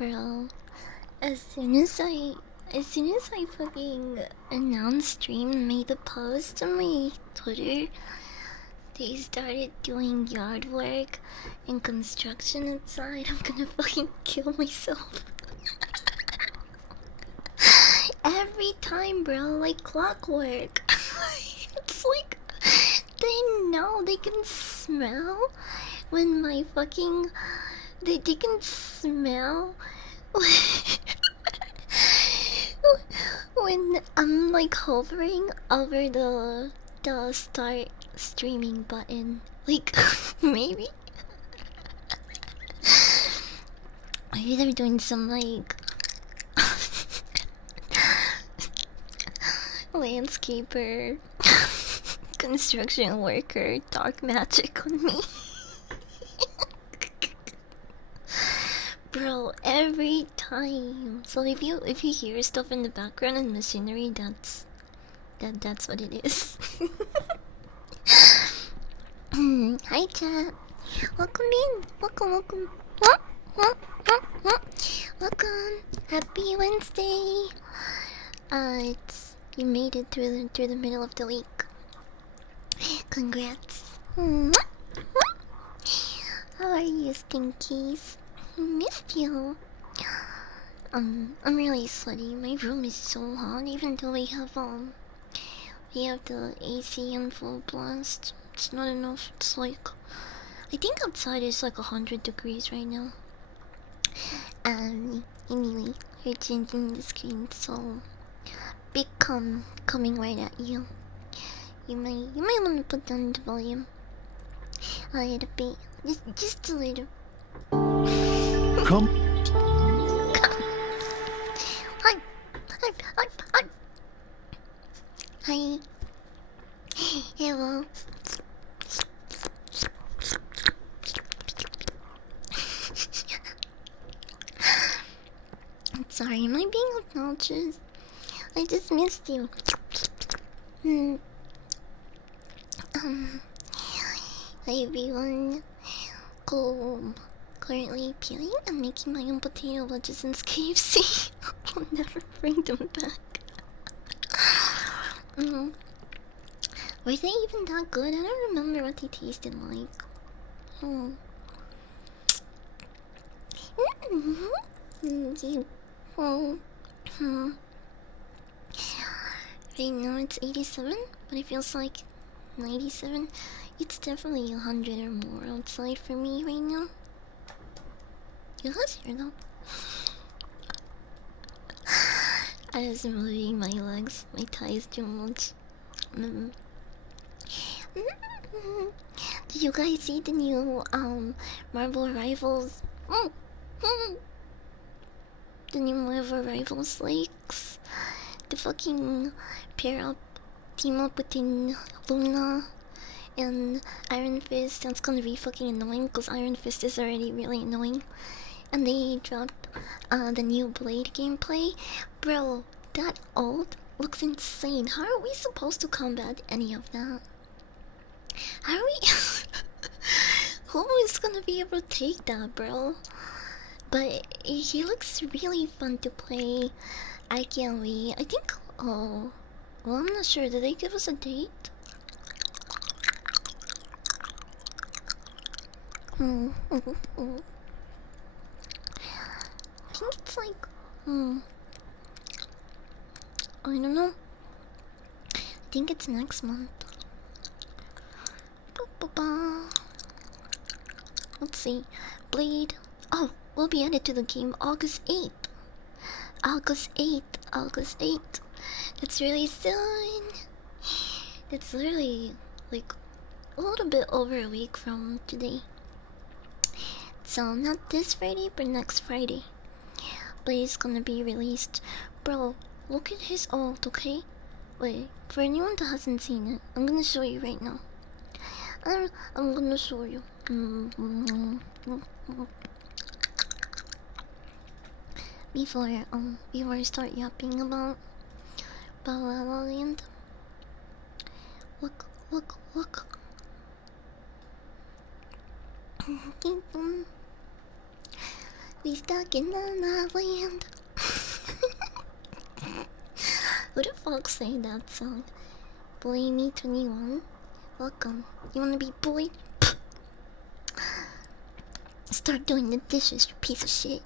Bro, as soon as I fucking announced stream and made the post on my Twitter, they started doing yard work and construction outside. I'm gonna fucking kill myself. Every time, bro, like clockwork. It's like they know, they can smell when my fucking they can smell when I'm like hovering over the start streaming button. Like maybe they're doing some like landscaper construction worker dark magic on me. Bro, every time. So if you hear stuff in the background and machinery, that's what it is. Hi chat. Welcome in. Welcome. Welcome. Happy Wednesday. It's you made it through the middle of the week. Congrats. How are you, Stinkies? Missed you. I'm really sweaty. My room is so hot, even though we have the AC on full blast. It's not enough. It's like, I think outside is like 100 degrees right now. Anyway, we're changing the screen, so big coming right at you. You might want to put down the volume a little bit, just a little. Come. Hi. Hello. I'm sorry, am I being obnoxious? I just missed you. Hi everyone. Cool. Currently peeling and making my own potato wedges in KFC. I'll never bring them back. Were they even that good? I don't remember what they tasted like. Right now it's 87, but it feels like 97. It's definitely 100 or more outside for me right now. You guys hear that? I was moving my legs, my thighs too much. Did you guys see the new Marvel Rivals? The new Marvel Rivals leaks. The fucking team up between Luna and Iron Fist. That's gonna be fucking annoying because Iron Fist is already really annoying. And they dropped the new Blade gameplay. Bro, that ult looks insane. How are we supposed to combat any of that? How are we? Who is gonna be able to take that, bro? But he looks really fun to play. I can't wait. I think. Oh, well, I'm not sure. Did they give us a date? I think it's like. I don't know. I think it's next month. Let's see. Blade. Oh, will be added to the game August 8th. August 8th. That's really soon. That's literally like a little bit over a week from today. So not this Friday, but next Friday. Blade's gonna be released. Bro, look at his ult, okay? Wait, for anyone that hasn't seen it, I'm gonna show you right now. I'm gonna show you. Before I start yapping about La La Land. Look. We stuck in the land. Who the fuck sang that song? Bully Me 21? Welcome. You wanna be bullied? Start doing the dishes, you piece of shit.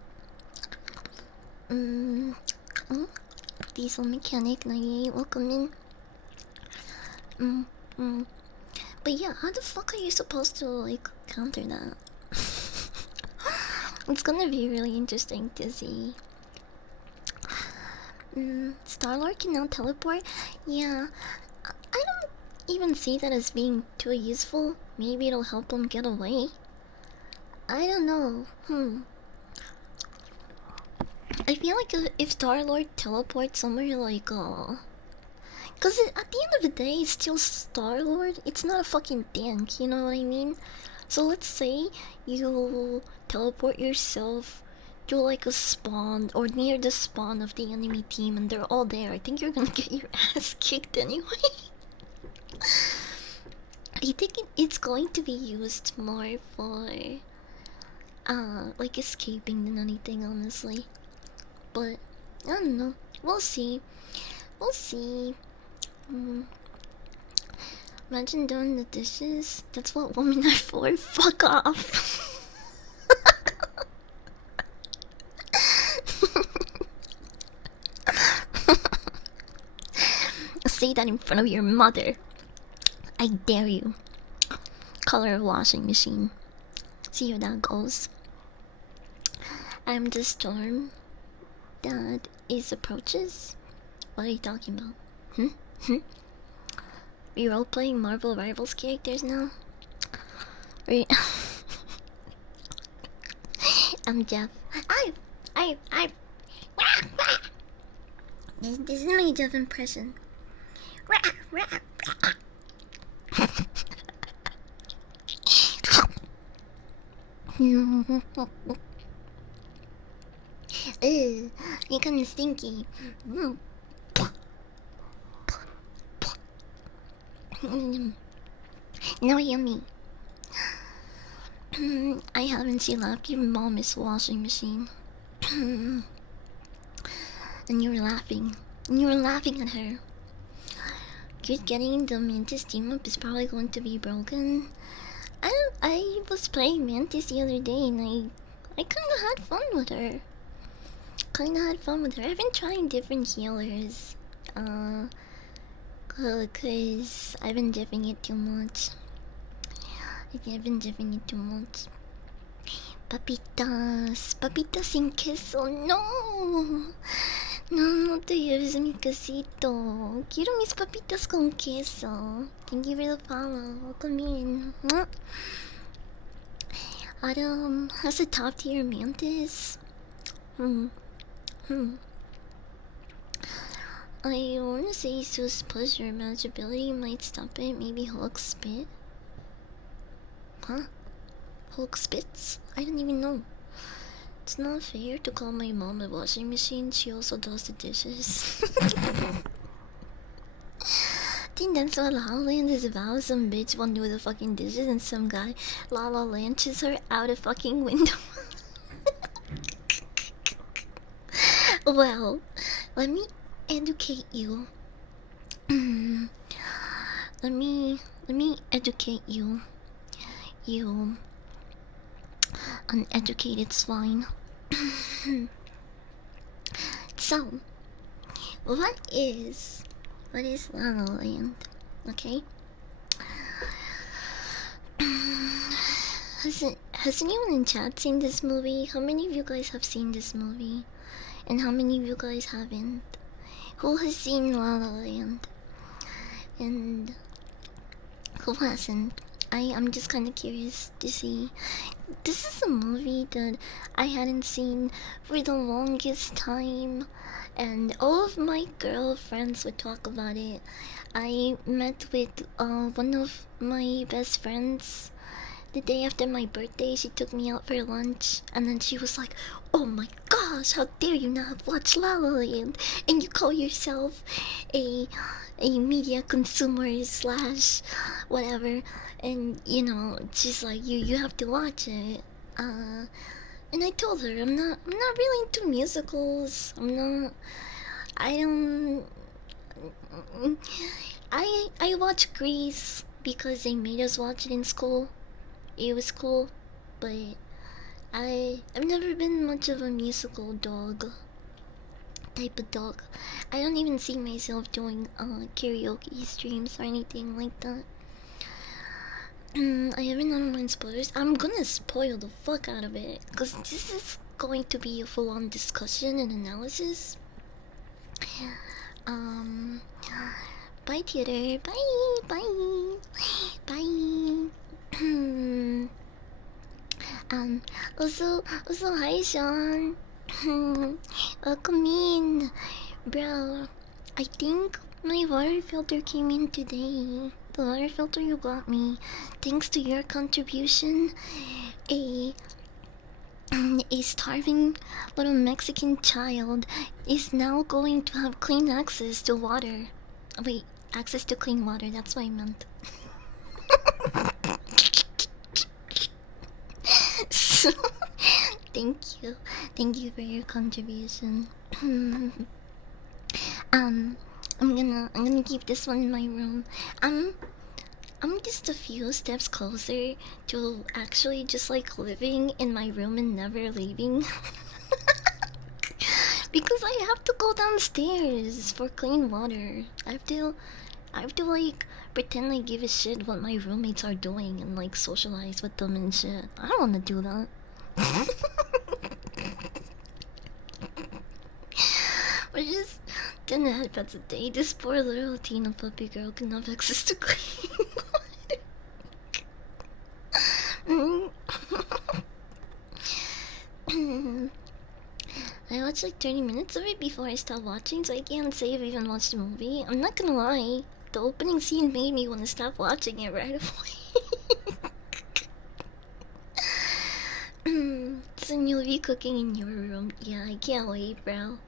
Diesel Mechanic 98, welcome in. But yeah, how the fuck are you supposed to, like, counter that? It's gonna be really interesting to see. Star-Lord can now teleport? Yeah, I don't even see that as being too useful. Maybe it'll help him get away. I don't know. I feel like if Star-Lord teleports somewhere like, cause at the end of the day, it's still Star-Lord. It's not a fucking tank, you know what I mean? So let's say you teleport yourself to like a spawn or near the spawn of the enemy team and they're all there. I think you're gonna get your ass kicked anyway. I think it's going to be used more for like escaping than anything, honestly. But I don't know. We'll see. We'll see. Imagine doing the dishes. That's what women are for. Fuck off. Say that in front of your mother. I dare you. Call her a washing machine. See how that goes. I'm the storm that is approaches. What are you talking about? We role playing Marvel Rivals characters now? Right. I'm Jeff. I. This is my Jeff impression. Ew, you're kinda stinky. No, yummy. I haven't seen left. Your mom is washing machine. And you were laughing. And you were laughing at her. Good, getting the Mantis team up is probably going to be broken. I was playing Mantis the other day and I kinda had fun with her. I've been trying different healers. Cause I've been dipping it too much. Papitas sin queso, no. No te lleves mi quesito. Quiero mis papitas con queso. Thank you for the follow. Welcome in. Adam has a top tier mantis. I wanna say Sus push or match ability might stop it. Maybe Hulk spit. Huh? Hulk spits? I don't even know. It's not fair to call my mom a washing machine. She also does the dishes. I think that's what La La Land is about. Some bitch won't do the fucking dishes and some guy La La launches her out a fucking window. Well, let me educate you. Let me educate you. You uneducated swine. So, what is La La Land? Okay. Has anyone in chat seen this movie? How many of you guys have seen this movie? And how many of you guys haven't? Who has seen La La Land? And who hasn't? I'm just kind of curious to see. This is a movie that I hadn't seen for the longest time, and all of my girlfriends would talk about it. I met with one of my best friends the day after my birthday. She took me out for lunch, and then she was like, "Oh my gosh, how dare you not watch La La Land? And you call yourself a media consumer slash whatever." And you know, she's like, you have to watch it. And I told her I'm not really into musicals. I don't I watch Grease because they made us watch it in school. It was cool, but I've never been much of a musical dog type of dog. I don't even see myself doing karaoke streams or anything like that. I haven't on mind spoilers. I'm gonna spoil the fuck out of it because this is going to be a full-on discussion and analysis. Um, bye theater. Bye. Bye. Bye. Also, hi, Sean. Welcome in, bro. I think my water filter came in today. The water filter you got me, thanks to your contribution, a a starving little Mexican child is now going to have clean access to water. Wait, access to clean water. That's what I meant. So, thank you for your contribution. I'm gonna keep this one in my room. I'm just a few steps closer to actually just like living in my room and never leaving. Because I have to go downstairs for clean water. I have to like pretend I give a shit what my roommates are doing and like socialize with them and shit. I don't wanna do that. We're just 10 headpats a day. This poor little Latina puppy girl can have access to clean water. I watched like 30 minutes of it before I stopped watching, so I can't say I've even watched the movie. I'm not gonna lie, the opening scene made me want to stop watching it right away. So you'll be cooking in your room. Yeah, I can't wait, bro.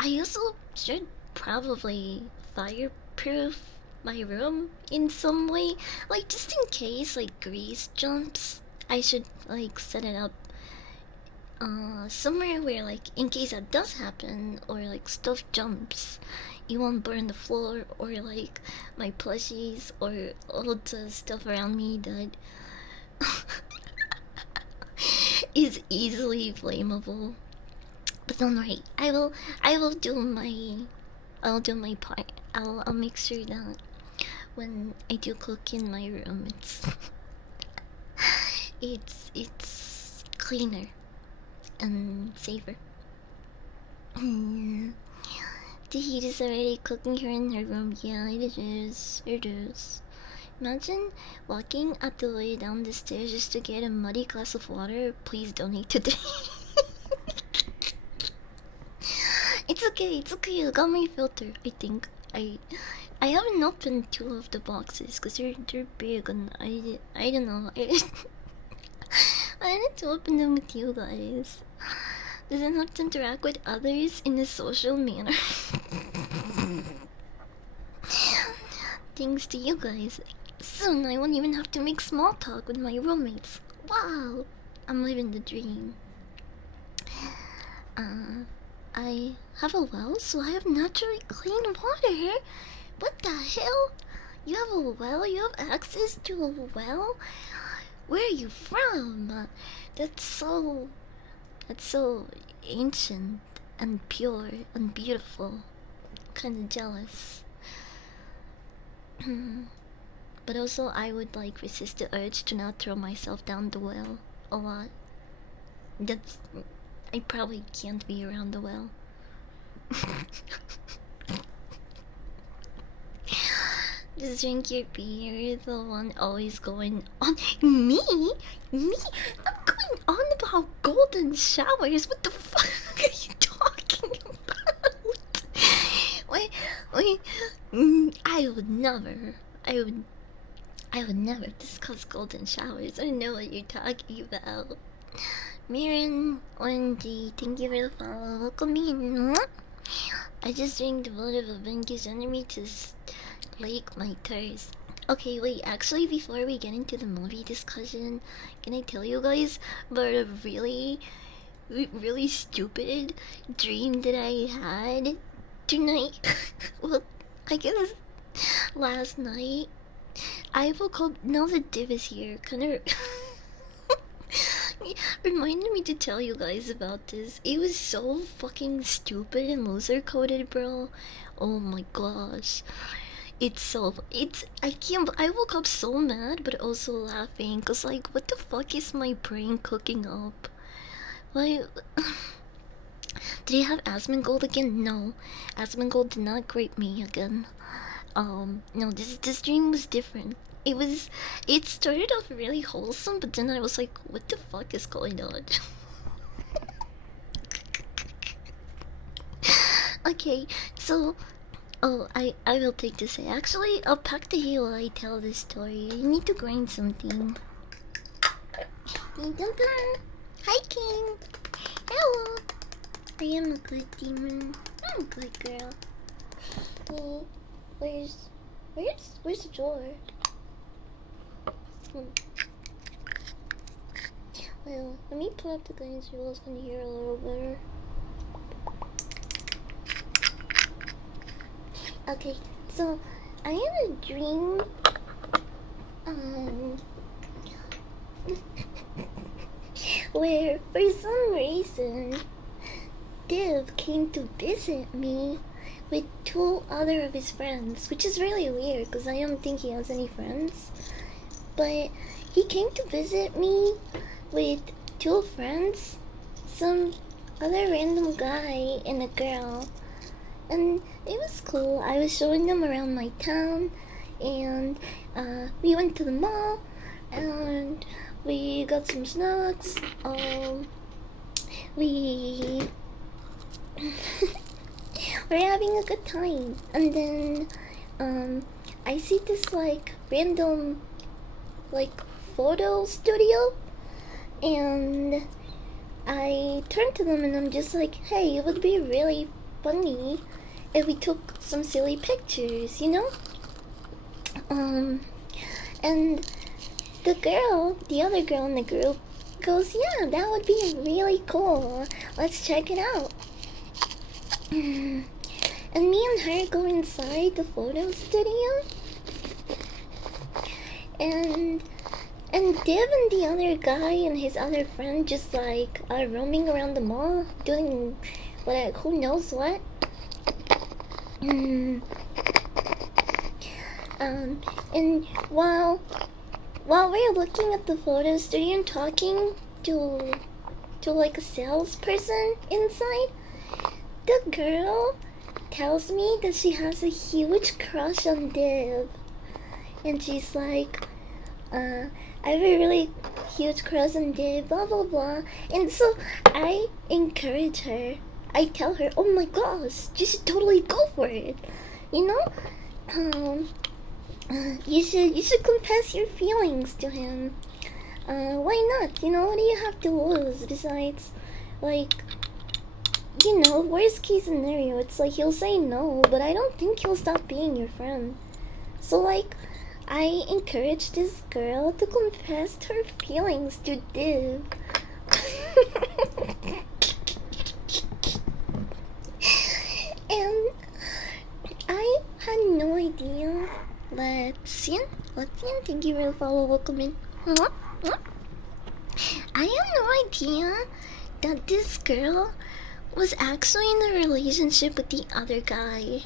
I also should probably fireproof my room in some way, like just in case like grease jumps. I should like set it up somewhere where like in case that does happen or like stuff jumps, you won't burn the floor or like my plushies or all the stuff around me that is easily flammable. But don't worry, I will do my part. I'll make sure that when I do cook in my room, it's cleaner and safer. The heat is already cooking here in her room. Yeah, it is. It is. Imagine walking all the way down the stairs just to get a muddy glass of water. Please donate today. It's okay. It's okay. You got my filter. I think I haven't opened two of the boxes because they're big and I don't know. I need to open them with you guys. Doesn't have to interact with others in a social manner. Thanks to you guys. Soon I won't even have to make small talk with my roommates. Wow! I'm living the dream. I have a well, so I have naturally clean water. What the hell? You have a well? You have access to a well? Where are you from? That's so ancient and pure and beautiful. Kinda jealous. But also I would like resist the urge to not throw myself down the well a lot. That's I probably can't be around the well. Just drink your beer, the one always going on. Me? Me? I'm going on about golden showers. What the fuck are you talking about? Wait. I would never. I would never discuss golden showers. I know what you're talking about. Mirren, OMG, thank you for the follow. Welcome in. I just drank the blood of a vanquished enemy to slake my thirst. Okay, wait, actually, before we get into the movie discussion, can I tell you guys about a really really stupid dream that I had tonight. Well, I guess last night. I woke up now that Div is here. Kind of reminded me to tell you guys about this. It was so fucking stupid and loser coded, bro. Oh my gosh. I can't, I woke up so mad, but also laughing. Cause, like, what the fuck is my brain cooking up? Like, did I have Asmongold again? No. Asmongold did not grape me again. No, this dream was different. It started off really wholesome, but then I was like, what the fuck is going on? Okay, so, oh, I will take this. Actually, I'll pack the heel while I tell this story. I need to grind something. Ding dong dong. Hi, King. Hello. I am a good demon. I'm a good girl. Hey, where's the drawer? Well, let me pull up the things so you guys can hear a little better. Okay, so I had a dream. Where for some reason Div came to visit me with two other of his friends, which is really weird because I don't think he has any friends. But he came to visit me with two friends, some other random guy and a girl, and it was cool. I was showing them around my town, and we went to the mall, and we got some snacks. We we're having a good time, and then I see this like random like photo studio, and I turn to them and I'm just like, hey, it would be really funny if we took some silly pictures, you know? And the other girl in the group goes, yeah, that would be really cool. Let's check it out. And me and her go inside the photo studio, and Div and the other guy and his other friend just like are roaming around the mall doing what, who knows what. And while we're looking at the photo studio and talking to like a salesperson inside, the girl tells me that she has a huge crush on Div, and she's like, I have a really huge crush on Div, blah blah blah. And so I encourage her. I tell her, oh my gosh, you should totally go for it. You know, you should confess your feelings to him. Why not? You know, what do you have to lose besides, like, you know, worst case scenario, it's like he'll say no, but I don't think he'll stop being your friend. So like, I encourage this girl to confess her feelings to Div. And I had no idea. Let's thank you for the follow, welcome in. I had no idea that this girl was actually in a relationship with the other guy.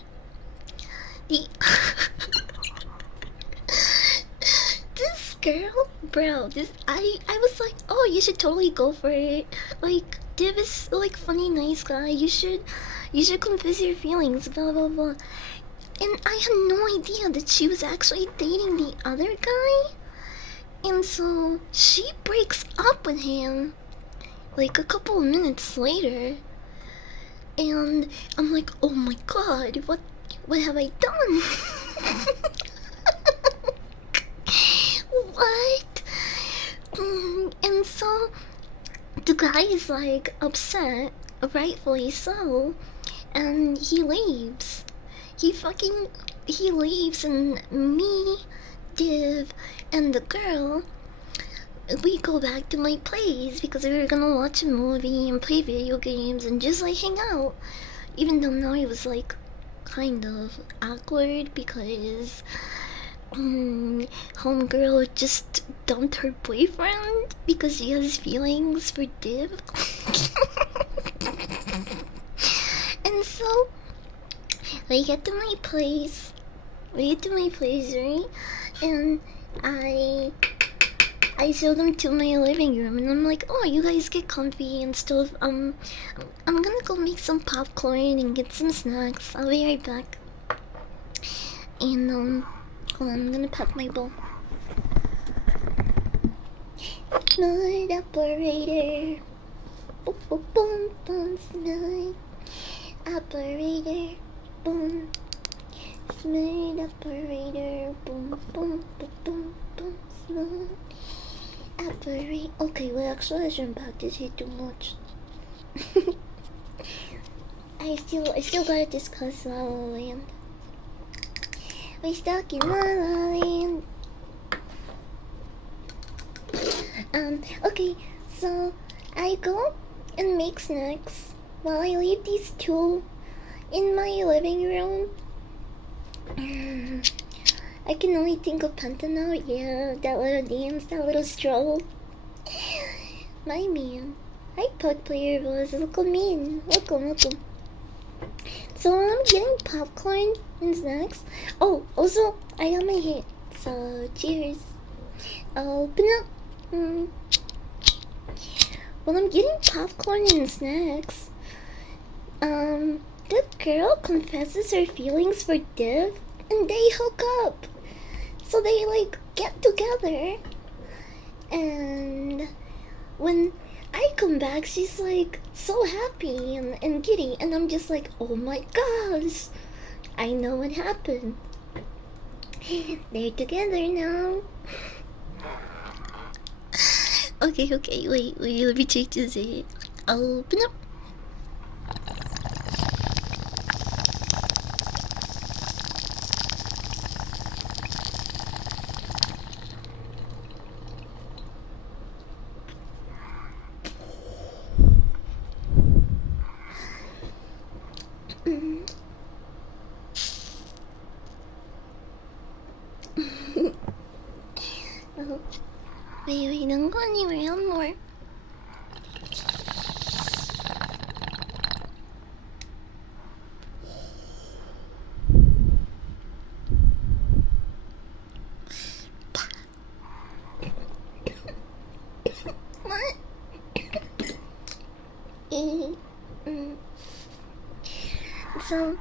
This girl, bro, I was like, oh, you should totally go for it. Like, Div is like funny, nice guy. You should confess your feelings, blah blah blah. And I had no idea that she was actually dating the other guy. And so she breaks up with him like a couple of minutes later. And I'm like, oh my god, what have I done? What? And so the guy is like upset, rightfully so, and he leaves. He leaves, and me, Div, and the girl, we go back to my place because we were gonna watch a movie and play video games and just like hang out. Even though now it was like kind of awkward because homegirl just dumped her boyfriend because she has feelings for Div. And so we get to my place. Right? And I show them to my living room, and I'm like, "Oh, you guys get comfy and stuff. I'm gonna go make some popcorn and get some snacks. I'll be right back." And hold on, I'm gonna pack my bowl. Smart operator, boom boom boom boom. Smart operator, boom. Smart operator, boom boom boom boom boom. Smart. Okay, well, actually, I shouldn't practice it too much. I still gotta discuss La La Land. We stuck in La La Land. Okay, so I go and make snacks while I leave these two in my living room. I can only think of Penta now. Yeah, that little dance, that little stroll. My man. Hi, pod player boys. Welcome in. Welcome. So I'm getting popcorn and snacks. Oh, also, I got my hit. So, cheers. Open up. Well, I'm getting popcorn and snacks. The girl confesses her feelings for Div, and they hook up. So they like get together, and when I come back, she's like so happy and giddy, and I'm just like, oh my gosh, I know what happened. They're together now. Okay, wait, let me change this. Open up. Wait, don't go anywhere, one more. What? So,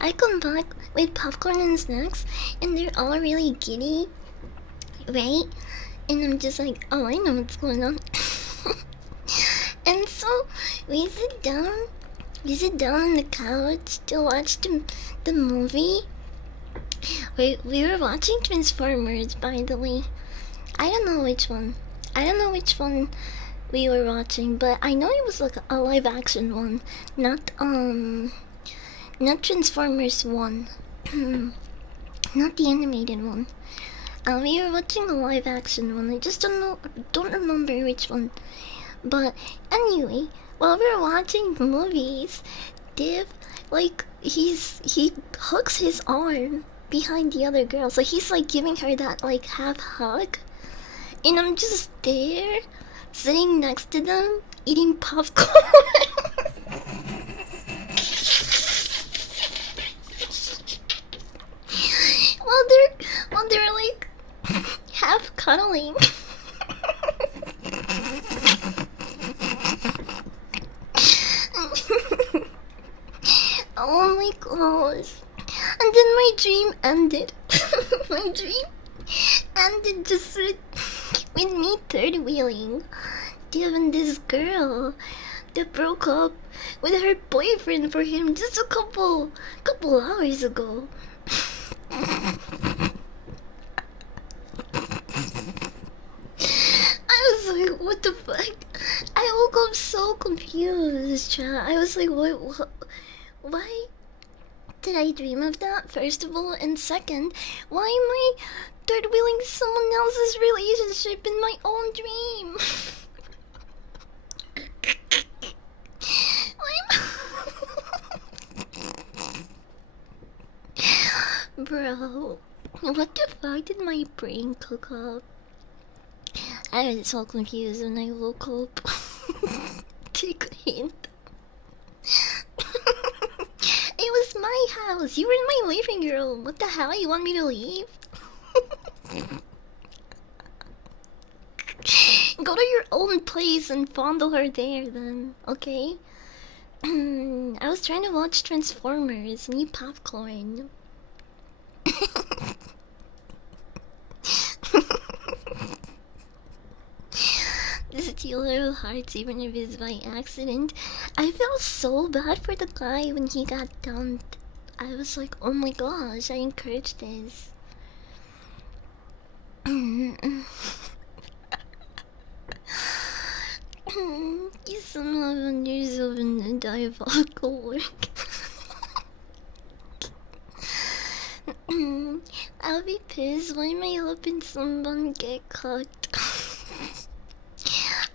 I come back with popcorn and snacks, and they're all really giddy, right? And I'm just like, oh, I know what's going on. And so we sit down on the couch to watch the movie. We were watching Transformers, by the way. I don't know which one we were watching, but I know it was like a live action one, not Transformers 1. Not the animated one. We were watching a live action one. I just don't remember which one. But anyway, while we were watching movies, Div, like, he hooks his arm behind the other girl, so he's like giving her that like half hug, and I'm just there, sitting next to them, eating popcorn. while they're like half cuddling. Oh my gosh. And then my dream ended. My dream ended just with me third wheeling given this girl that broke up with her boyfriend for him just a couple hours ago. I was like, what the fuck? I woke up so confused, chat. I was like, what? Why did I dream of that, first of all? And second, why am I third wheeling someone else's relationship in my own dream. Bro, what the fuck did my brain cook up? I was so confused when I woke up. Take a hint. It was my house. You were in my living room. What the hell? You want me to leave? Go to your own place and fondle her there then, okay? I was trying to watch Transformers and eat popcorn. Steal little hearts even if it's by accident. I felt so bad for the guy when he got dumped. I was like, oh my gosh, I encouraged this. You somehow found yourself in a diabolical work. I'll be pissed when my helping someone get cooked.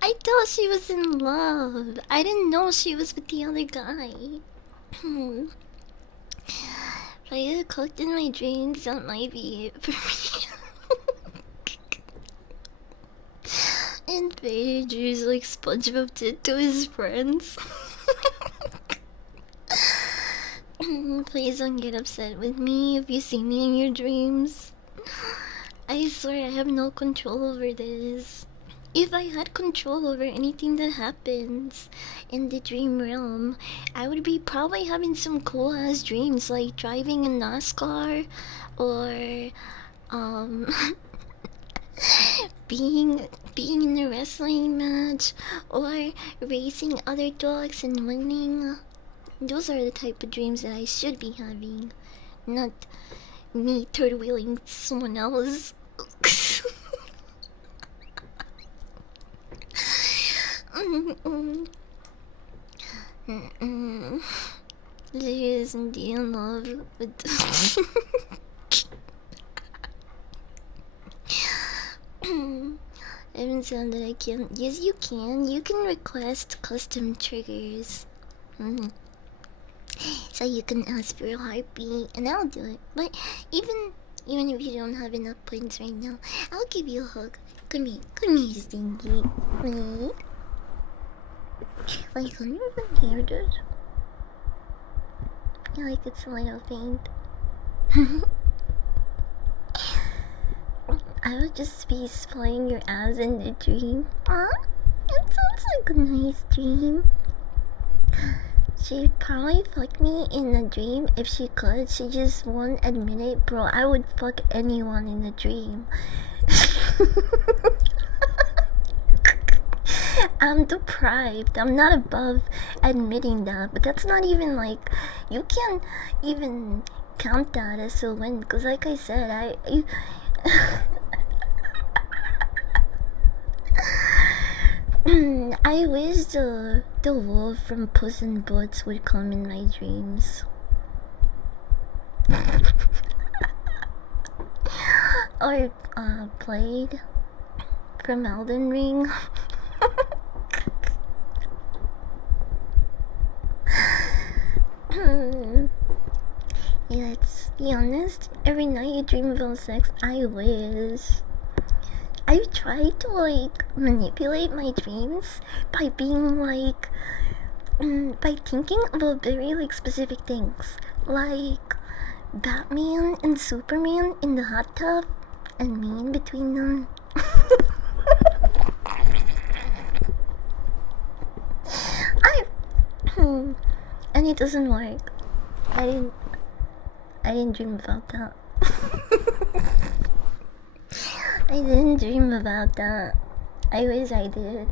I thought she was in love. I didn't know she was with the other guy. If I get cooked in my dreams, that might be it for me. And Vader drews like SpongeBob did to his friends. Please don't get upset with me if you see me in your dreams. I swear I have no control over this. If I had control over anything that happens in the dream realm, I would be probably having some cool ass dreams like driving a NASCAR or being in a wrestling match or racing other dogs and winning. Those are the type of dreams that I should be having, not me third wheeling someone else. She is indeed in love with I haven't said that I can. Yes, you can. You can request custom triggers. So you can ask for a heartbeat, and I'll do it. But even if you don't have enough points right now, I'll give you a hug. Come here, Stinky. Me. Like, come here, my hair does. I feel like it's a little faint. I would just be splaying your ass in the dream. Aw, that sounds like a nice dream. She'd probably fuck me in a dream if she could. She just won't admit it. Bro, I would fuck anyone in a dream. I'm deprived. I'm not above admitting that. But that's not even like... You can't even count that as a win. Because like I said, I wish the wolf from Puss in Boots would come in my dreams. Or Blade from Elden Ring. Yeah, let's be honest. Every night you dream about sex. I wish. I try to like manipulate my dreams by being like by thinking about very like specific things, like Batman and Superman in the hot tub and me in between them. And it doesn't work. I didn't dream about that. I didn't dream about that. I wish I did.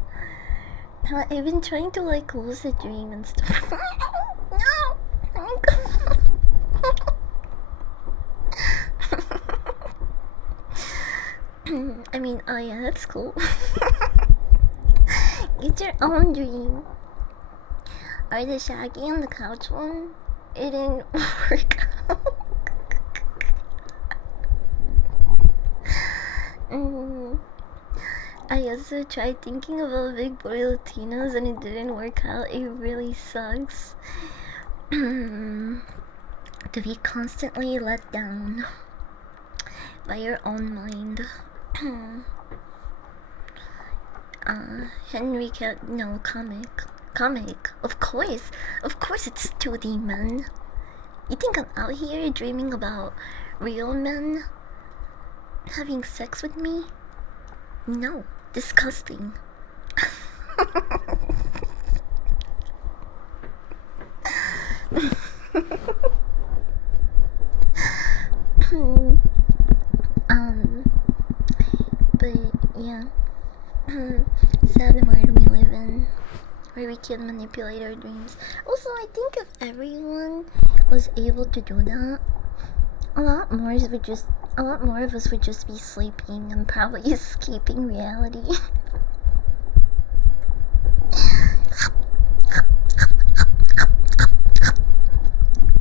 I've been trying to like close the dream and stuff. No! I mean, oh yeah, that's cool. Get your own dream. Or the Shaggy on the couch one? It didn't work out. I also tried thinking about big boy Latinos and it didn't work out. It really sucks. To be constantly let down by your own mind. Henry Cat, no, comic, of course it's 2D, man. You think I'm out here dreaming about real men having sex with me? No, disgusting. But yeah, sad world we live in, where we can manipulate our dreams. Also, I think if everyone was able to do that, a lot more of us would just be sleeping and probably escaping reality.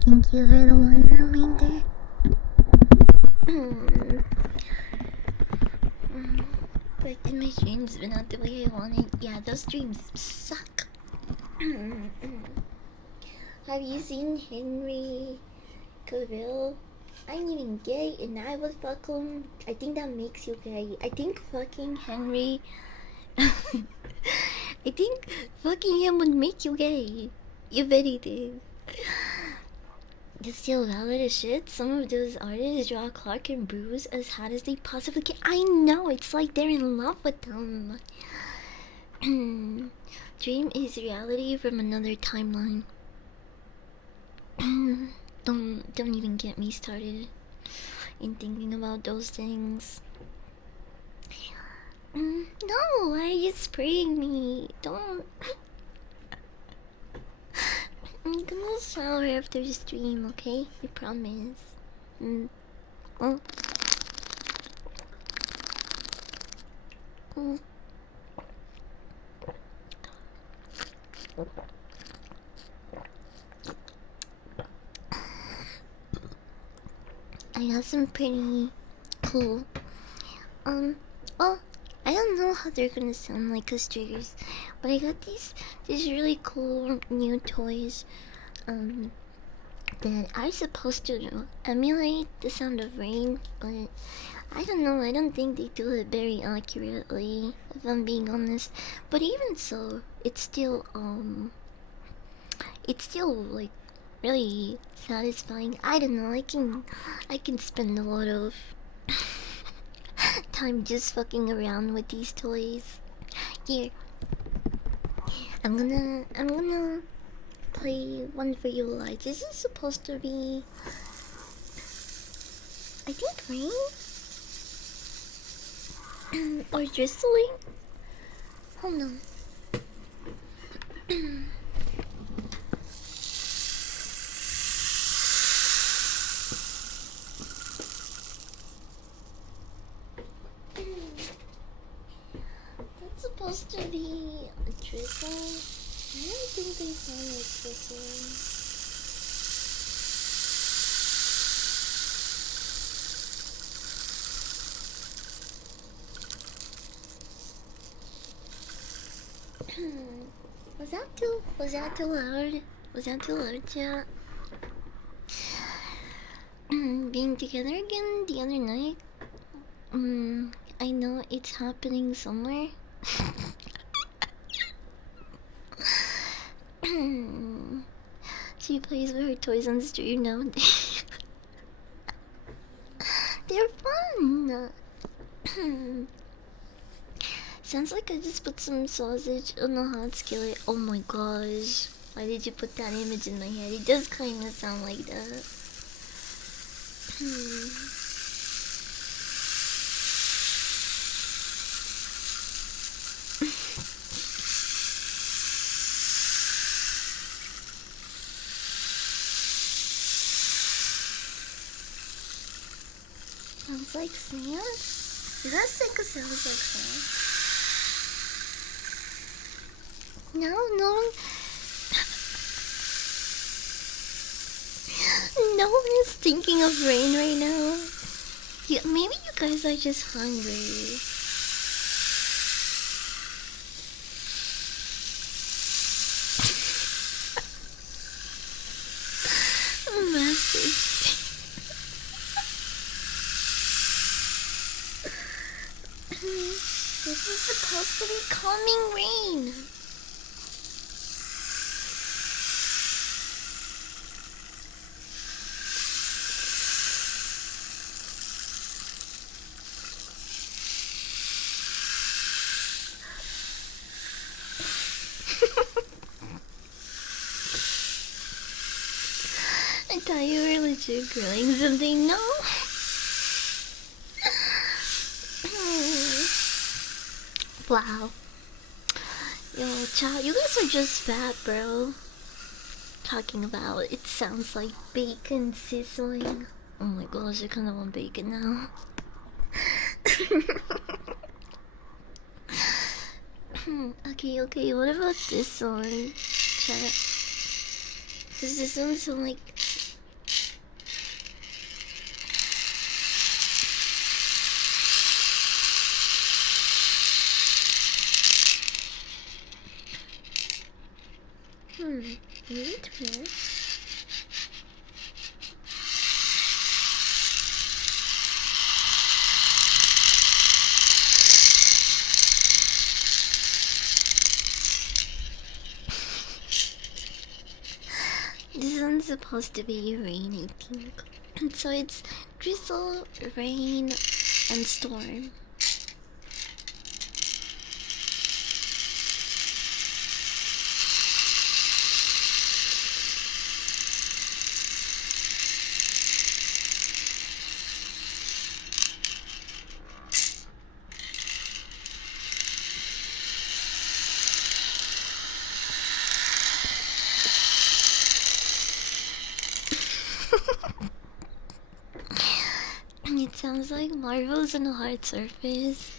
Thank you for the water reminder. But in my dreams, but not the way I wanted. Yeah, those dreams suck. Have you seen Henry Cavill? I'm even gay and I would fuck him. I think that makes you gay. I think fucking Henry. I think fucking him would make you gay. If anything. It's still valid as shit. Some of those artists draw Clark and Bruce as hot as they possibly can. I know, it's like they're in love with them. Dream is reality from another timeline. Don't even get me started in thinking about those things. No, why are you spraying me? Don't. I'm gonna shower after the stream, okay? I promise. Oh. I got some pretty cool. Well, I don't know how they're gonna sound like as triggers, but I got these really cool new toys, that are supposed to emulate the sound of rain, but I don't know. I don't think they do it very accurately, if I'm being honest. But even so, it's still like really satisfying. I don't know. I can spend a lot of time just fucking around with these toys. Here, I'm gonna play one for you, like, this is supposed to be, I think, rain or drizzling. Hold on. That's supposed to be a drizzle. I don't think they sound like drizzling. Was that too loud? Was that too loud, chat? Being together again the other night. I know it's happening somewhere. She plays with her toys on stream nowadays. They're fun. Sounds like I just put some sausage on a hot skillet. Oh my gosh. Why did you put that image in my head? It does kind of sound like that. Sounds like sand? Does that think it sounds like sand? No. No one is thinking of rain right now. Maybe you guys are just hungry. This is supposed to be calming rain. I thought you were legit grilling something. No. Wow. Yo, child, you guys are just fat, bro. Talking about it sounds like bacon sizzling. Oh my gosh, I kind of want bacon now. Okay, what about this one? Chat. Does this one sound like... maybe here? This one's supposed to be rain, I think. So it's drizzle, rain, and storm. It sounds like marbles on a hard surface.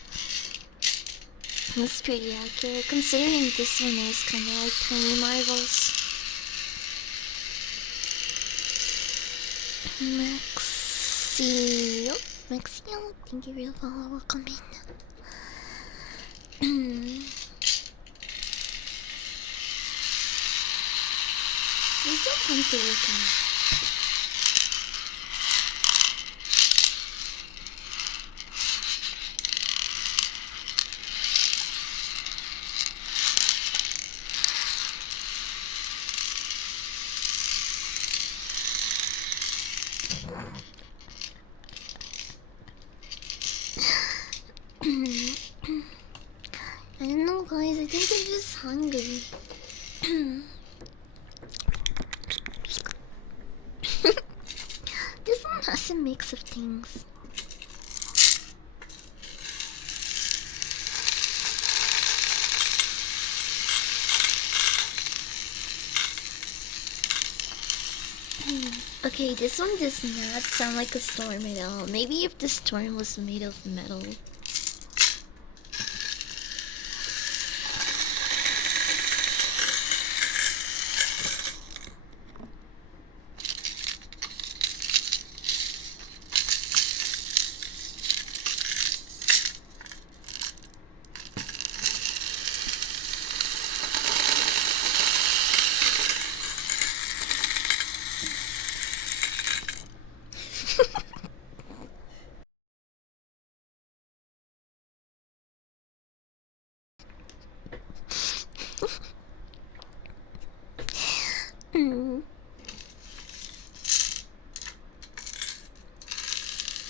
That's pretty accurate, considering this one is kind of like tiny marbles. Maxio, thank you for the follow. Welcome in. It's so fun to look at. I don't know, guys. I think I'm just hungry. This one has a mix of things. Okay, this one does not sound like a storm at all. Maybe if the storm was made of metal.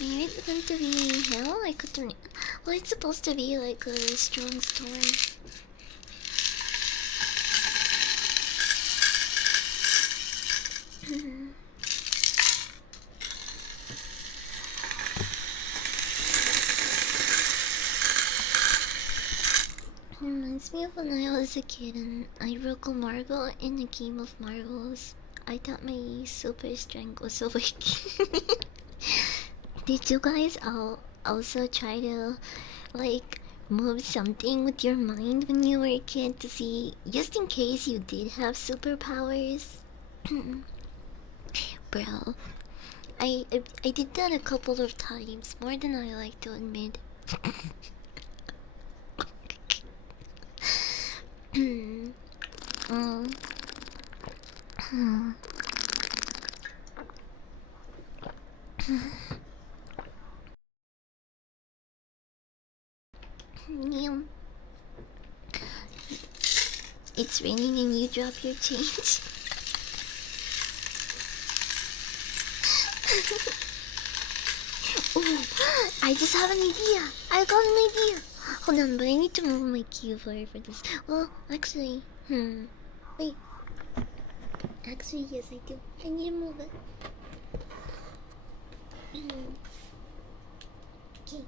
Maybe it's going to be hell? I couldn't. Well, it's supposed to be like a strong storm. Reminds me of when I was a kid and I broke a marble in a game of marbles. I thought my super strength was awakening. Did you guys all also try to like move something with your mind when you were a kid to see, just in case you did have superpowers? Bro, I did that a couple of times, more than I like to admit. It's raining and you drop your change. Oh, I just have an idea. I got an idea. Hold on, but I need to move my keyboard for this. Well, actually, wait. Actually, yes, I do. I need to move it. Okay.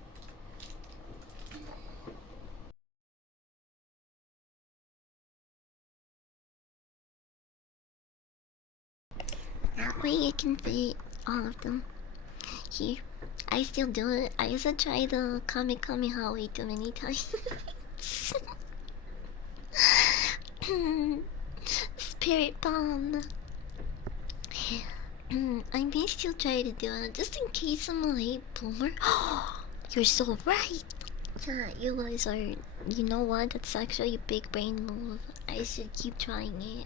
That way you can fit all of them. Here. I still do it. I used to try the Kamehameha way too many times. Spirit bomb. I may still try to do it just in case I'm a late bloomer. You're so right. Yeah, you guys are. You know what? That's actually a big brain move. I should keep trying it.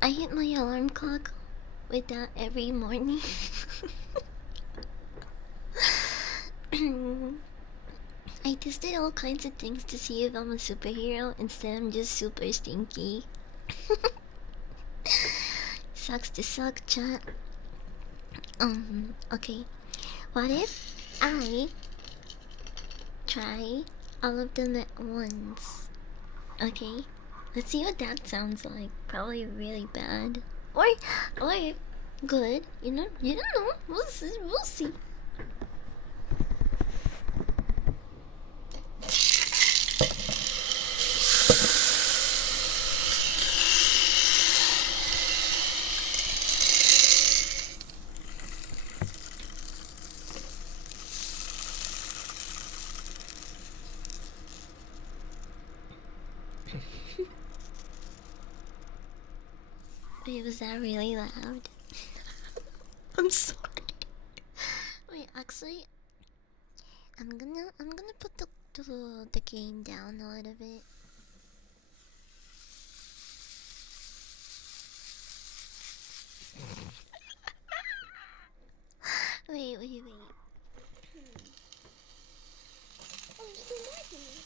I hit my alarm clock with that every morning. I tested all kinds of things to see if I'm a superhero. Instead, I'm just super stinky. Sucks to suck, chat. Okay. What if I try all of them at once? Okay. Let's see what that sounds like. Probably really bad. Or good. You know, you don't know. We'll see. We'll see. Wait, was that really loud? I'm sorry. Wait, actually, I'm gonna put the gain down a little bit. Wait. Oh, you're still lagging.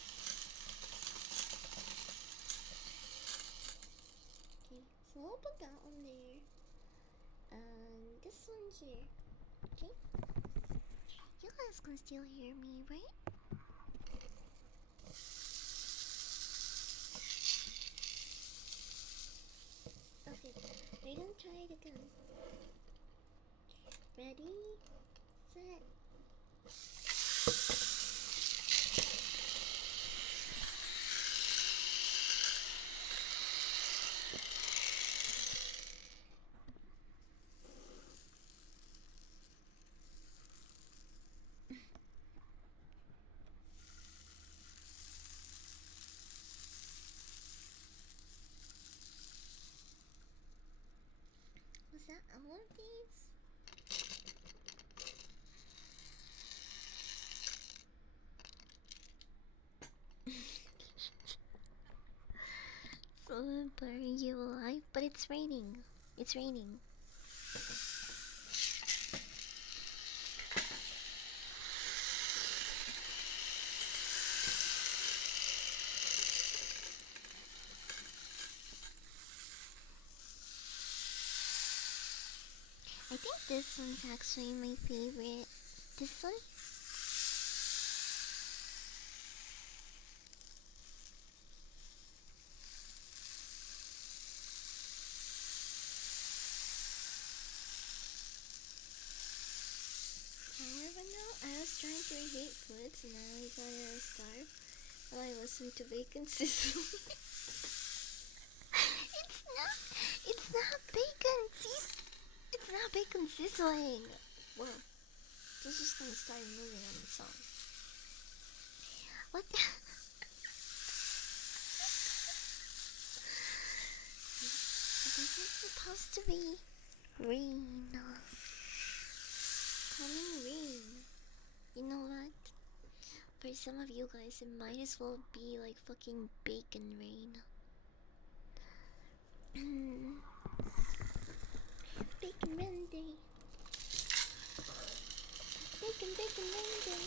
Okay, so I'll put that one there. And this one here. Okay? You guys can still hear me, right? Okay, we're gonna try it again. Ready, set. Was that all of these? So I'm burying you alive, but it's raining. It's raining. I think this one's actually my favorite. This one? However, now I was trying to hate foods, and now I gotta starve while I listen to bacon sizzle. It's not bacon. It's not bacon sizzling. Well, this is gonna start moving on its own. What? This is supposed to be rain. Coming rain. You know what? For some of you guys, it might as well be like fucking bacon rain. Bacon rain day. Bacon rain day.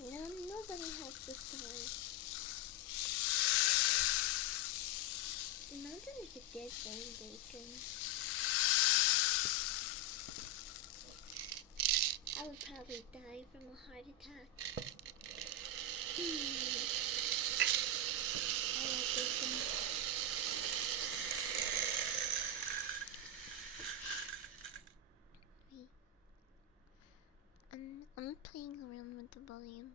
No, nobody has the stars. Imagine if it did rain bacon. I would probably die from a heart attack. I like bacon. Wait. I'm playing around with the volumes.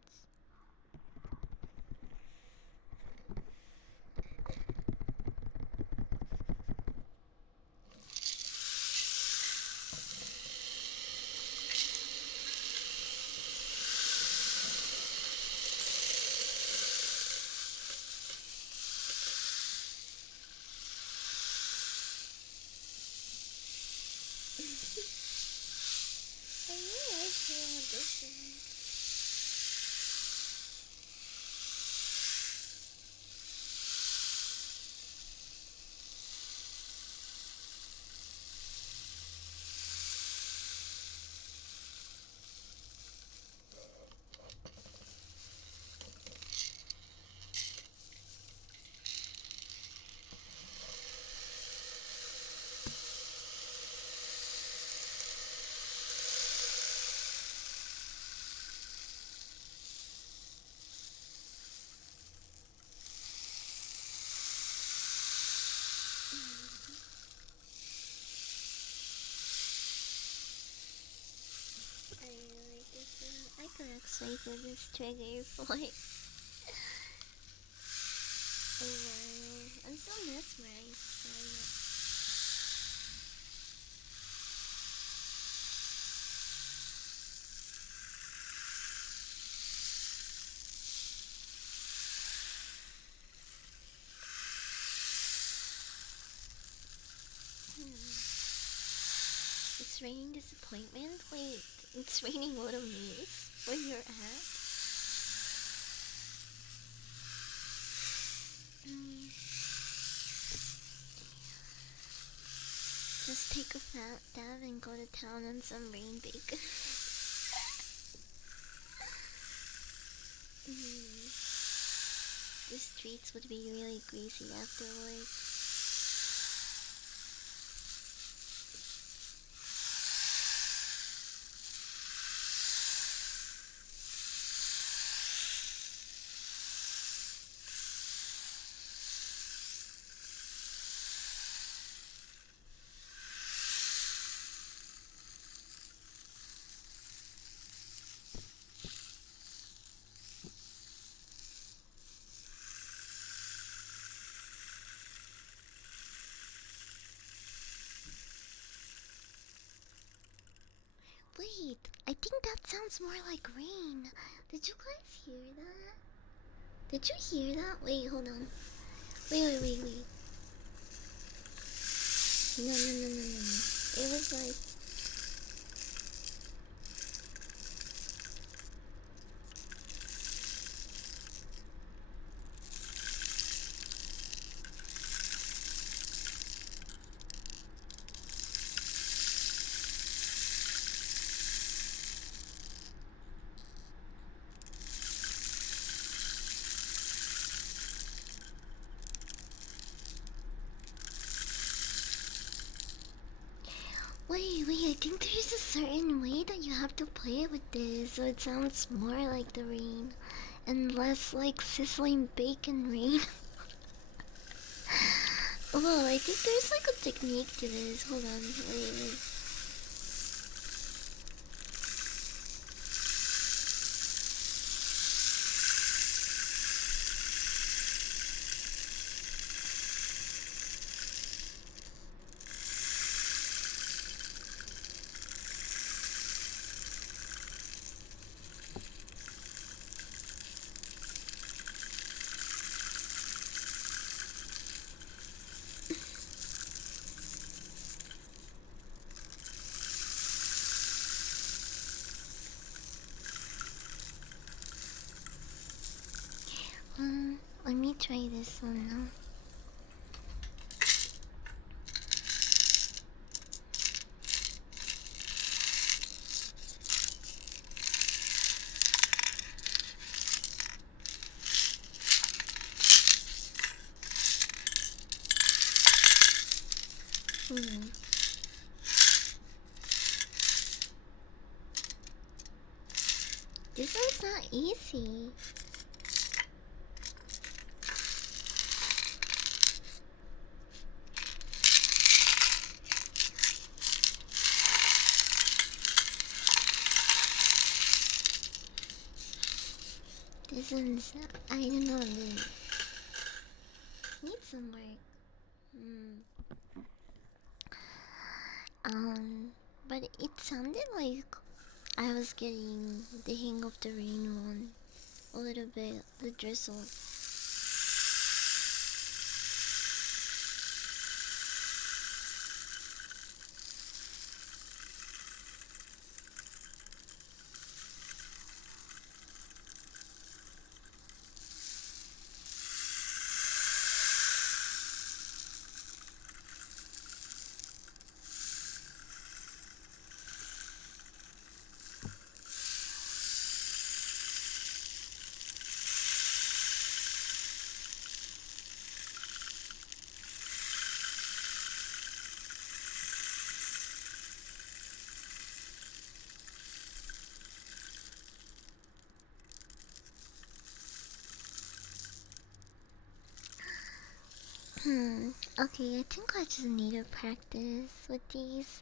I really like playing with this one. I really like this one. I could actually do this trigger for like a while. I'm so mesmerized by it. It's raining disappointment? Wait, it's raining little me's where you're at? Just take a fat dab and go to town on some rain bacon. The streets would be really greasy afterwards. Wait, I think that sounds more like rain. Did you guys hear that? Did you hear that? Wait, hold on. Wait. No. It was like. Wait, I think there's a certain way that you have to play with this so it sounds more like the rain and less like sizzling bacon rain. Oh, I think there's like a technique to this. Hold on, wait. Let me try this one now. Hmm. This one's not easy. This one's, I don't know, this needs some work. But it sounded like I was getting the hang of the rain one a little bit, the drizzle. Okay, I think I just need to practice with these,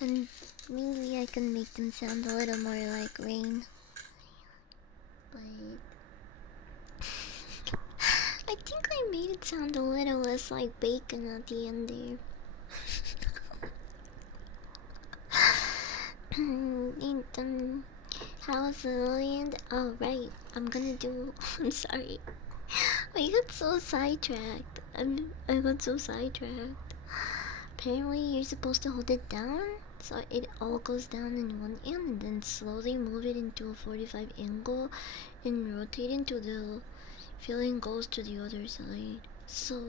and maybe I can make them sound a little more like rain. But I think I made it sound a little less like bacon at the end there. How's the land? Oh, right. I'm gonna do. I'm sorry. I got so sidetracked. I got so sidetracked. Apparently, you're supposed to hold it down so it all goes down in one end and then slowly move it into a 45 angle and rotate into the feeling goes to the other side. So.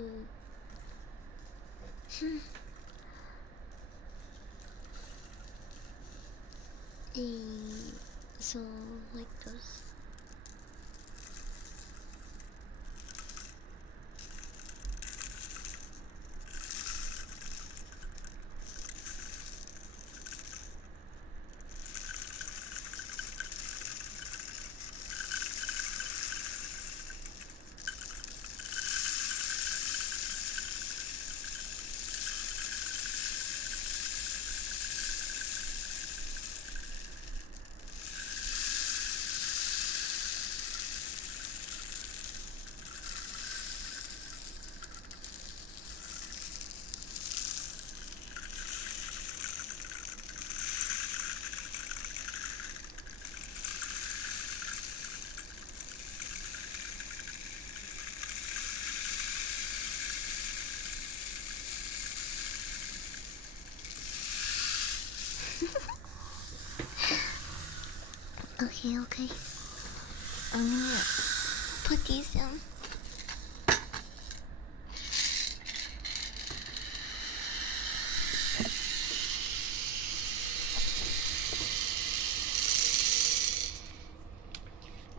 So, like this. Okay. I'm gonna put these down.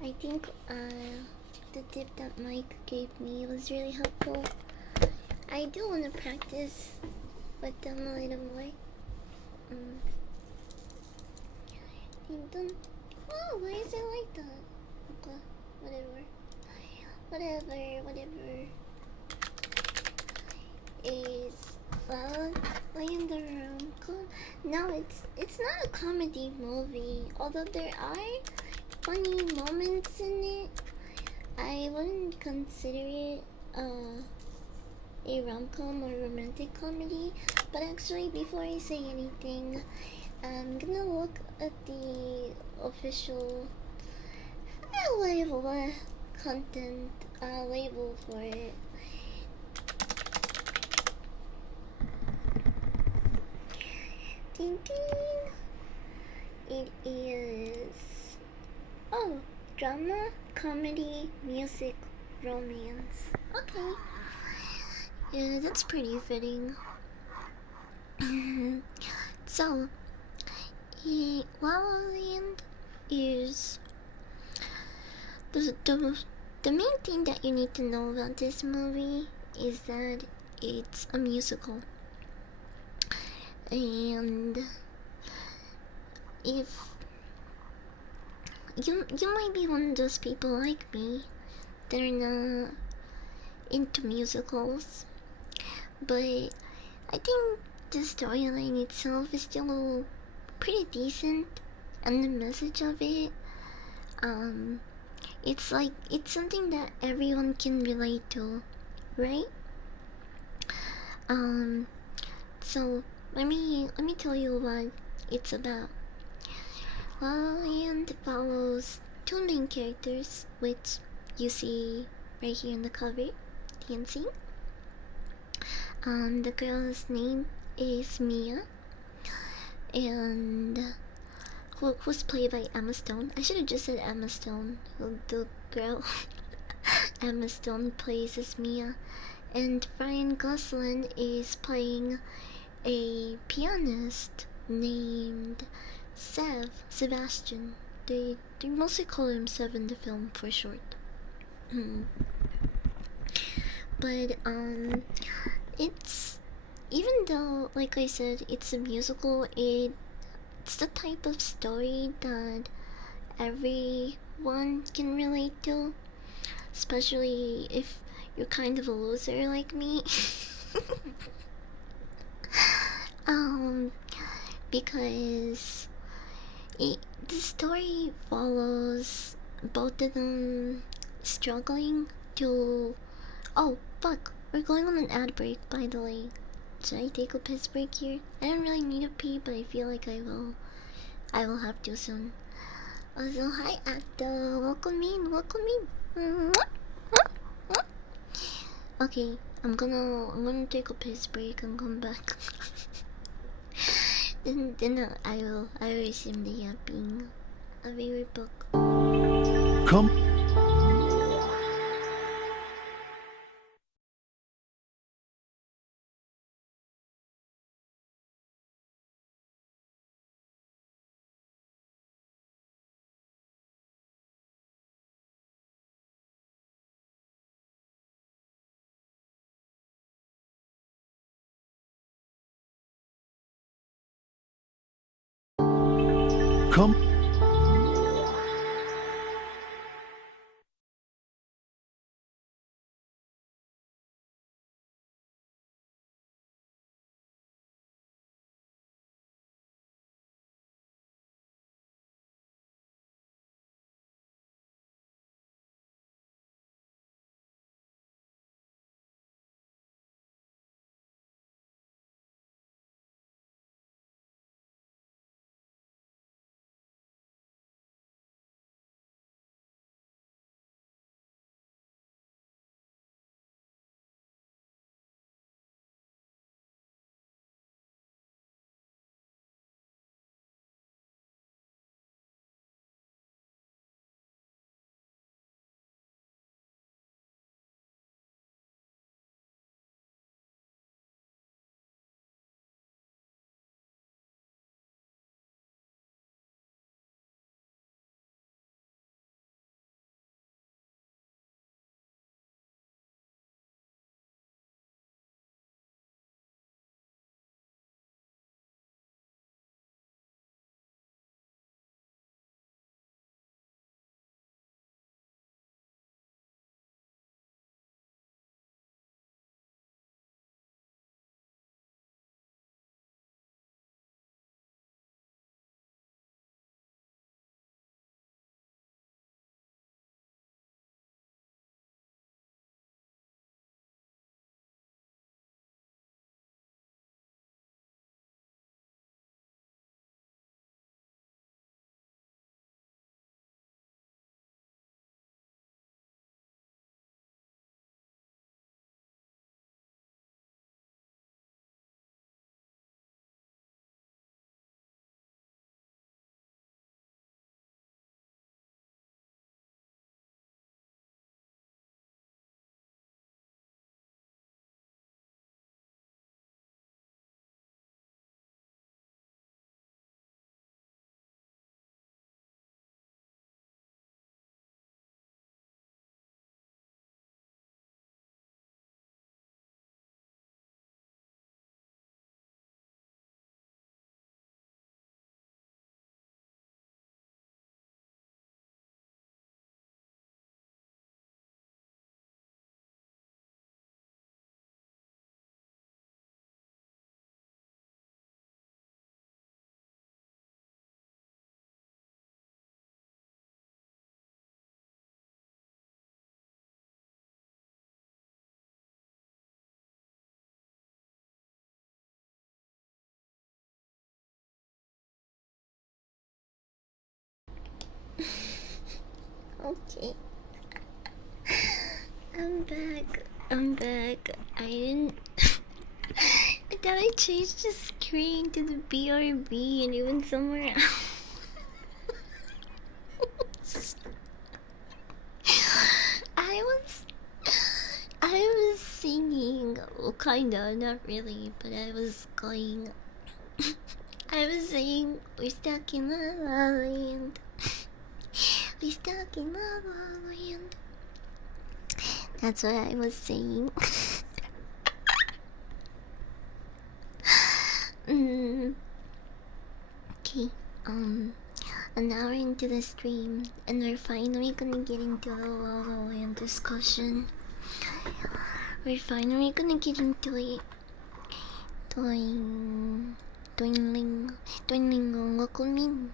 I think the tip that Mike gave me was really helpful. I do want to practice with them a little more. Oh, why is it like that? Okay, whatever. Is why in the room? No, it's not a comedy movie. Although there are funny moments in it, I wouldn't consider it a rom-com or romantic comedy. But actually, before I say anything, I'm gonna look at the official label content label for it. Ding ding! It is drama, comedy, music, romance. Okay. Yeah, that's pretty fitting. So, La La Land is the main thing that you need to know about this movie is that it's a musical. And if you might be one of those people like me that are not into musicals, but I think the storyline itself is still pretty decent, and the message of it, um, it's like it's something that everyone can relate to, right? Um, so let me tell you what it's about. Well, and it follows two main characters, which you see right here in the cover, TNC. The girl's name is Mia, and who's played by Emma Stone. I should have just said Emma Stone. The girl Emma Stone plays as Mia, and Ryan Gosling is playing a pianist named Sebastian. They mostly call him Sev in the film for short. But it's, even though, like I said, it's a musical, it's the type of story that everyone can relate to, especially if you're kind of a loser like me. um, because the story follows both of them struggling to. Oh, fuck. We're going on an ad break, by the way. Should I take a piss break here? I don't really need a pee, but I feel like I will. I will have to soon. Also, hi, Acto. Welcome in, welcome in. Okay, I'm gonna take a piss break and come back. then I will resume the yapping. I'll be right back. Come. Come. Okay. I'm back. I'm back. I didn't. I thought I changed the screen to the BRB and it went somewhere else. I was. I was singing. Well, kinda, not really, but I was going. I was saying, we're stuck in La La Land. We're stuck in La La Land. That's what I was saying. Okay, an hour into the stream, and we're finally gonna get into the La La Land discussion. We're finally gonna get into it. Doing, doing, local mean.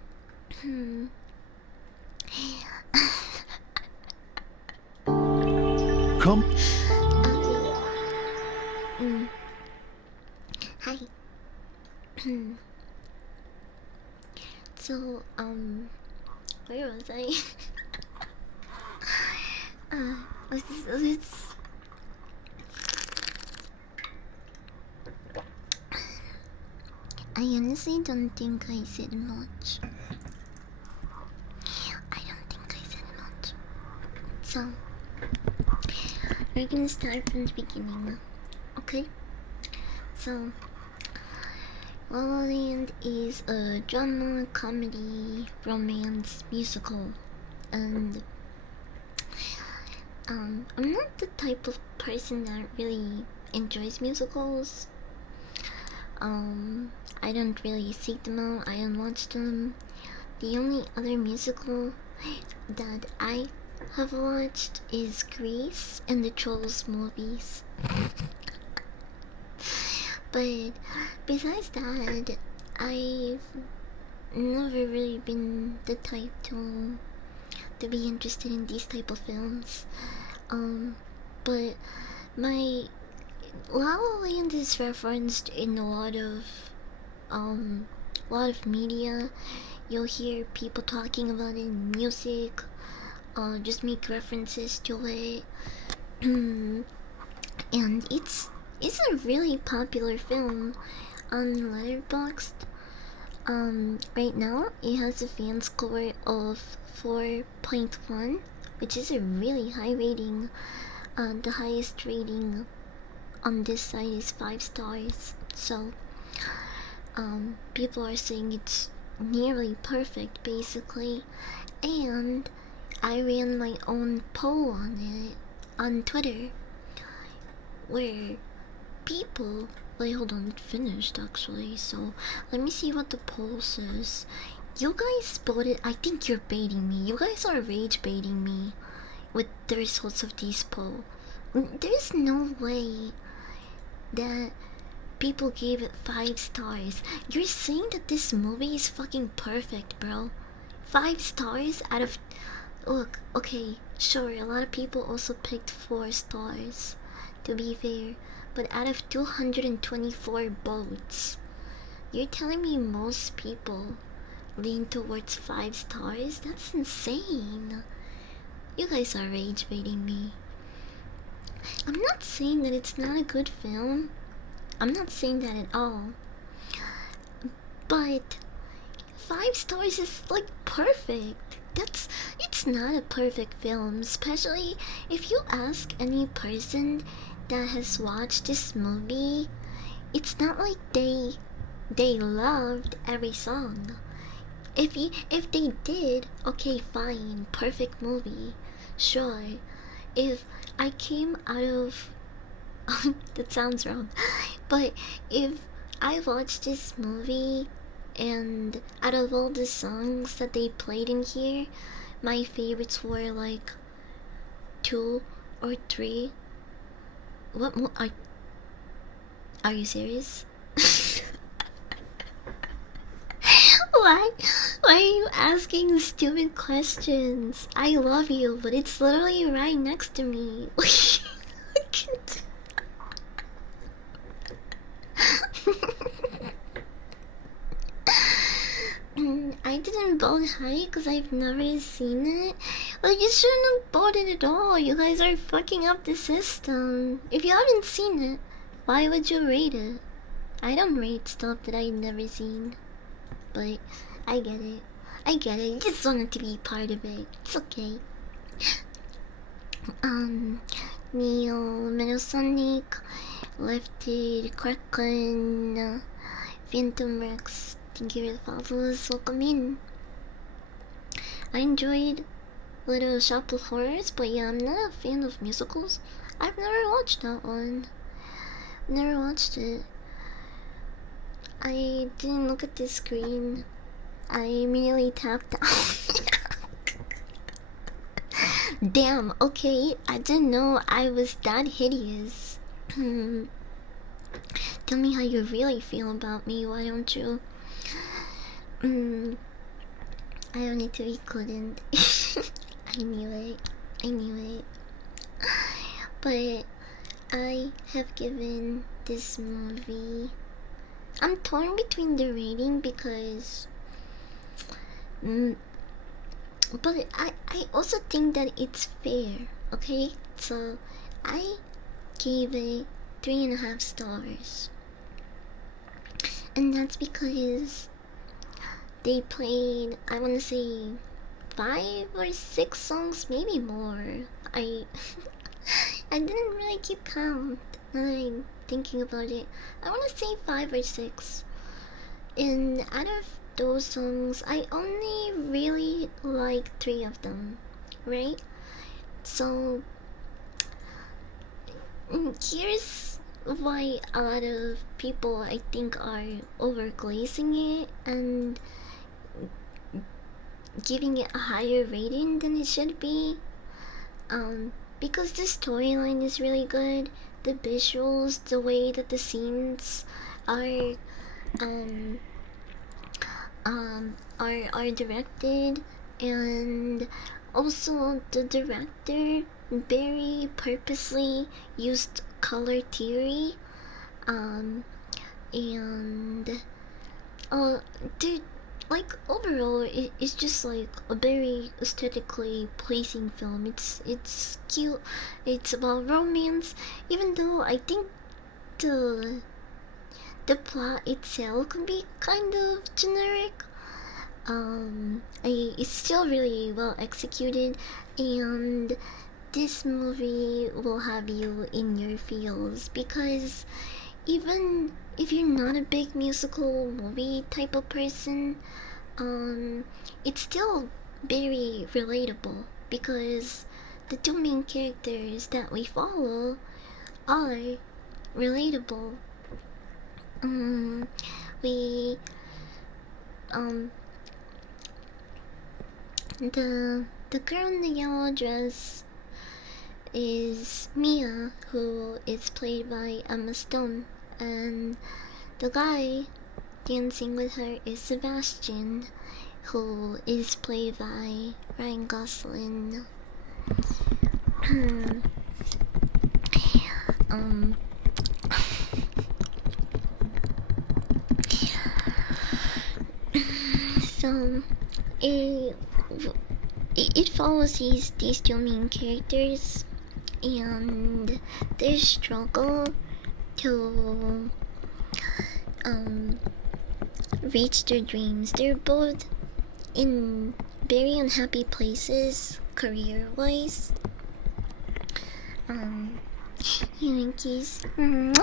Come. Okay. Hi. So, where was I? Let's. I honestly don't think I said much. I don't think I said much. So, we're gonna start from the beginning. Okay? So, La La Land is a drama, comedy, romance, musical. And, I'm not the type of person that really enjoys musicals. I don't really seek them out, I don't watch them. The only other musical that I have watched is Grease and the Trolls movies. But besides that, I've never really been the type to be interested in these type of films. But my La La Land is referenced in a lot of media. You'll hear people talking about it in music, just make references to it. And it's a really popular film on Letterboxd. Right now it has a fan score of 4.1, which is a really high rating. The highest rating on this site is 5 stars. So, people are saying it's nearly perfect, basically. And I ran my own poll on it on Twitter, where people. Wait, hold on, it finished actually. So let me see what the poll says. You guys spotted. I think you're baiting me. You guys are rage baiting me with the results of these polls. There's no way that people gave it 5 stars. You're saying that this movie is fucking perfect, bro. 5 stars out of. Look, okay, sure, a lot of people also picked 4 stars, to be fair, but out of 224 votes, you're telling me most people lean towards 5 stars? That's insane. You guys are rage baiting me. I'm not saying that it's not a good film. I'm not saying that at all. But 5 stars is like perfect. It's not a perfect film, especially if you ask any person that has watched this movie. It's not like they loved every song. If they did, okay, fine, perfect movie, sure. If I came out of that sounds wrong, but if I watched this movie and out of all the songs that they played in here, my favorites were like 2 or 3. What more? Are you serious? Why? Why are you asking stupid questions? I love you, but it's literally right next to me. I didn't vote high because I've never seen it, Well, you shouldn't have bought it at all. You guys are fucking up the system. If you haven't seen it, why would you rate it? I don't rate stuff that I've never seen. But I get it. I get it. You just wanted to be part of it. It's okay. Neil, Metasonic, Lifted, Kraken, Phantom Rex. Thank you for the follows. Welcome in. I enjoyed Little Shop of Horrors, but yeah, I'm not a fan of musicals. I've never watched that one. Never watched it. I didn't look at the screen. I immediately tapped out. Damn, okay, I didn't know I was that hideous. Tell me how you really feel about me, why don't you? I don't need to be couldn't. I knew it. I knew it. But I have given this movie. I'm torn between the rating because. But I also think that it's fair, okay? So I gave it 3.5 stars. And that's because they played, I wanna say 5 or 6 songs, maybe more. I didn't really keep count now that I'm thinking about it. I wanna say 5 or 6. And out of those songs, I only really like 3 of them, right? So here's why a lot of people I think are overglazing it and giving it a higher rating than it should be. Because the storyline is really good, the visuals, the way that the scenes are are directed, and also the director very purposely used color theory, and dude, like overall it's just like a very aesthetically pleasing film. It's cute, it's about romance, even though I think the plot itself can be kind of generic. It's still really well executed, and this movie will have you in your feels because even if you're not a big musical movie type of person, it's still very relatable because the 2 main characters that we follow are relatable. We the girl in the yellow dress is Mia, who is played by Emma Stone, and the guy dancing with her is Sebastian, who is played by Ryan Gosling. So it follows these 2 main characters and their struggle to reach their dreams. They're both in very unhappy places career-wise. Yankees. I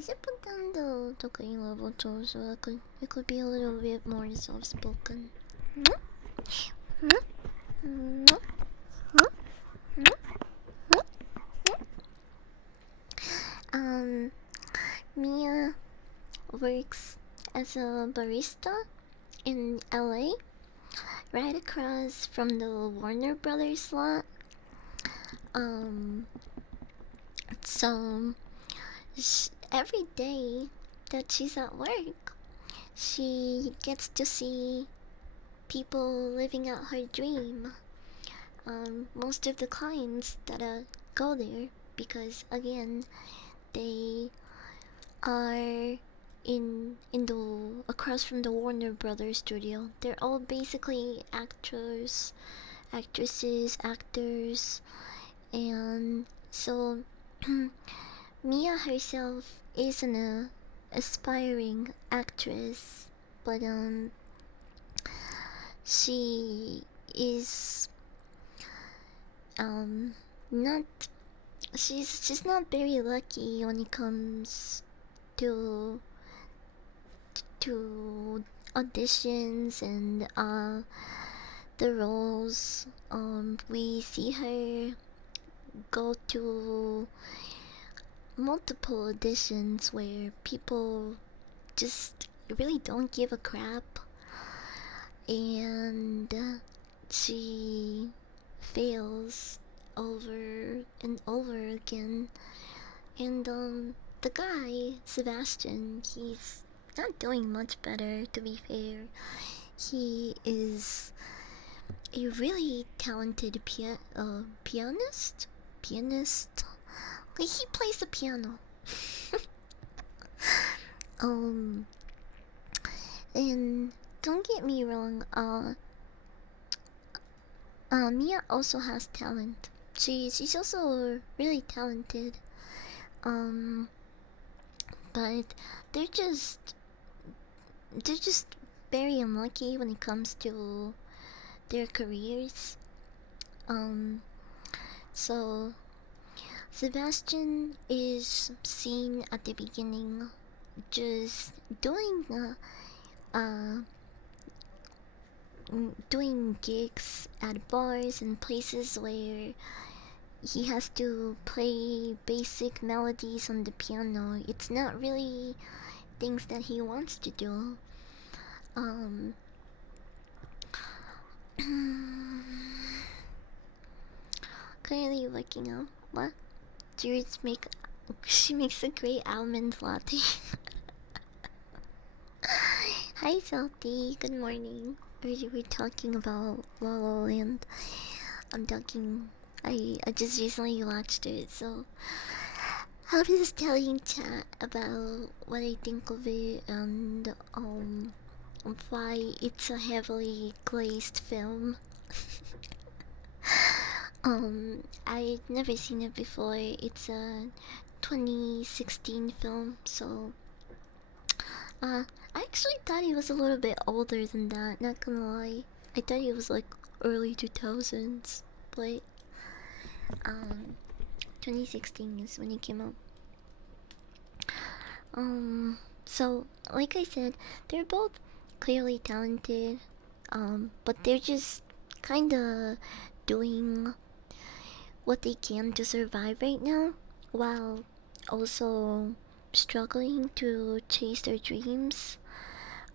should put down the talking level too, so it could be a little bit more soft spoken. Mia works as a barista in LA, right across from the Warner Brothers lot. So every day that she's at work, she gets to see people living out her dream. Most of the clients that go there because again they are in the across from the Warner Brothers studio. They're all basically actors, actresses, actors, and so Mia herself is an aspiring actress, but she is um not she's not very lucky when it comes to to auditions and the roles. We see her go to multiple auditions where people just really don't give a crap, and she fails over and over again. And the guy Sebastian, he's not doing much better, to be fair. He is a really talented pianist. Pianist. Like, he plays the piano. um, and don't get me wrong. Mia also has talent. She's also really talented. Um, but they're just they're just very unlucky when it comes to their careers. Um, so Sebastian is seen at the beginning just uh doing gigs at bars and places where he has to play basic melodies on the piano. It's not really things that he wants to do. Um, Clearly working out. What? Jules make she makes a great almond latte. Hi Salty, good morning. We're talking about La La Land. I'm talking. I just recently watched it, so I'll be just telling chat about what I think of it and why it's a heavily glazed film. I'd never seen it before. It's a 2016 film, so I actually thought he was a little bit older than that, not gonna lie. I thought he was like early 2000s, but 2016 is when he came out. So like I said, they're both clearly talented, but they're just kinda doing what they can to survive right now, while also struggling to chase their dreams.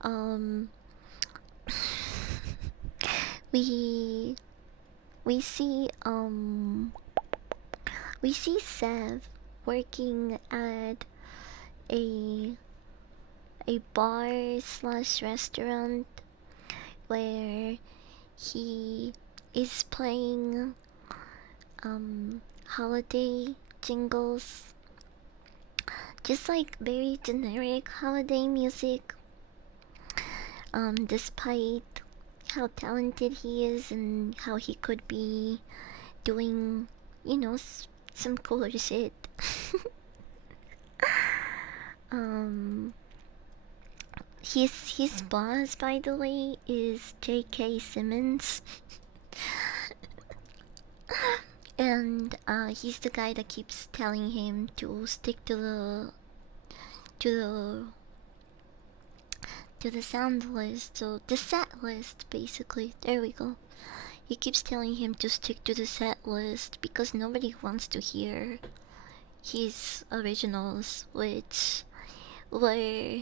Um, we we see we see Sev working at a bar slash restaurant where he is playing holiday jingles, just like very generic holiday music. Despite how talented he is and how he could be doing, some cooler shit. um, his boss, by the way, is J.K. Simmons. And he's the guy that keeps telling him to stick to the sound list, so the set list, basically. There we go. He keeps telling him to stick to the set list because nobody wants to hear his originals, which were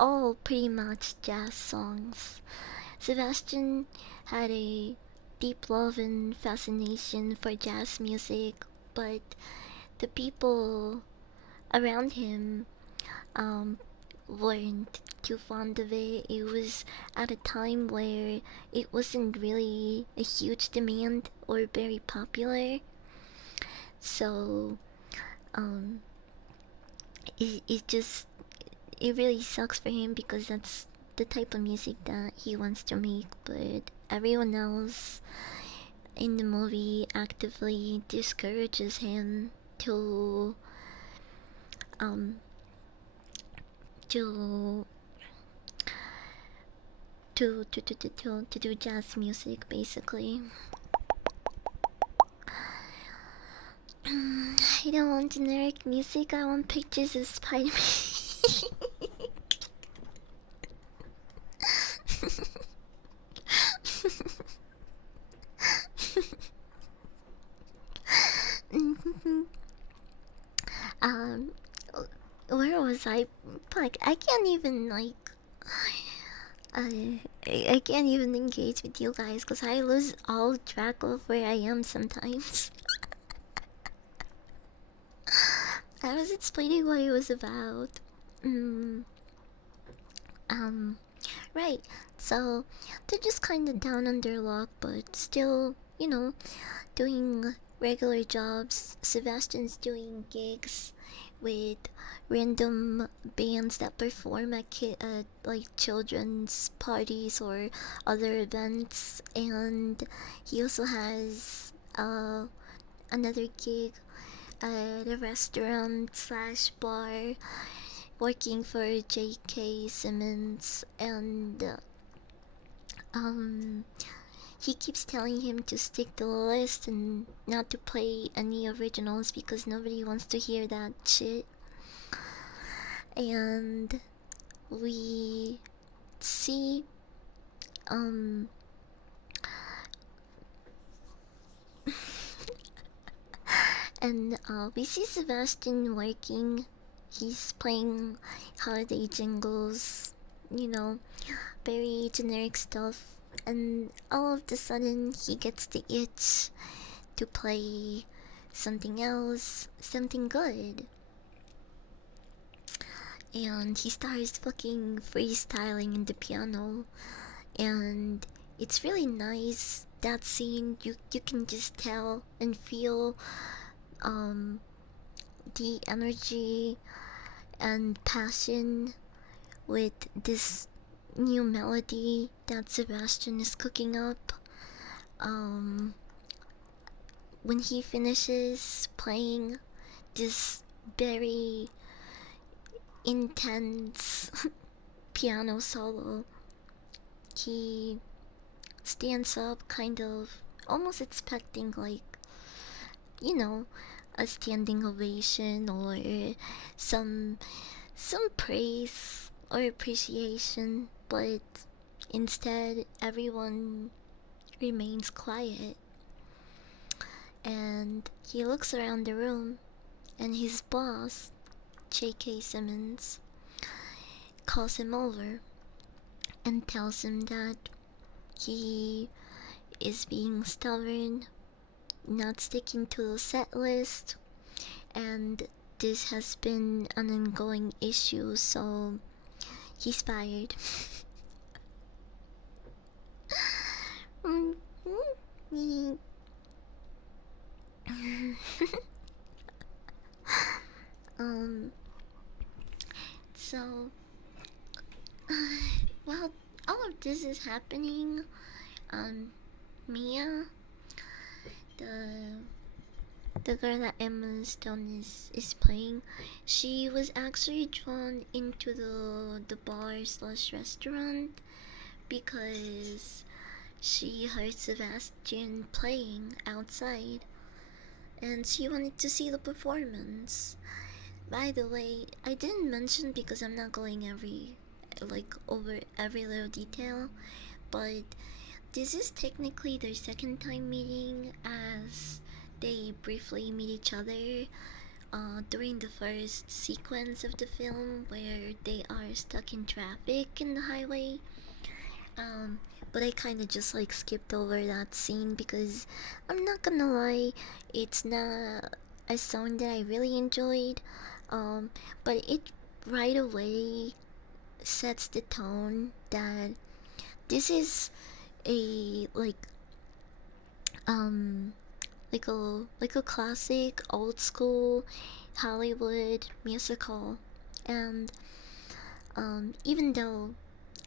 all pretty much jazz songs. Sebastian had a deep love and fascination for jazz music, but the people around him weren't too fond of it. It was at a time where it wasn't really a huge demand or very popular. So, it just it really sucks for him because that's the type of music that he wants to make, but everyone else in the movie actively discourages him to um to to do jazz music basically. I don't want generic music, I want pictures of Spider-Man. um, where was I? Like, I can't even like. I can't even engage with you guys because I lose all track of where I am sometimes. I was explaining what it was about. Mm, um, right. So they're just kind of down on their luck, but still, doing regular jobs. Sebastian's doing gigs with random bands that perform at like children's parties or other events, and he also has another gig at a restaurant slash bar working for J.K. Simmons, and um he keeps telling him to stick to the list and not to play any originals because nobody wants to hear that shit. And we see um and we see Sebastian working. He's playing holiday jingles, you know, very generic stuff. And all of a sudden, he gets the itch to play something else, something good. And he starts fucking freestyling in the piano, and it's really nice. That scene, you can just tell and feel um the energy and passion with this new melody that Sebastian is cooking up. Um, when he finishes playing this very intense piano solo, he stands up, kind of almost expecting, like, you know, a standing ovation or some some praise or appreciation, but instead everyone remains quiet, and he looks around the room, and his boss, J.K. Simmons, calls him over and tells him that he is being stubborn, not sticking to the set list, and this has been an ongoing issue, so he's fired. um, so, while all of this is happening, Mia, the the girl that Emma Stone is playing, she was actually drawn into the bar slash restaurant because she heard Sebastian playing outside, and she wanted to see the performance. By the way, I didn't mention because I'm not going over every little detail, but this is technically their second time meeting, as they briefly meet each other during the first sequence of the film where they are stuck in traffic in the highway. But I kind of just like skipped over that scene because I'm not gonna lie, it's not a song that I really enjoyed. But it right away sets the tone that this is a um like a classic old school Hollywood musical, and Even though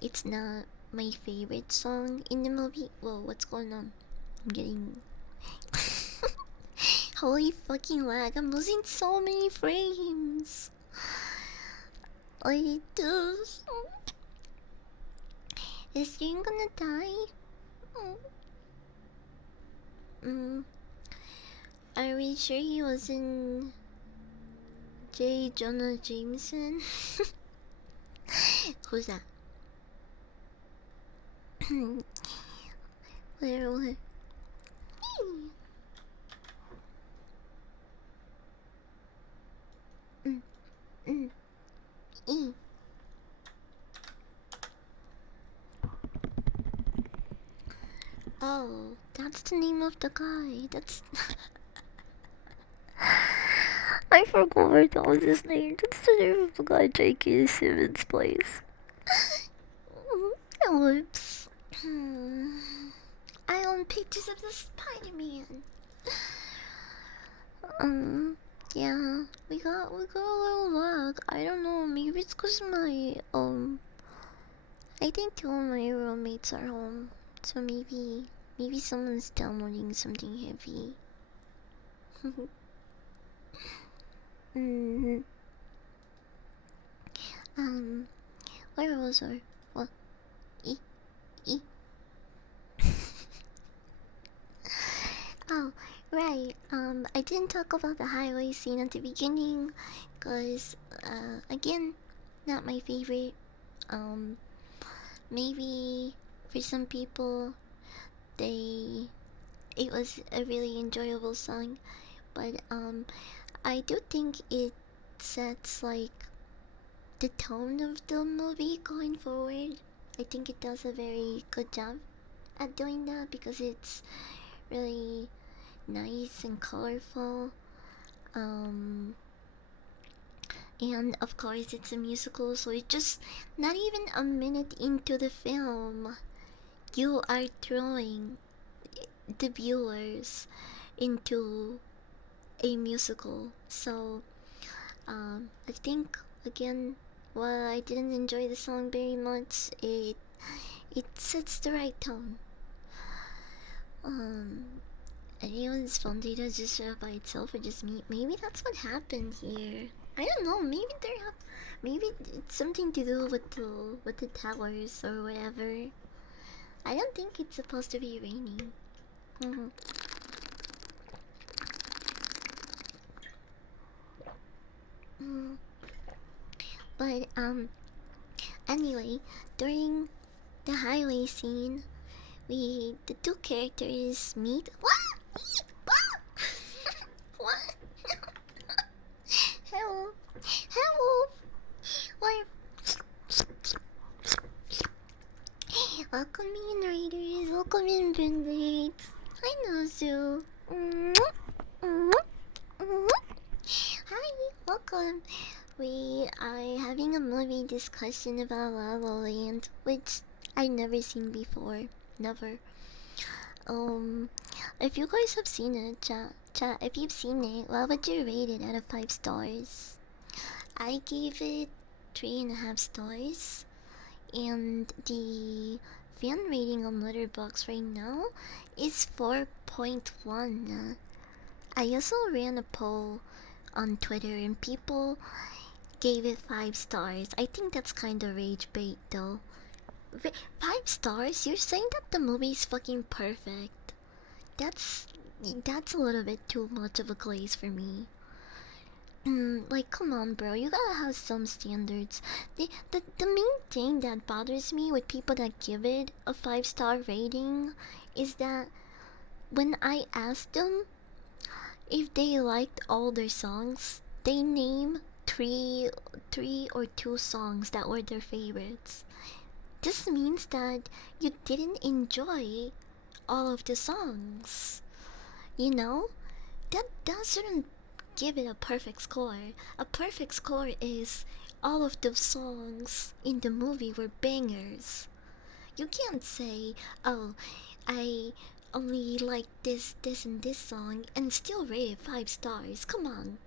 it's not my favorite song in the movie. Whoa, what's going on? I'm getting. Holy fucking lag, I'm losing so many frames. I just. Is stream gonna die? Are we sure he wasn't J. Jonah Jameson? Who's that? Where? Mm, mm, mm. Oh, that's the name of the guy. That's. I forgot what was his name. That's the name of the guy J.K. Simmons plays. Whoops. I own pictures of the Spider-Man. Yeah, we got a little lag. I don't know. Maybe it's cause my I think two of my roommates are home, so maybe someone's downloading something heavy. mm, um, where was I? What? E e. Oh, right. I didn't talk about the highway scene at the beginning, cause again, not my favorite. Um, maybe for some people, it was a really enjoyable song, but I do think it sets like the tone of the movie going forward. I think it does a very good job at doing that because it's really nice and colorful. Um, and of course, it's a musical, so it's just not even a minute into the film, you are throwing the viewers into a musical. So, I think again, while I didn't enjoy the song very much, it sets the right tone. Um, Anyone's phone data just shut up by itself, or just me? Maybe that's what happened here. I don't know. Maybe it's something to do with the towers or whatever. I don't think it's supposed to be raining. Mhm. Mm. But anyway, during the highway scene, the two characters meet. What? What? Hello, hello. What? Welcome in, Raiders. Welcome in, Bandits. Hi, Nozu. Hi, welcome. We are having a movie discussion about La La Land, which I never seen before. Never. Um, if you guys have seen it, chat, if you've seen it, what would you rate it out of 5 stars? I gave it 3.5 stars, and the fan rating on Letterboxd right now is 4.1. I also ran a poll on Twitter, and people gave it 5 stars. I think that's kind of rage bait, though. 5 stars? You're saying that the movie is fucking perfect. That's that's a little bit too much of a glaze for me. Like, come on, bro. You gotta have some standards. The main thing that bothers me with people that give it a 5 star rating is that when I ask them if they liked all their songs, they name three or two songs that were their favorites. This means that you didn't enjoy all of the songs. You know? That shouldn't give it a perfect score. A perfect score is all of the songs in the movie were bangers. You can't say, oh, I only like this, and this song and still rate it 5 stars. Come on.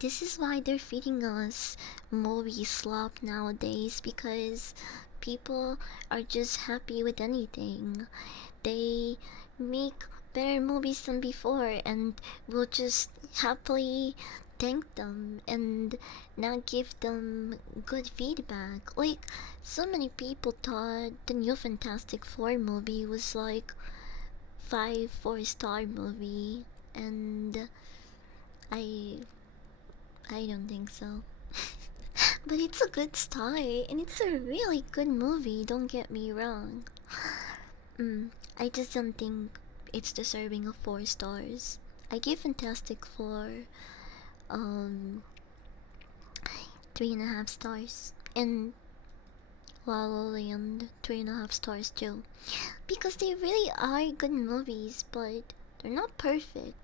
This is why they're feeding us movie slop nowadays, because people are just happy with anything. They make better movies than before and will just happily thank them and not give them good feedback. Like, so many people thought the new Fantastic Four movie was like 4-star movie, and I I don't think so. But it's a good start, and it's a really good movie, don't get me wrong. I just don't think it's deserving of 4 stars. I give Fantastic Four um 3.5 stars, and La La Land 3.5 stars too, because they really are good movies, but they're not perfect.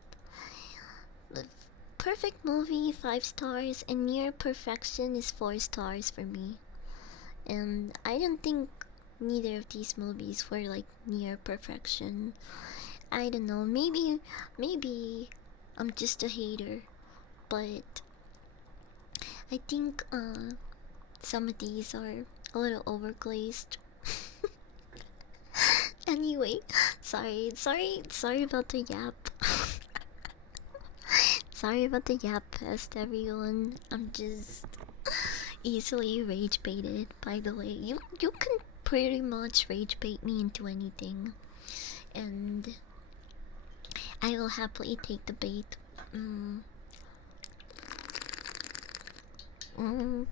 The perfect movie 5 stars, and near perfection is 4 stars for me. And I don't think neither of these movies were like near perfection. I don't know, maybe I'm just a hater, but I think some of these are a little overglazed. Anyway, sorry about the yap. Sorry about the yap pest, everyone. I'm just easily rage baited. By the way, you can pretty much rage bait me into anything, and I will happily take the bait. Mm. Mm.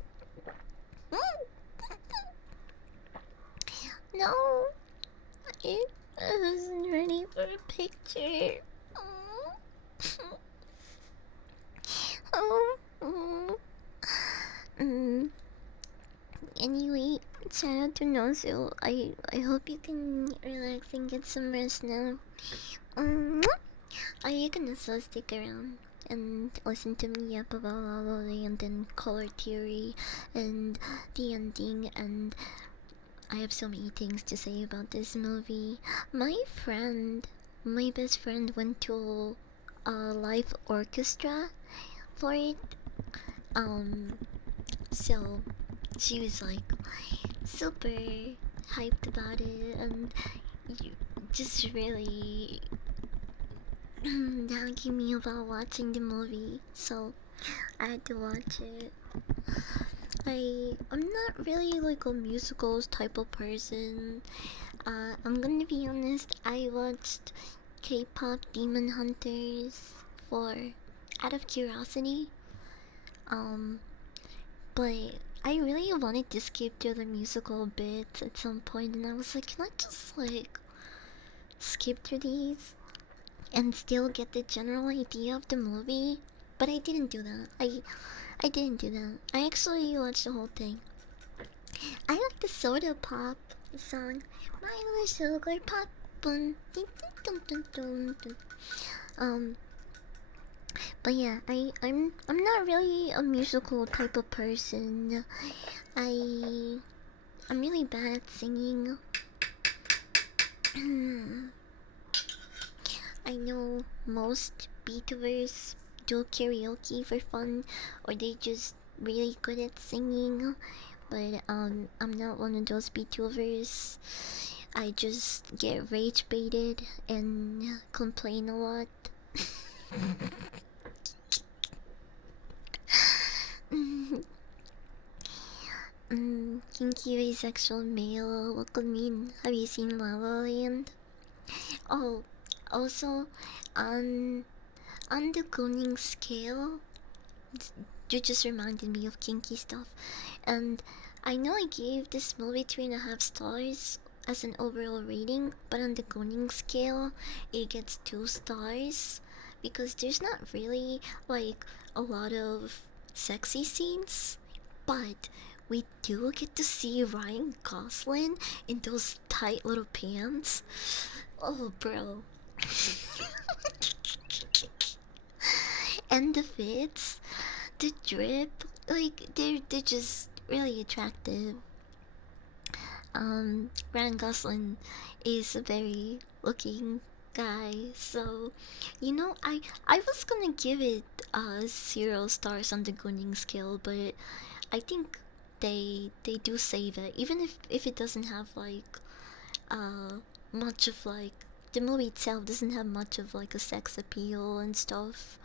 No, I wasn't ready for a picture. Oh. Mm. Anyway, shout out to Nozu. I hope you can relax and get some rest now. Are you gonna still stick around and listen to me yap about La La Land and color theory and the ending? And I have so many things to say about this movie. My best friend went to a live orchestra for it. So she was like super hyped about it, and you just really nagging me about watching the movie. So I had to watch it. I'm not really like a musicals type of person. I'm gonna be honest. I watched K-pop Demon Hunters for out of curiosity. Um, but I really wanted to skip through the musical bits at some point, and I was like, can I just like skip through these and still get the general idea of the movie? But I didn't do that. I didn't do that. I actually watched the whole thing. I like the Soda Pop song. My little sugar pop. But yeah, I'm not really a musical type of person. I'm really bad at singing. I know most Beatubers do karaoke for fun, or they just really good at singing. But I'm not one of those Beatubers. I just get rage baited and complain a lot. Kinky asexual male. What could mean? Have you seen La La Land? Oh, also, on the Gooning scale, you just reminded me of kinky stuff, and I know I gave this movie 3.5 stars as an overall rating, but on the Gooning scale, it gets 2 stars because there's not really like a lot of sexy scenes, but we do get to see Ryan Gosling in those tight little pants. Oh, bro. And the fits, the drip, like they're just really attractive. Ryan Gosling is a very looking guys. So, I was gonna give it 0 stars on the Gunning scale, but I think they do save it, even if it doesn't have like uh much of like the movie itself doesn't have much of like a sex appeal and stuff.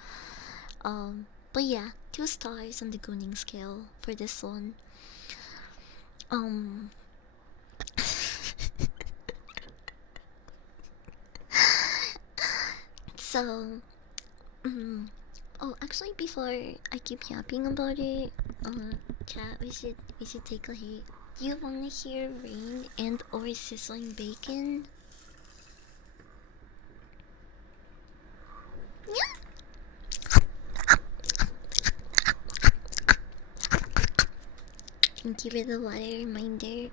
But yeah, 2 stars on the Gunning scale for this one. Um. So, oh, actually, before I keep yapping about it, chat, we should take a hit. Do you wanna hear rain and or sizzling bacon? Yeah. Thank you for the water reminder.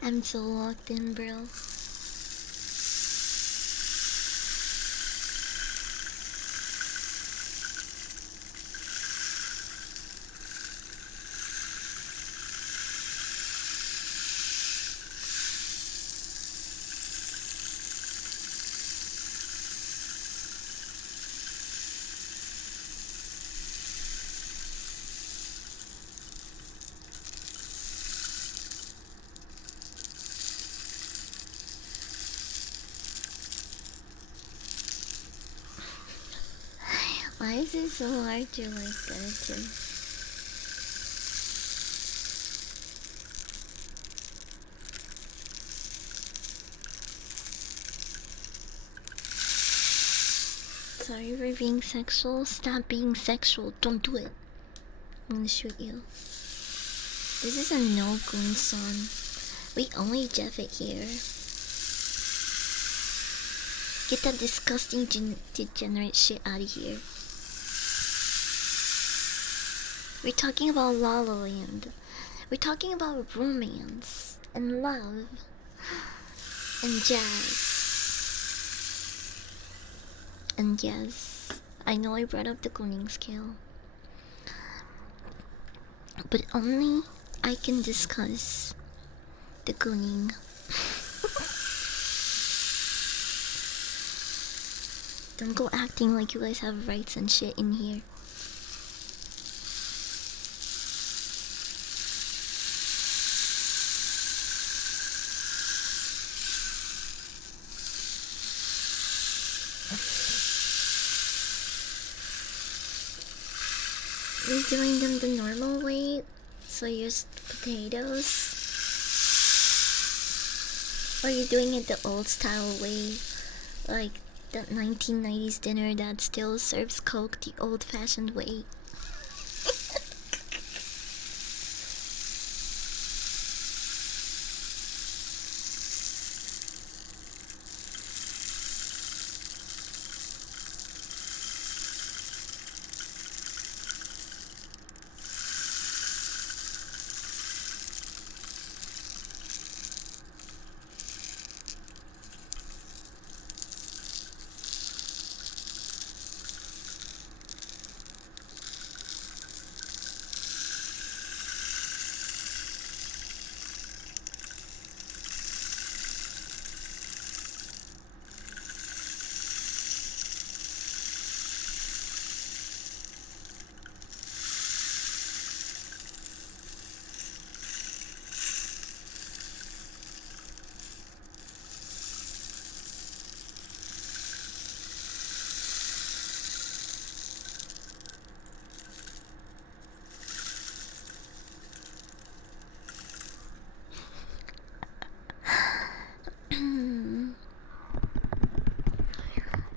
I'm so locked in, bro. Why is it so hard to like get into? Sorry for being sexual. Stop being sexual. Don't do it. I'm gonna shoot you. This is a no goon son. We only Jeff it here. Get that disgusting degenerate shit out of here. We're talking about La La Land. We're talking about romance and love and jazz. And yes, I know I brought up the Kuning scale, but only I can discuss the Kuning. Don't go acting like you guys have rights and shit in here. You're doing them the normal way, so used potatoes. Or you're doing it the old style way, like that 1990s dinner that still serves Coke the old fashioned way.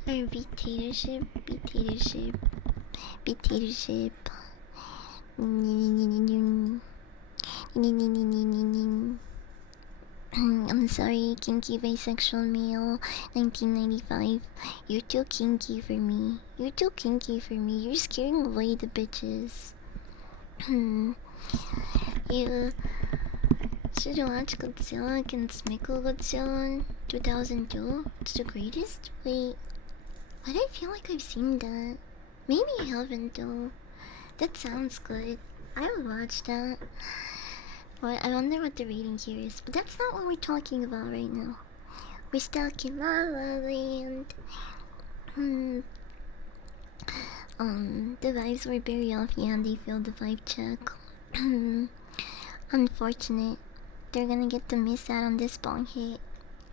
Or dictatorship, dictatorship, dictatorship, I'm sorry, kinky bisexual male, 1995. You're too kinky for me. You're too kinky for me. You're scaring away the bitches. You should watch Godzilla against Mechagodzilla 2002. It's the greatest. Wait, why do I feel like I've seen that? Maybe I haven't though. That sounds good. I would watch that. Well, I wonder what the rating here is, but that's not what we're talking about right now. We're stuck in La La Land. The vibes were very off. Yeah, they failed the vibe check. Unfortunate. They're gonna get to miss out on this bong hit.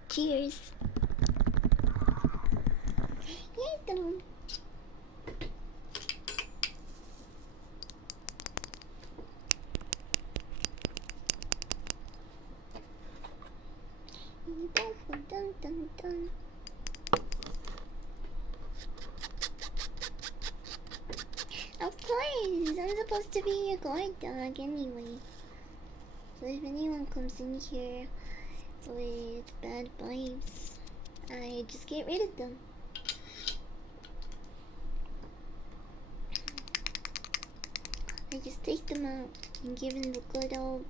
Cheers. Yeah, dun, dun, dun. Of course, I'm supposed to be your guard dog anyway. So if anyone comes in here with bad vibes, I just get rid of them. I just take them out and give them the good old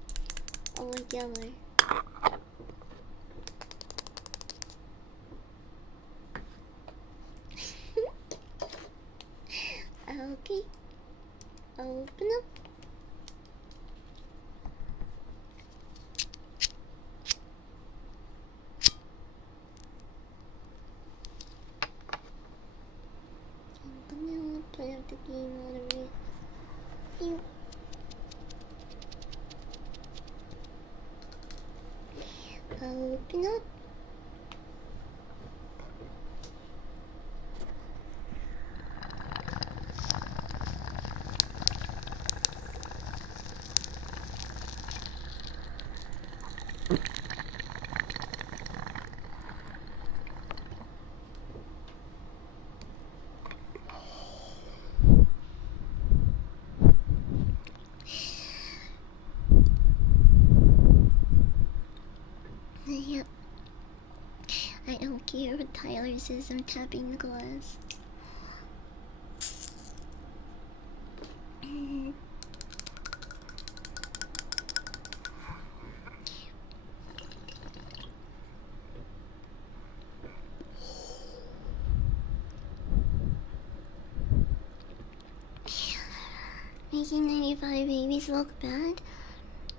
yellow. Okay, open up. I'm gonna play up the game a little bit. Pew. Open up. Yeah. I don't care what Tyler says, I'm tapping the glass. Making 95 babies look bad?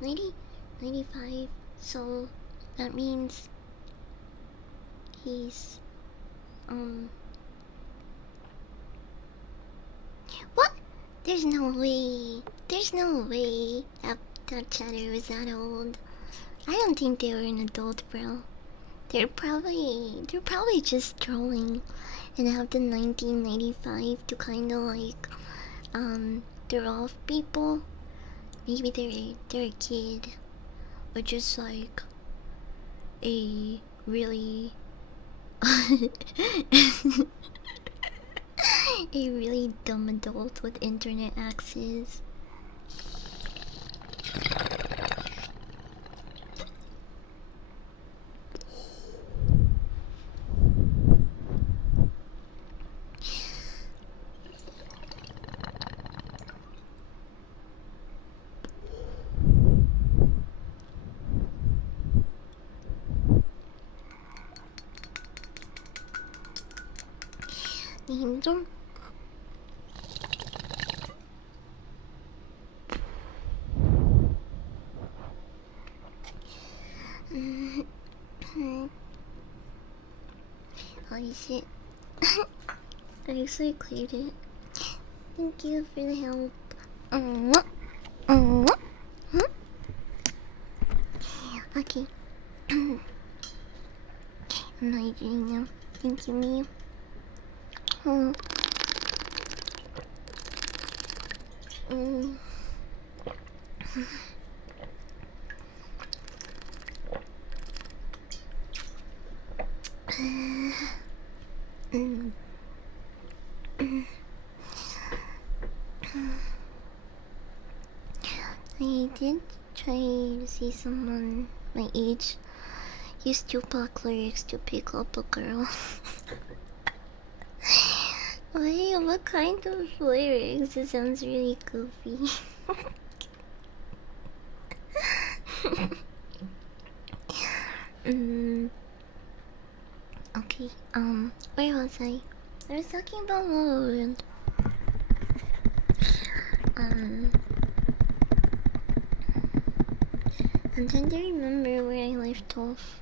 95, so that means he's what? There's no way. There's no way that chatter was that old. I don't think they were an adult, bro. They're probably just trolling and have the 1995 to kind of like throw off people. Maybe they're a kid, or just like a really a really dumb adult with internet access. 힘 좀. Holy shit. I actually cleared it. Thank you for the help. Okay. I'm hydrating now. Thank you, me. I did try to see someone my age use Tupac lyrics to pick up a girl. Wait, what kind of lyrics? It sounds really goofy. mm, okay, where was I? I was talking about mood. I'm trying to remember where I left off.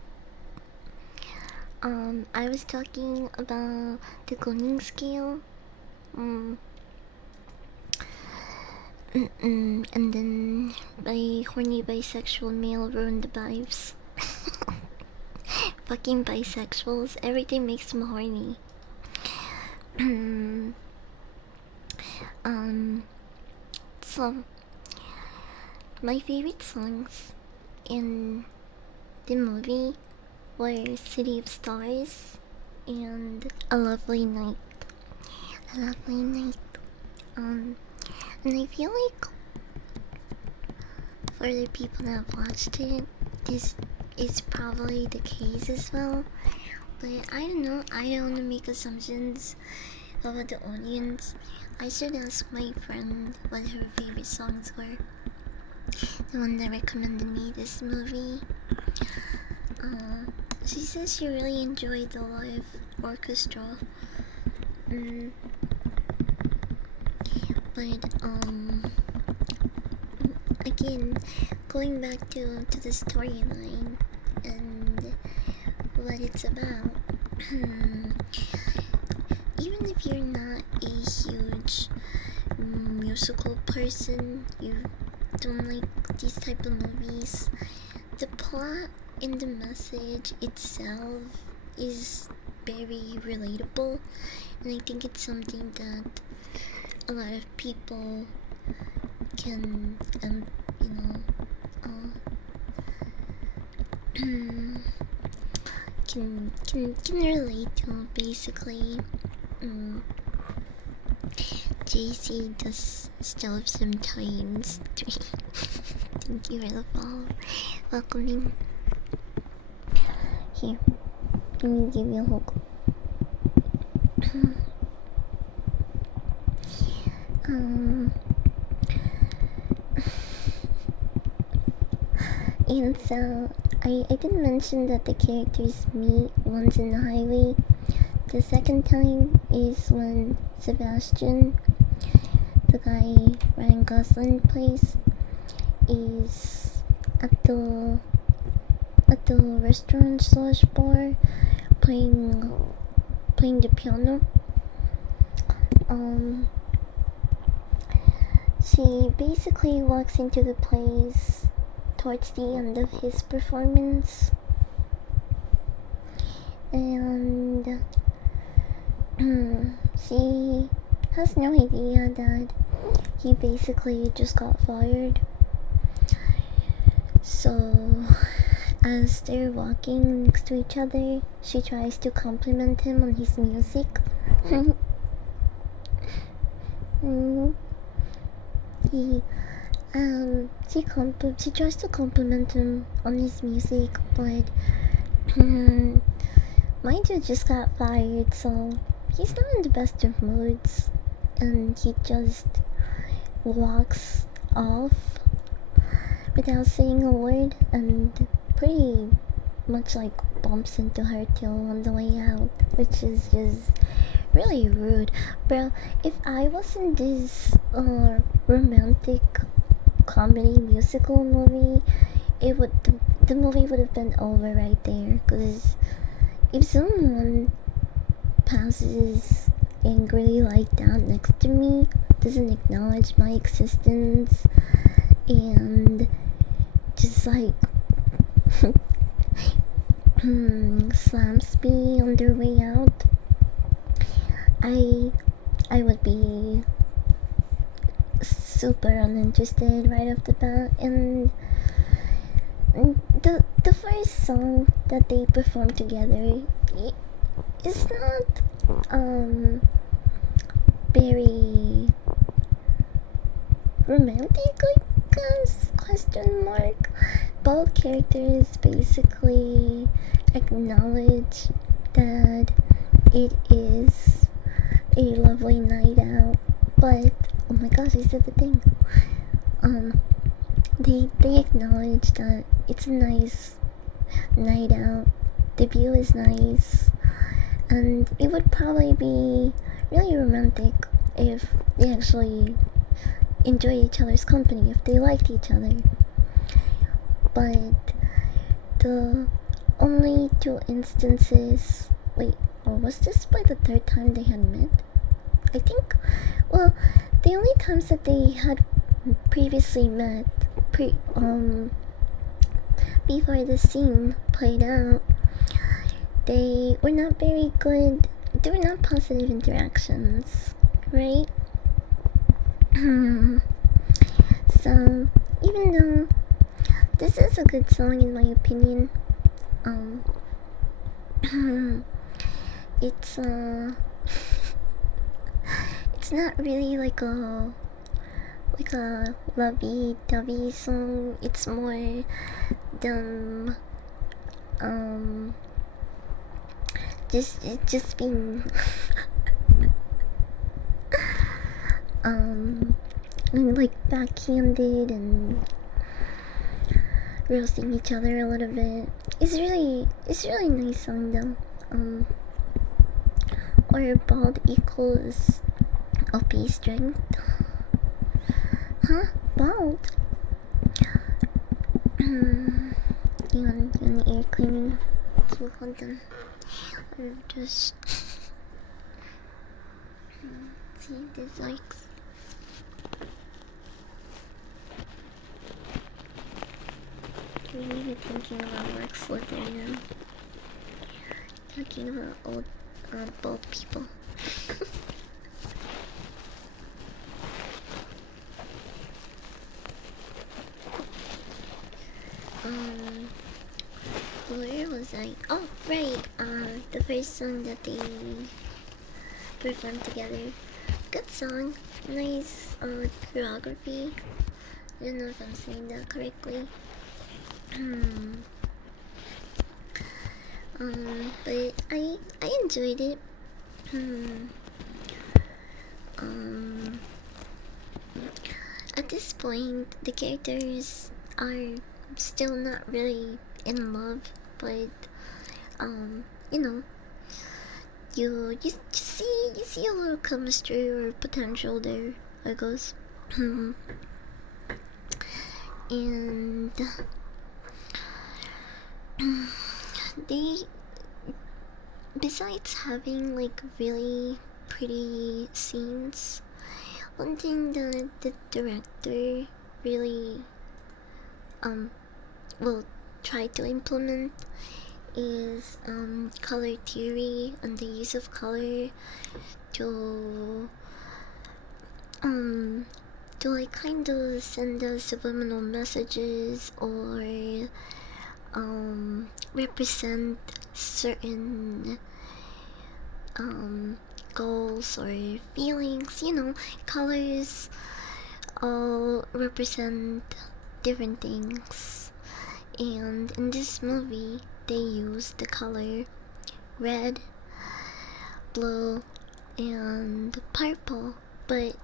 I was talking about the cloning scale. And then my horny bisexual male ruined the vibes. Fucking bisexuals, everything makes them horny. So my favorite songs in the movie were City of Stars and A Lovely Night. A Lovely Night. And I feel like for the people that watched it, this is probably the case as well. But I don't know, I don't want to make assumptions about the audience. I should ask my friend what her favorite songs were. The one that recommended me this movie. She says she really enjoyed the live orchestra. But again, going back to the storyline and what it's about. Even if you're not a huge musical person, you don't like these type of movies, the plot and the message itself is very relatable, and I think it's something that a lot of people can can relate to. Basically, JC does still sometimes. Thank you for the follow. Welcoming. Here, let me give you a hug. And so I did mention that the characters meet once in the highway. The second time is when Sebastian, the guy Ryan Gosling plays, is at the restaurant slash bar playing the piano. She basically walks into the place towards the end of his performance, and she has no idea that he basically just got fired. So as they're walking next to each other, she tries to compliment him on his music. She tries to compliment him on his music, but mind you, just got fired, so he's not in the best of moods, and he just walks off without saying a word, and pretty much like bumps into her tail on the way out, which is just really rude. Bro, if I was in this romantic comedy musical movie, the movie would have been over right there. Because if someone passes angrily like that next to me, doesn't acknowledge my existence, and just like slams me on their way out, I would be super uninterested right off the bat. And the first song that they perform together is not very romantic, like guess? Question mark. Both characters basically acknowledge that it is a lovely night out, but oh my gosh, I said the thing. They acknowledge that it's a nice night out. The view is nice, and it would probably be really romantic if they actually enjoy each other's company, if they liked each other. But the only two instances. Wait, or was this by the third time they had met? I think. Well, the only times that they had previously met, before the scene played out, they were not very good. They were not positive interactions, right? So, even though this is a good song in my opinion, it's it's not really like a lovey-dovey song. It's more them just being like backhanded and roasting each other a little bit. It's really nice song though. Or bald equals OP strength. Huh? Bald? Yun air cleaning. So hold on. I'll just see if this likes. We need to be thinking about Lex Luthor now. Talking about old bald people. Where was I? Oh, right. The first song that they performed together. Good song. Nice choreography. I don't know if I'm saying that correctly. But I enjoyed it. At this point, the characters are still not really in love, but you know, you see a little chemistry or potential there, I guess. And they, besides having like really pretty scenes, one thing that the director really will try to implement is color theory and the use of color to like kind of send us subliminal messages or represent certain goals or feelings. You know, colors all represent different things, and in this movie they use the color red, blue, and purple, but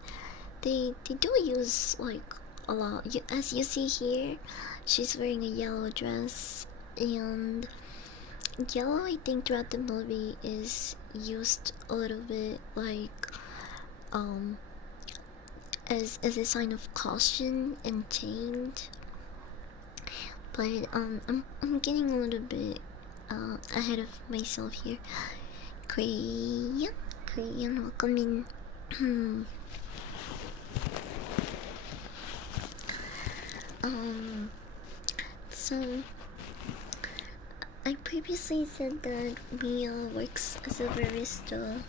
they do use like a lot. As you see here, she's wearing a yellow dress, and yellow I think throughout the movie is used a little bit like as a sign of caution and change. But I'm getting a little bit ahead of myself here. Korean, welcome in. So I previously said that Mia works as a barista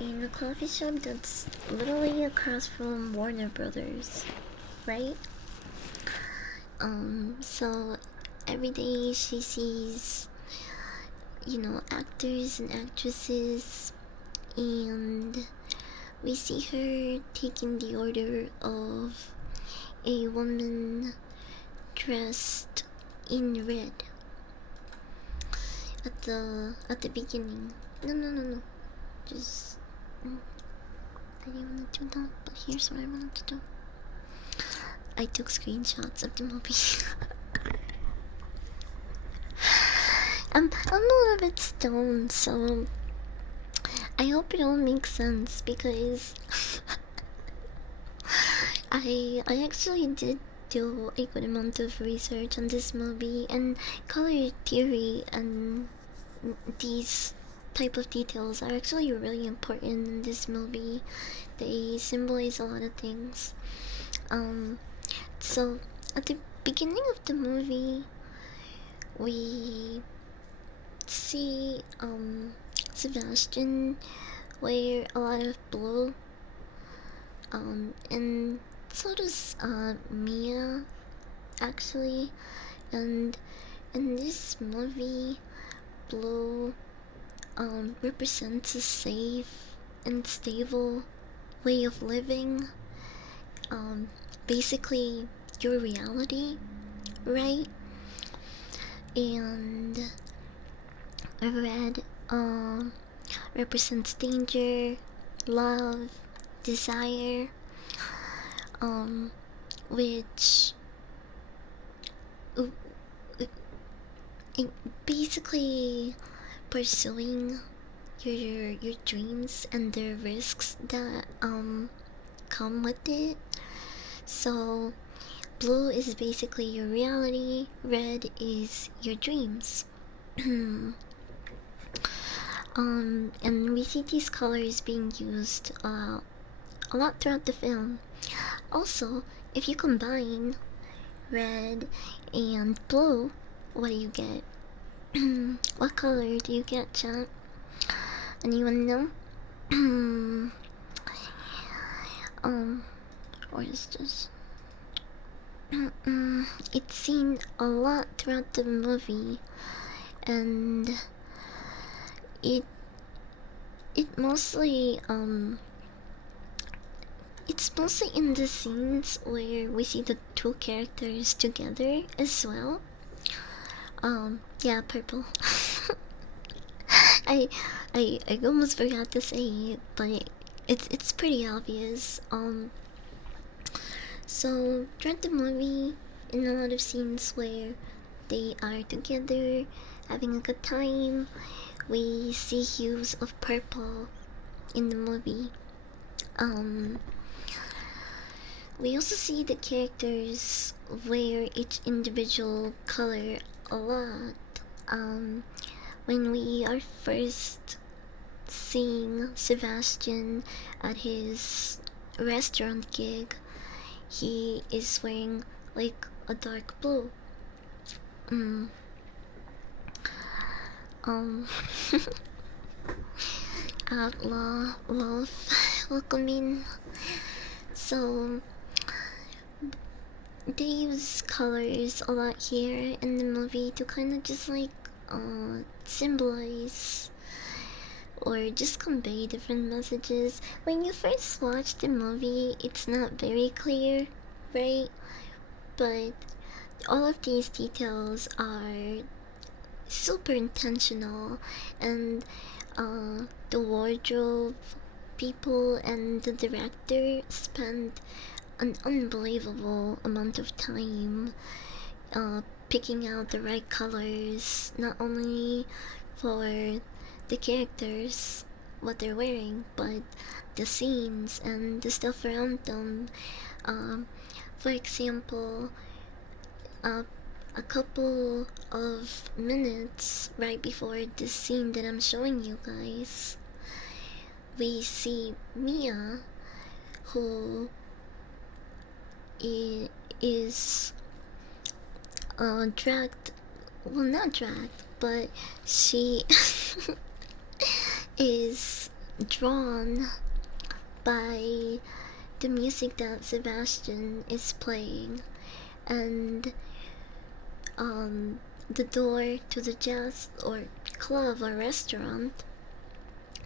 in a coffee shop that's literally across from Warner Brothers, right? So every day she sees, you know, actors and actresses, and we see her taking the order of a woman dressed in red at the beginning. No. Just I didn't want to do that, but here's what I wanted to do. I took screenshots of the movie. I'm a little bit stoned, so I hope it all makes sense because I actually did do a good amount of research on this movie, and color theory and these type of details are actually really important in this movie. They symbolize a lot of things. So at the beginning of the movie, we see Sebastian wear a lot of blue, and so does Mia actually. And in this movie, blue represents a safe and stable way of living. Basically your reality, right? And red represents danger, love, desire, which basically pursuing your dreams and the risks that come with it. So blue is basically your reality, red is your dreams. And we see these colors being used a lot throughout the film. Also, if you combine red and blue, what do you get? What color do you get, chat? Anyone know? What is this? It's seen a lot throughout the movie, and it mostly it's mostly in the scenes where we see the two characters together as well. Yeah, purple. I almost forgot to say it, but it's pretty obvious. So throughout the movie, in a lot of scenes where they are together, having a good time, we see hues of purple in the movie. We also see the characters wear each individual color a lot. When we are first seeing Sebastian at his restaurant gig, he is wearing like a dark blue. Outlaw Wolf, welcome in. So they use colors a lot here in the movie to kind of just like symbolize or just convey different messages. When you first watch the movie, it's not very clear, right? But all of these details are super intentional, and the wardrobe people and the director spent an unbelievable amount of time picking out the right colors, not only for the characters, what they're wearing, but the scenes and the stuff around them. For example, a couple of minutes right before this scene that I'm showing you guys, we see Mia, who is dragged, well, not dragged, but she is drawn by the music that Sebastian is playing, and the door to the jazz or club or restaurant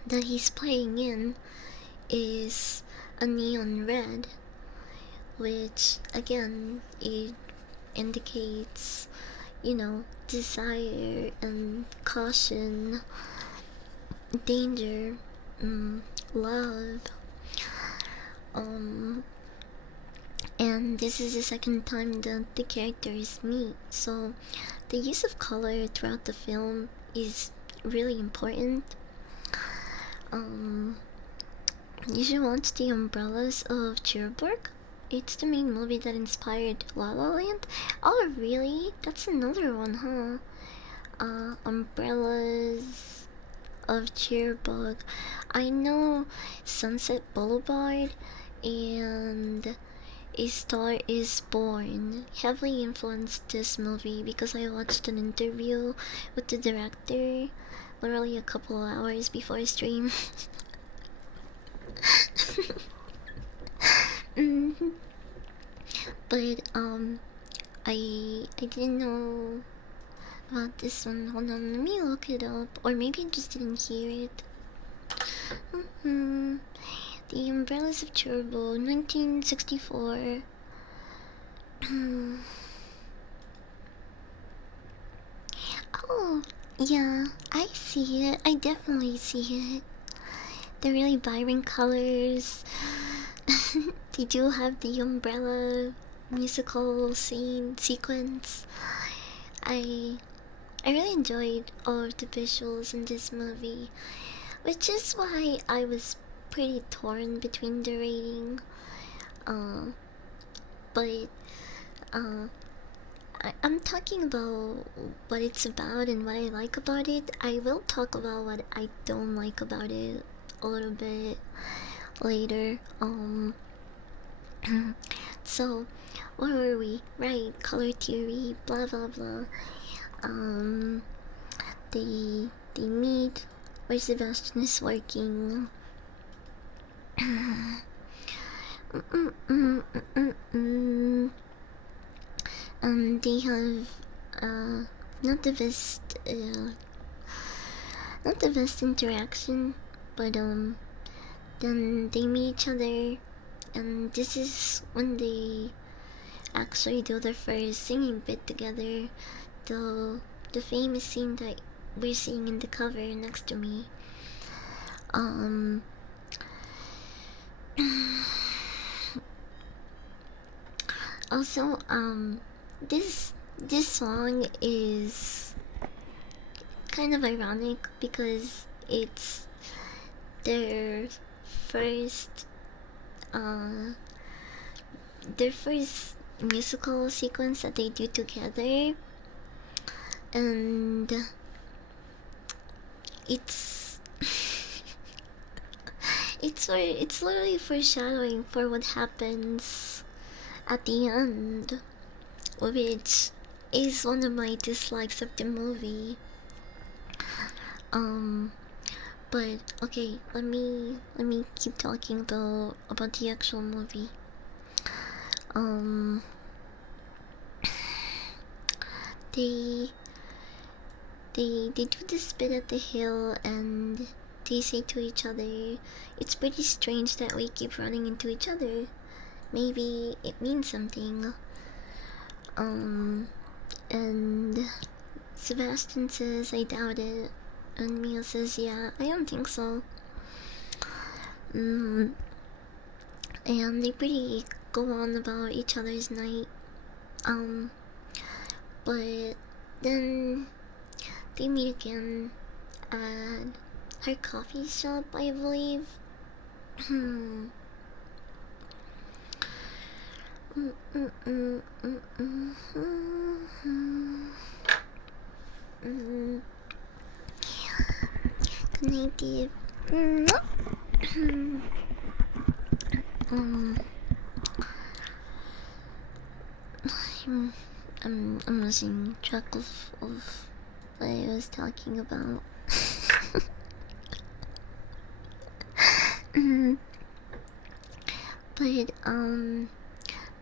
that he's playing in is a neon red, which again it indicates, you know, desire and caution, danger, love. Um, and this is the second time that the characters meet, so the use of color throughout the film is really important. Um, you should watch The Umbrellas of Cherbourg. It's the main movie that inspired La La Land. Oh, really? That's another one, huh? Umbrellas of Cherbourg. I know Sunset Boulevard and A Star Is Born heavily influenced this movie because I watched an interview with the director literally a couple of hours before stream. Mhm. But I didn't know about this one. Hold on, let me look it up, or maybe I just didn't hear it. The Umbrellas of Cherbourg, 1964. Oh, yeah, I see it. I definitely see it. They're really vibrant colors. They do have the umbrella musical scene sequence. I I really enjoyed all of the visuals in this movie, which is why I was pretty torn between the rating. Uh, but uh, I'm talking about what it's about and what I like about it. I will talk about what I don't like about it a little bit later. So, where were we? Right, color theory, blah blah blah. Um, they meet where Sebastian is working. They have not the best not the best interaction, but then they meet each other, and this is when they actually do their first singing bit together. The famous scene that we're seeing in the cover next to me. Um, also, this song is kind of ironic because it's their first uh their first musical sequence that they do together, and it's it's literally foreshadowing for what happens at the end, which is one of my dislikes of the movie. Um, but okay, let me keep talking about the actual movie. Um, they they do this bit at the hill, and they say to each other, "It's pretty strange that we keep running into each other. Maybe it means something." And Sebastian says, "I doubt it," and Mia says, "Yeah, I don't think so." Mm, and they pretty go on about each other's night. Um, but then they meet again at her coffee shop, I believe. Native. um, I'm losing track of what I was talking about. But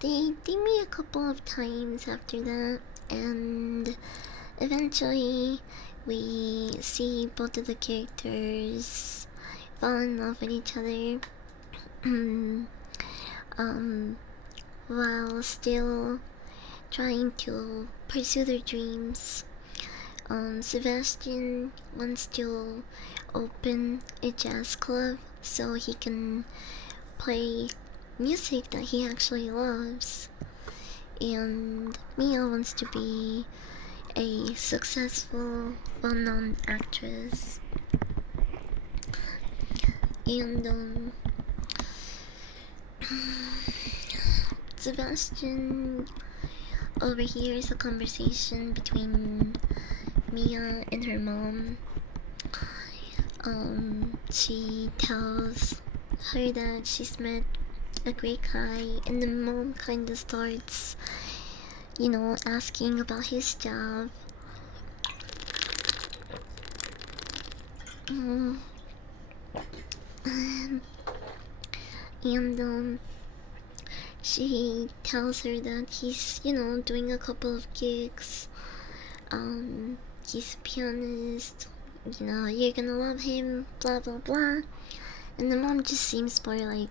they meet a couple of times after that, and eventually we see both of the characters fall in love with each other. um, while still trying to pursue their dreams. Sebastian wants to open a jazz club so he can play music that he actually loves. And Mia wants to be a successful, well-known actress. And Sebastian overhears a conversation between Mia and her mom. She tells her that she's met a great guy, and the mom kinda starts, asking about his job. And she tells her that he's, doing a couple of gigs. He's a pianist, you're gonna love him, blah blah blah. And the mom just seems more like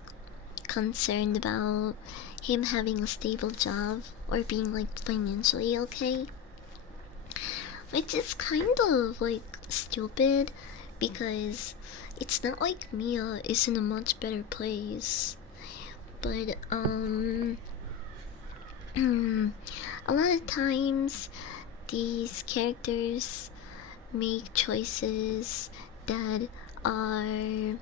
concerned about him having a stable job or being like financially okay. Which is kind of like stupid because it's not like Mia is in a much better place. But a lot of times these characters make choices that are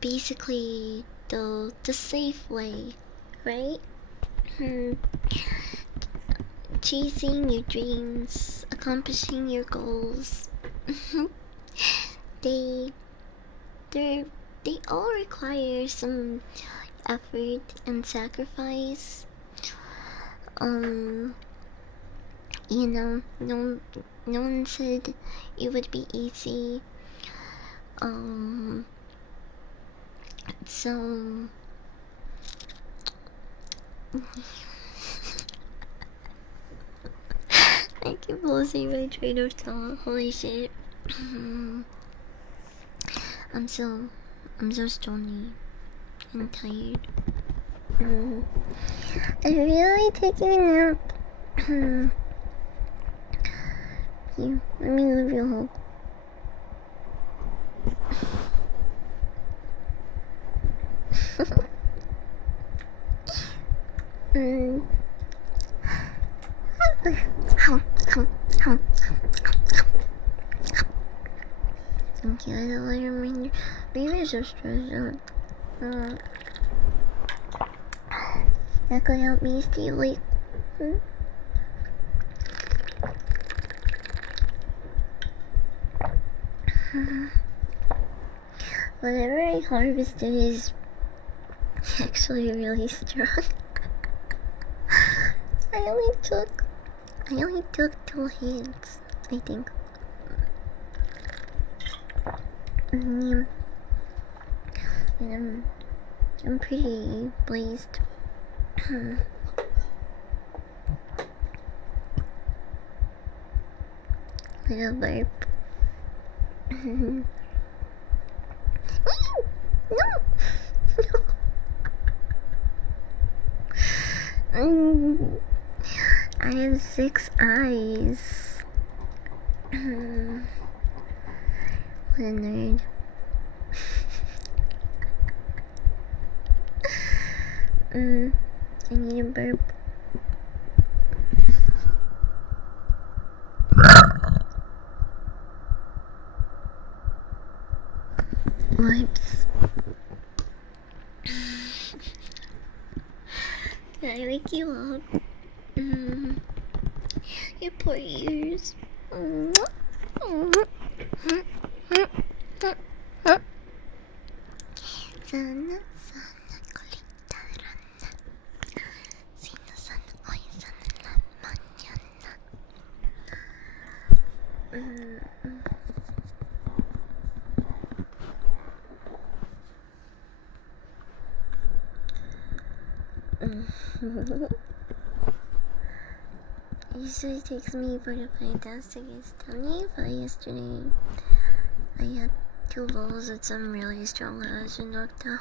basically the safe way, right? Chasing your dreams, accomplishing your goals. they they all require some effort and sacrifice. No one said it would be easy. So I keep losing my train of thought. Holy shit. I'm so stony and tired. I'm really taking a nap. Here, let me give you a hug. Thank you, I don't want to remind maybe it's so stressed out. That could help me stay awake. Whatever I harvested is actually really strong. I only took 2 hits, I think. And I'm pretty blazed. Little burp. No! I have 6 eyes. What a nerd. I need a burp. Whoops. Can I wake you up? Your poor ears. Sana kulitarana. Sinasan oisan la mañana. It usually takes me 45 days to get stoney, but yesterday I had 2 bowls with some really strong acid knocked out.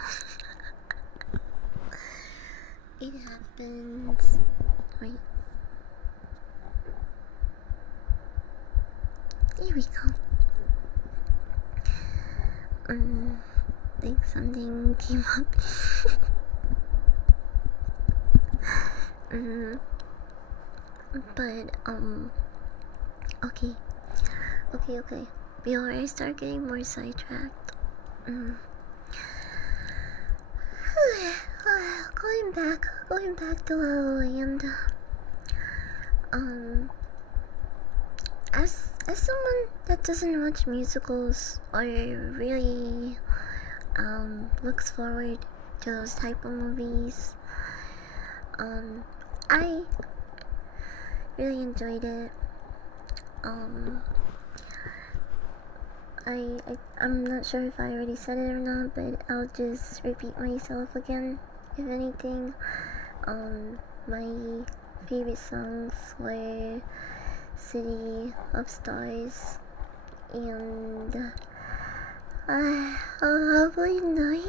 It happens. Wait. There we go. Think something came up. But okay. Before I start getting more sidetracked, going back to La La Land. As someone that doesn't watch musicals or really looks forward to those type of movies, I really enjoyed it. I'm not sure if I already said it or not, but I'll just repeat myself again. If anything, my favorite songs were City of Stars and A Lovely Night.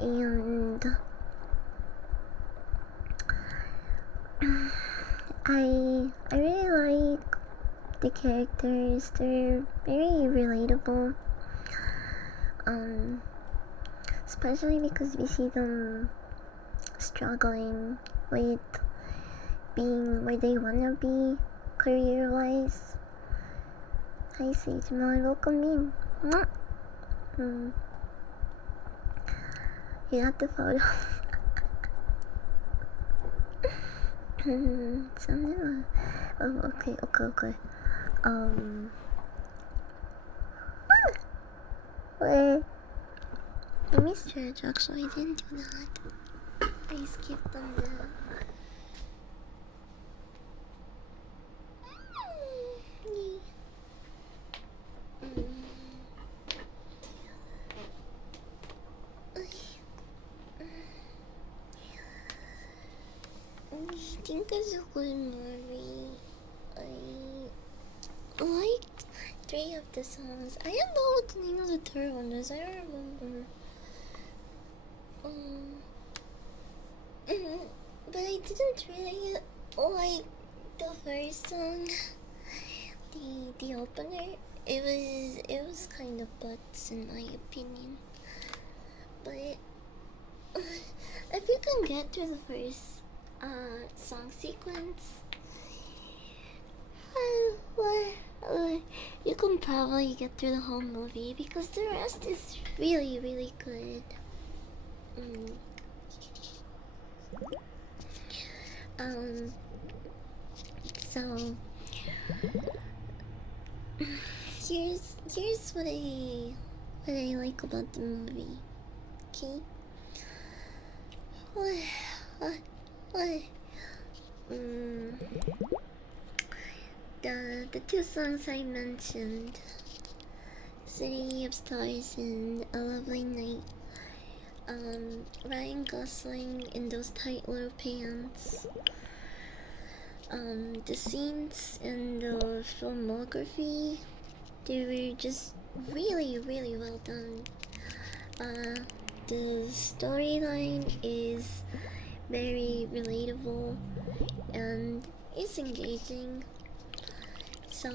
And I really like the characters. They're very relatable. Especially because we see them struggling with being where they wanna be career-wise. Hi Sage Mel, welcome in. You got the photo. Something. Oh, okay. Wait. I misjudged. Actually, I didn't do that. I skipped on that. I think it's a good movie. I liked 3 of the songs. I don't know what the name of the third one is. I don't remember. But I didn't really like the first song. The opener. It was kind of butts in my opinion. But if you can get through the first song sequence, you can probably get through the whole movie because the rest is really, really good. So here's what I like about the movie. Okay. The 2 songs I mentioned, City of Stars and A Lovely Night. Ryan Gosling in those tight little pants. The scenes and the filmography, they were just really, really well done. The storyline is very relatable and it's engaging. So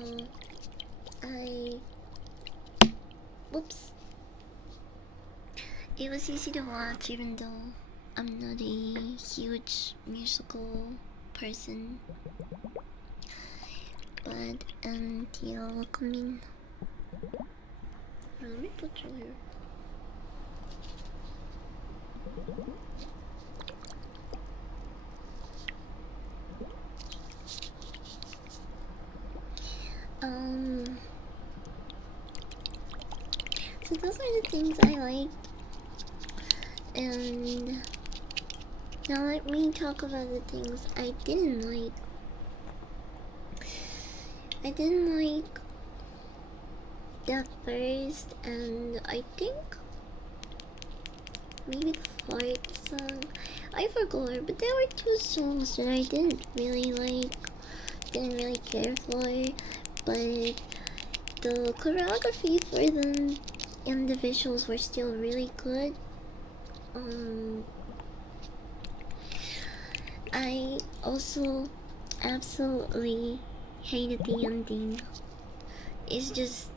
it was easy to watch even though I'm not a huge musical person. But you're welcome in. Let me put you here. So those are the things I like. And now let me talk about the things I didn't like. I didn't like that first and I think maybe the 4th song. I forgot, but there were 2 songs that I didn't really like, didn't really care for, but the choreography for them and the visuals were still really good. I also absolutely hated the ending. It's just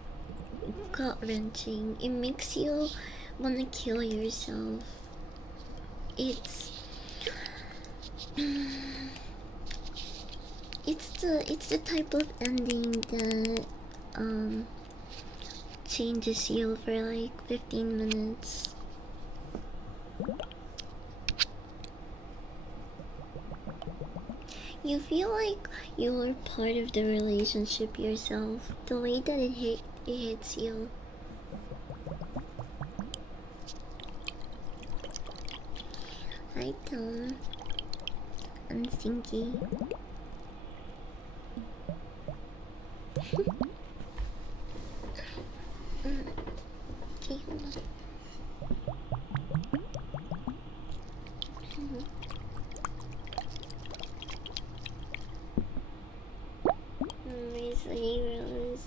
gut wrenching. It makes you wanna kill yourself. It's it's the type of ending that changes you for like 15 minutes. You feel like you're part of the relationship yourself. The way that it hits you. Hi Tom. I'm Stinky. Okay, hold on. Where's the heroes?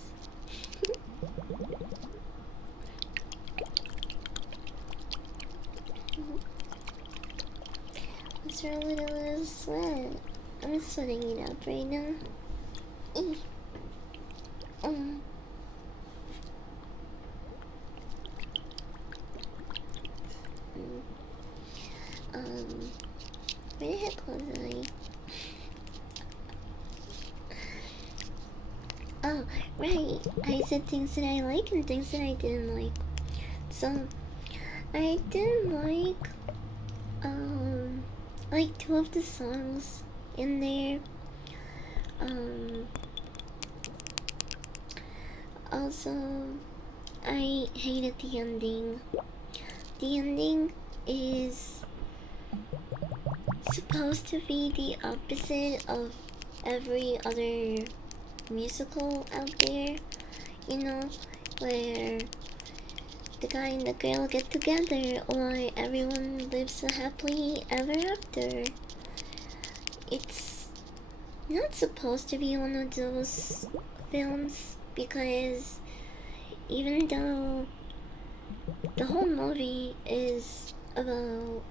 What's wrong with a little sweat? I'm sweating it up right now. Eee. Where the heck was I? Oh, right. I said things that I like and things that I didn't like. So, I didn't like two of the songs in there. Also, I hated the ending. The ending is supposed to be the opposite of every other musical out there, you know, where the guy and the girl get together or everyone lives happily ever after. It's not supposed to be one of those films because even though the whole movie is about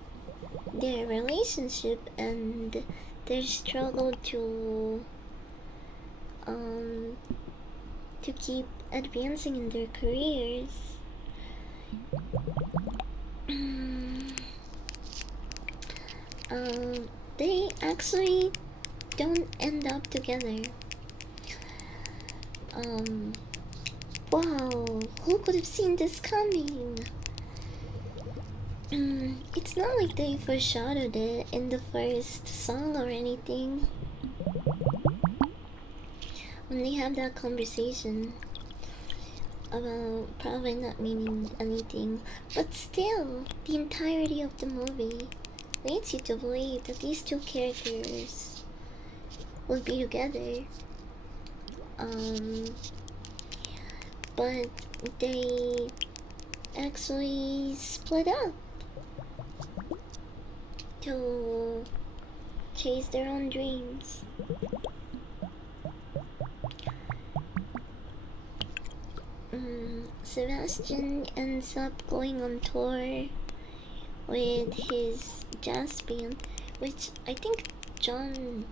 their relationship and their struggle to keep advancing in their careers, they actually don't end up together. Wow, who could have seen this coming? It's not like they foreshadowed it in the first song or anything. When they have that conversation about probably not meaning anything, but still, the entirety of the movie leads you to believe that these two characters will be together. But they actually split up to chase their own dreams. Sebastian ends up going on tour with his jazz band, which I think John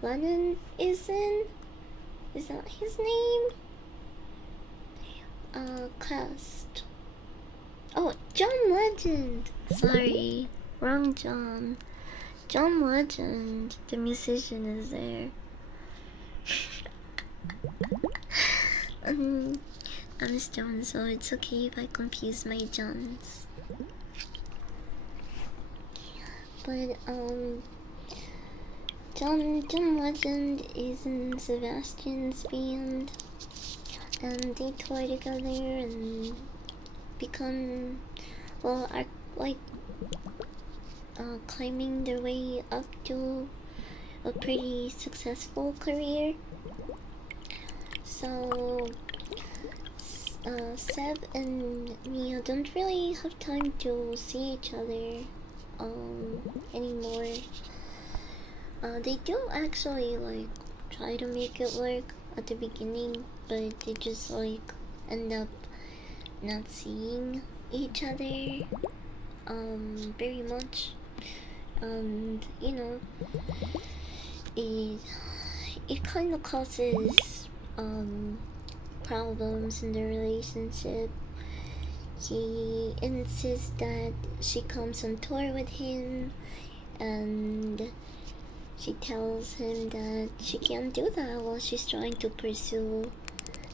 Lennon is in. Is that his name? Cast. Oh, John Legend. Sorry, wrong John. John Legend, the musician, is there. I'm stoned, so it's okay if I confuse my Johns. But John Legend is in Sebastian's band, and they tour together and become, well, are like climbing their way up to a pretty successful career. So Seb and Mia don't really have time to see each other anymore. They do actually like try to make it work at the beginning, but they just like end up not seeing each other very much. And you know, it it kind of causes problems in the relationship. He insists that she comes on tour with him, and she tells him that she can't do that while she's trying to pursue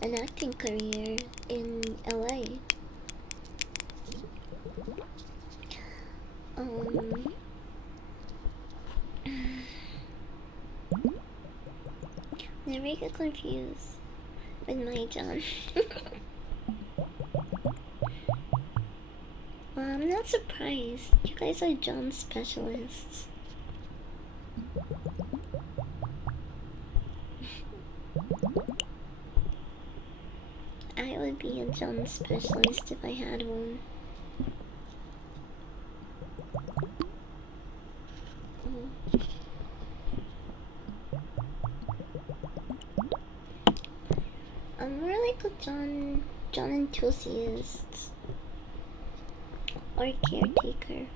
an acting career in LA. Never get confused with my John. Well, I'm not surprised. You guys are John specialists. I would be a John specialist if I had one. I'm more like a John enthusiast or caretaker,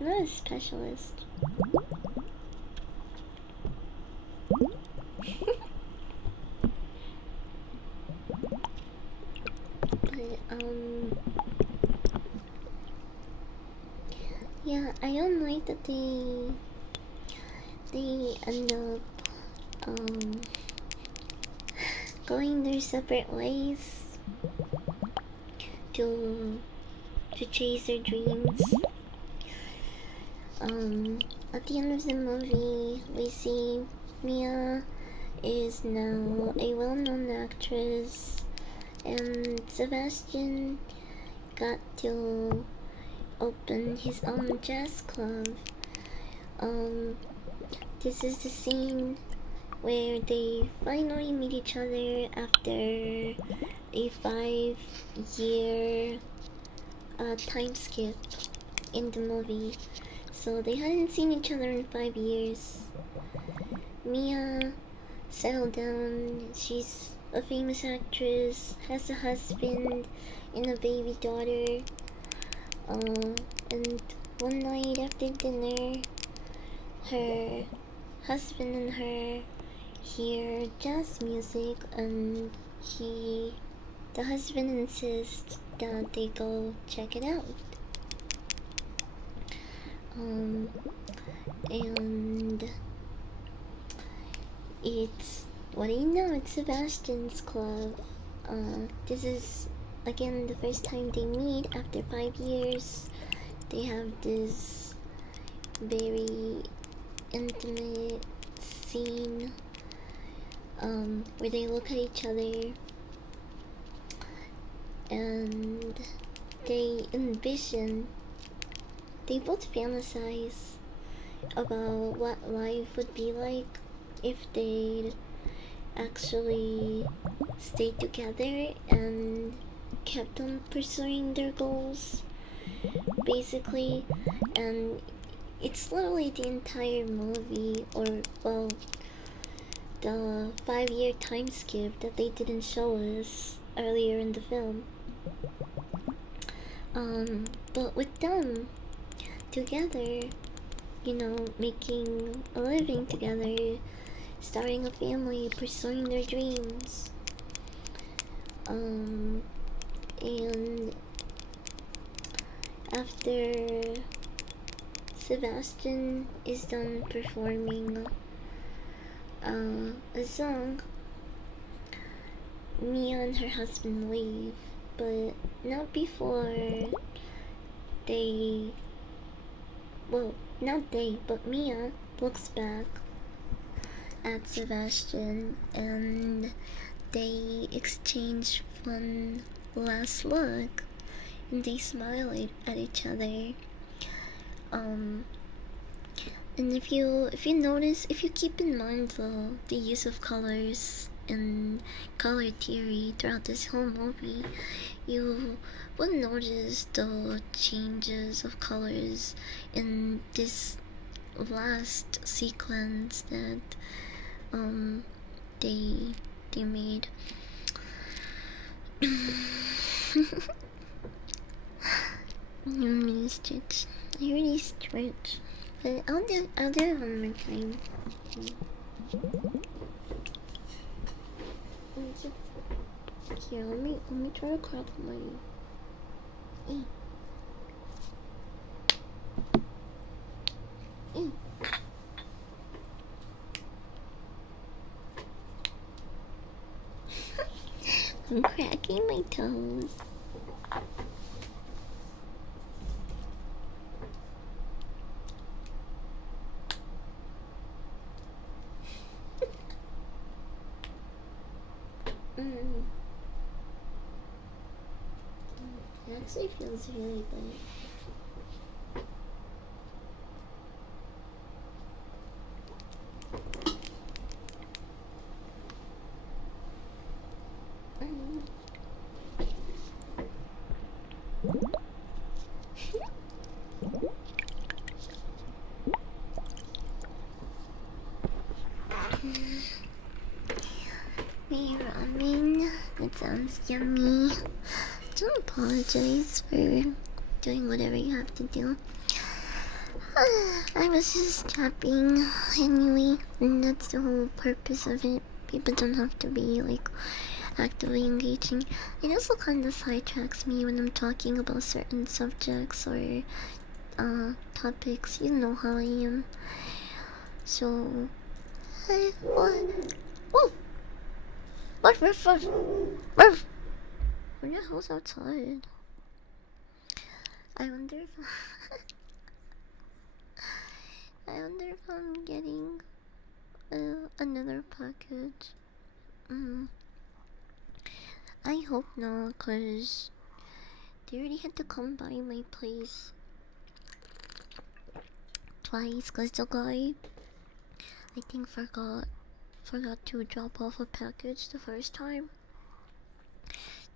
not a specialist. But yeah, I don't like that they end up going their separate ways to chase their dreams. At the end of the movie, we see Mia is now a well-known actress, and Sebastian got to open his own jazz club. This is the scene where they finally meet each other after a 5-year time skip in the movie. So they hadn't seen each other in 5 years. Mia settled down. She's a famous actress, has a husband and a baby daughter. And one night after dinner, her husband and her hear jazz music, and the husband insists that they go check it out. And it's, what do you know, it's Sebastian's club. This is again the first time they meet after 5 years. They have this very intimate scene where they look at each other and they envision, they both fantasize about what life would be like if they actually stayed together and kept on pursuing their goals, basically. And it's literally the entire movie, or well, the 5-year time skip that they didn't show us earlier in the film. But with them together, you know, making a living together, starting a family, pursuing their dreams. And after Sebastian is done performing a song, Mia and her husband leave, but not before they, well, not they, but Mia looks back at Sebastian and they exchange one last look and they smile at each other. And if you notice, if you keep in mind though the use of colors and color theory throughout this whole movie, you will notice the changes of colors in this last sequence that they made. I'm really stretch. I really stretch. But I'll do it one more time. Here, let me try to crack my. I'm cracking my toes. It actually feels really good. May ramen. That sounds yummy. Don't apologize for doing whatever you have to do. I was just tapping anyway, and that's the whole purpose of it. People don't have to be like actively engaging. It also kind of sidetracks me when I'm talking about certain subjects or topics. You know how I am. So, what? Woof! What? Ruff! Where the hell's outside? I wonder if I wonder if I'm getting another package. I hope not, cause they already had to come by my place twice. Cause the guy, I think, forgot to drop off a package the first time,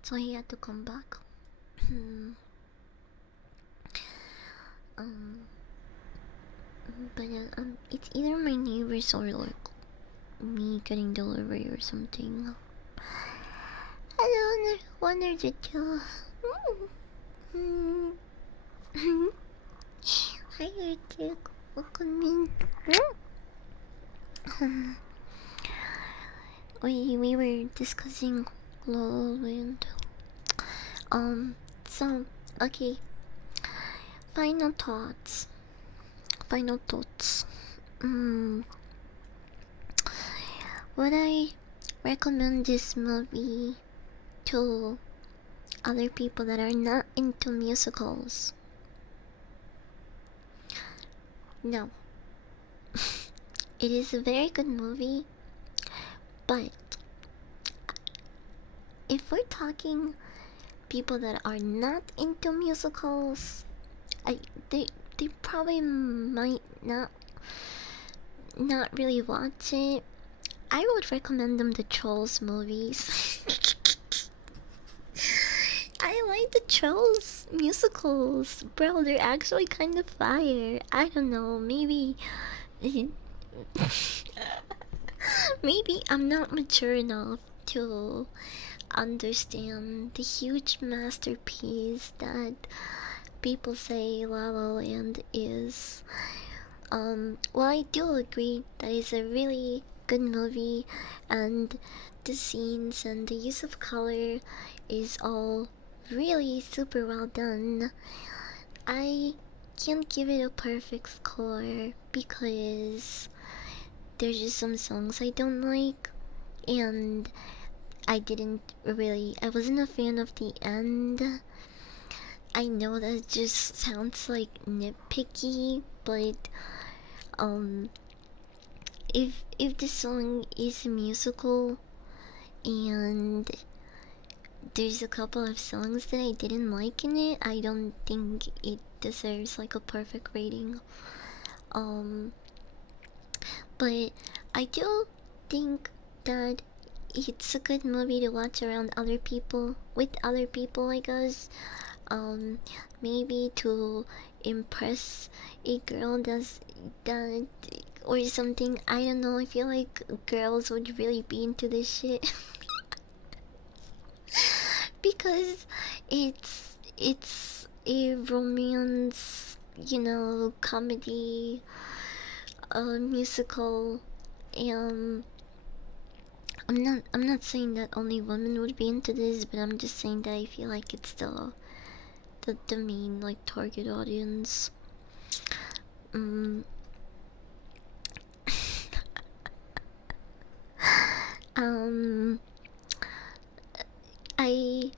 so he had to come back. But it's either my neighbors or like me getting delivery or something. I don't one or the two. Hi, Eric. Welcome in. We were discussing LOL and so okay. Final thoughts. Would I recommend this movie to other people that are not into musicals? No. It is a very good movie, but if we're talking people that are not into musicals, they probably might not really watch it. I would recommend them the Trolls movies. I like the Trolls musicals, bro. They're actually kind of fire. I don't know, maybe maybe I'm not mature enough to understand the huge masterpiece that people say La La Land is. Well, I do agree that it's a really good movie, and the scenes and the use of color is all really super well done. I can't give it a perfect score because there's just some songs I don't like, and I wasn't a fan of the end. I know that just sounds like nitpicky, but if the song is a musical and there's a couple of songs that I didn't like in it, I don't think it deserves like a perfect rating. But I do think that it's a good movie to watch around other people, with other people, I guess. Maybe to impress a girl that or something. I don't know. I feel like girls would really be into this shit because it's a romance, comedy, musical, and I'm not saying that only women would be into this, but I'm just saying that I feel like it's the main like target audience. Mm. um, I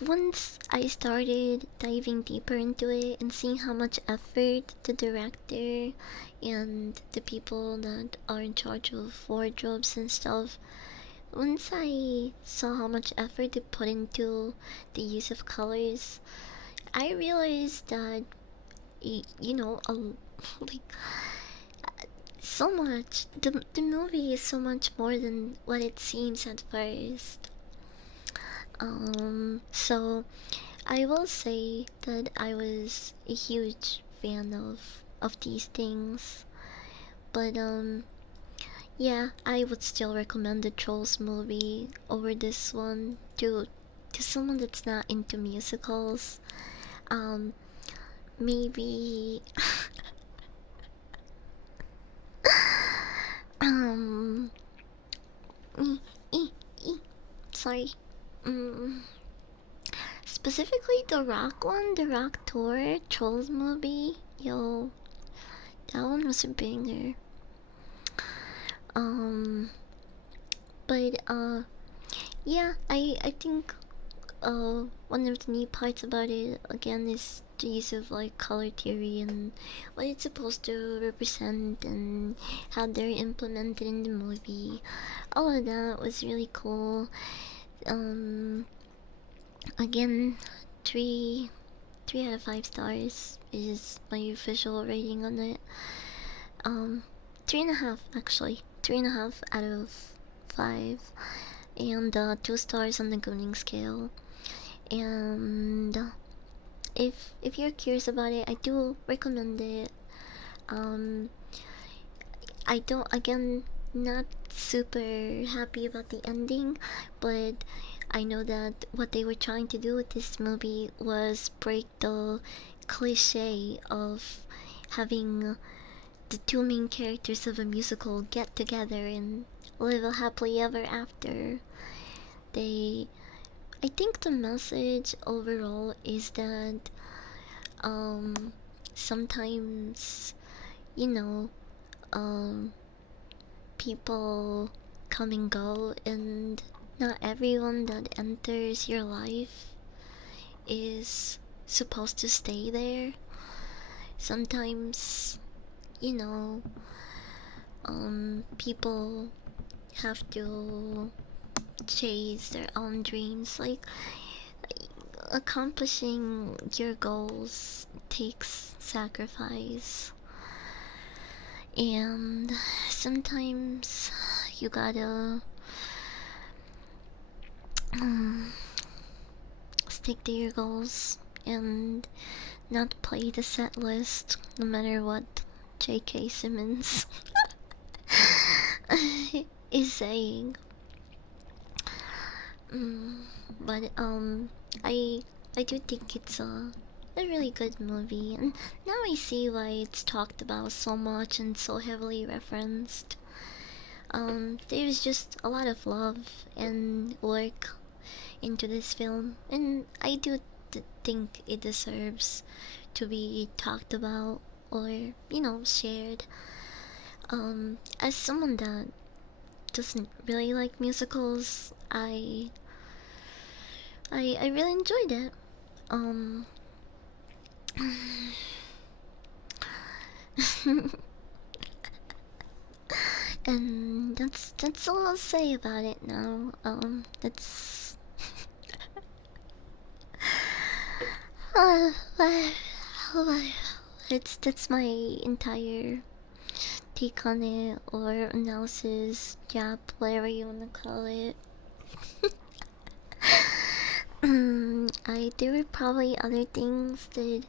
once I started diving deeper into it and seeing how much effort the director and the people that are in charge of wardrobes and stuff, once I saw how much effort they put into the use of colors, I realized that like so much. The movie is so much more than what it seems at first. So I will say that I was a huge fan of these things, but yeah, I would still recommend the Trolls movie over this one to someone that's not into musicals. Um, maybe um, e- e- sorry. Mm, Specifically the Rock one, the Rock Tour Trolls movie. Yo, that one was a banger. Um, but yeah, I think one of the neat parts about it again is the use of like color theory and what it's supposed to represent and how they're implemented in the movie. All of that was really cool. Um, again, three 3 out of 5 stars is my official rating on it. Um, 3.5 actually, 3.5 out of 5, and 2 stars on the Gooning scale. And if you're curious about it, I do recommend it. Um, I don't again not super happy about the ending, but I know that what they were trying to do with this movie was break the cliche of having the two main characters of a musical get together and live happily ever after. They I think the message overall is that um sometimes you know um people come and go, and not everyone that enters your life is supposed to stay there. Sometimes, you know, people have to chase their own dreams. Like, accomplishing your goals takes sacrifice, and sometimes you gotta um, stick to your goals and not play the set list no matter what J.K. Simmons is saying. Mm, but I do think it's a really good movie, and now I see why it's talked about so much and so heavily referenced. There's just a lot of love and work into this film, and I do think it deserves to be talked about or shared. As someone that doesn't really like musicals, I really enjoyed it. Um, and that's all I'll say about it now. That's uh, uh, that's my entire take on it or analysis, jab, whatever you wanna call it. There were probably other things that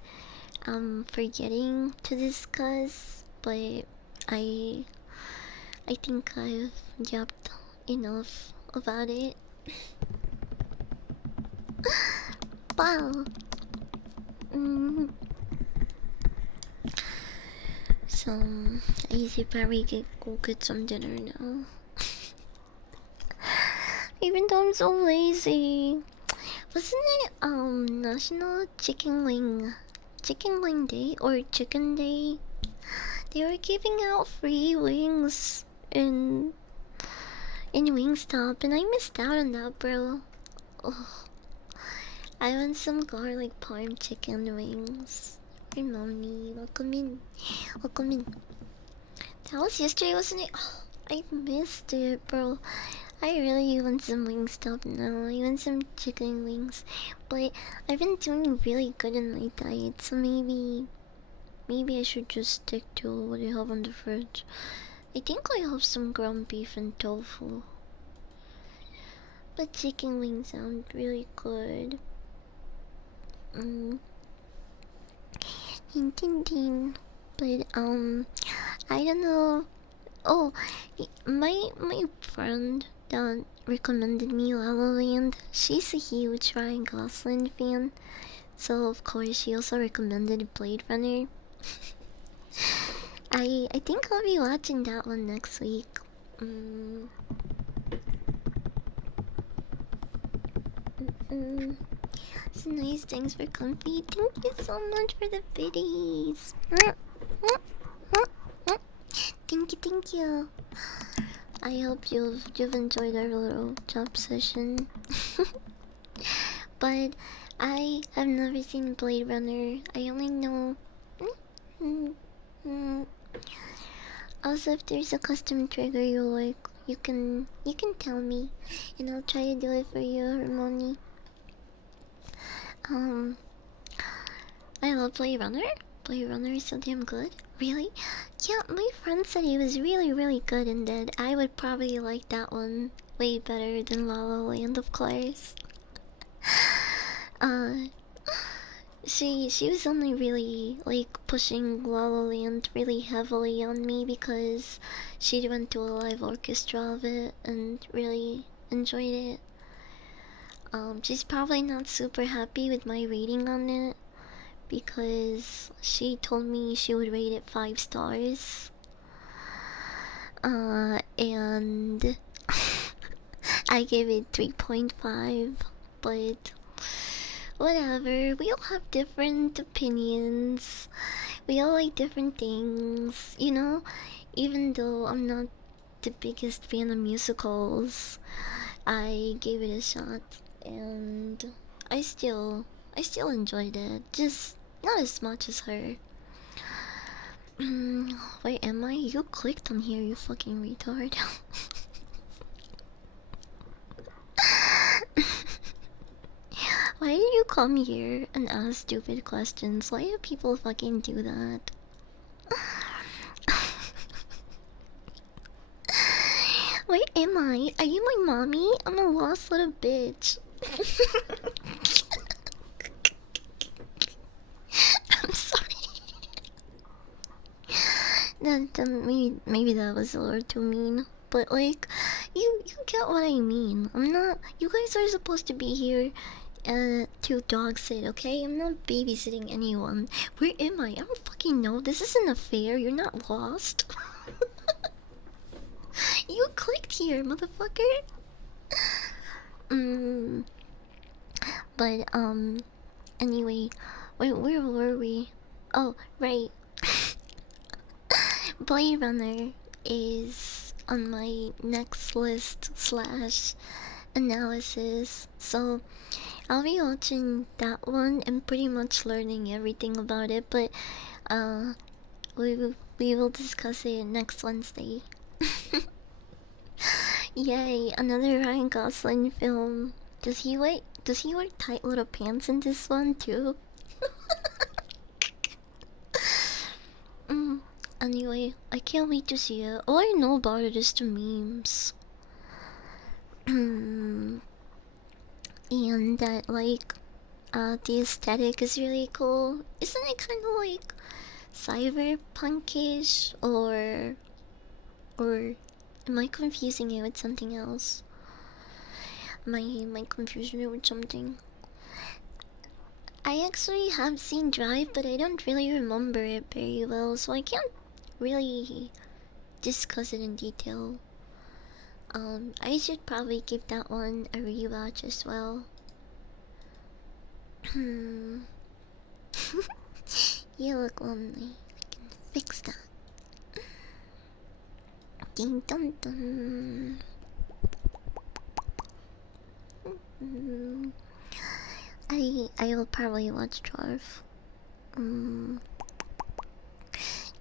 I'm forgetting to discuss, but I I think I've yapped enough about it. Wow. Mm. So I should probably go get some dinner now. Even though I'm so lazy. Wasn't it National Chicken Wing Day or Chicken Day? They were giving out free wings in Wingstop and I missed out on that, bro. Oh, I want some garlic parm chicken wings. Hey mommy, welcome in. Welcome in. That was yesterday, wasn't it? Oh, I missed it, bro. I really want some Wingstop now. I want some chicken wings. But I've been doing really good in my diet, so maybe I should just stick to what I have on the fridge. I think I have some ground beef and tofu. But chicken wings sound really good. Mm. Ding ding ding. But I don't know. Oh, my friend that recommended me La La Land. She's a huge Ryan Gosling fan, so of course she also recommended Blade Runner. I think I'll be watching that one next week. Mm. Mm. So nice, thanks for comfy. Thank you so much for the biddies. Thank you. I hope you've enjoyed our little job session. But I have never seen Blade Runner. I only know. Also, if there's a custom trigger you like, you can tell me, and I'll try to do it for you, Harmony. Um, I love Blade Runner. Blade Runner is so damn good. Really? Yeah, my friend said he was really good and that I would probably like that one way better than La La Land, of course. Uh, she was only really like pushing La La Land really heavily on me because she went to a live orchestra of it and really enjoyed it. She's probably not super happy with my rating on it because she told me she would rate it 5 stars. And I gave it 3.5, but whatever. We all have different opinions. We all like different things, you know? Even though I'm not the biggest fan of musicals, I gave it a shot and I still enjoyed it. Just not as much as her. Where am I? You clicked on here, you fucking retard. Why do you come here and ask stupid questions? Why do people fucking do that? Where am I? Are you my mommy? I'm a lost little bitch. I'm sorry. Maybe that was a little too mean. But like, you get what I mean. I'm not. You guys are supposed to be here to dog sit, okay? I'm not babysitting anyone. Where am I? I don't fucking know. This isn't a fair. You're not lost. You clicked here, motherfucker. Mm, but anyway, where were we? Oh, right. Blade Runner is on my next list slash analysis, so I'll be watching that one and pretty much learning everything about it. But uh, we will discuss it next Wednesday. Yay! Another Ryan Gosling film. Does he wear tight little pants in this one too? mm, anyway, I can't wait to see it. All I know about it is the memes. And that like the aesthetic is really cool. Isn't it kind of like cyberpunkish, or am I confusing it with something else? My confusion it with something. I actually have seen Drive, but I don't really remember it very well, so I can't really discuss it in detail. I should probably give that one a rewatch as well. You look lonely. I can fix that. Ding dun dun. I will probably watch Dwarf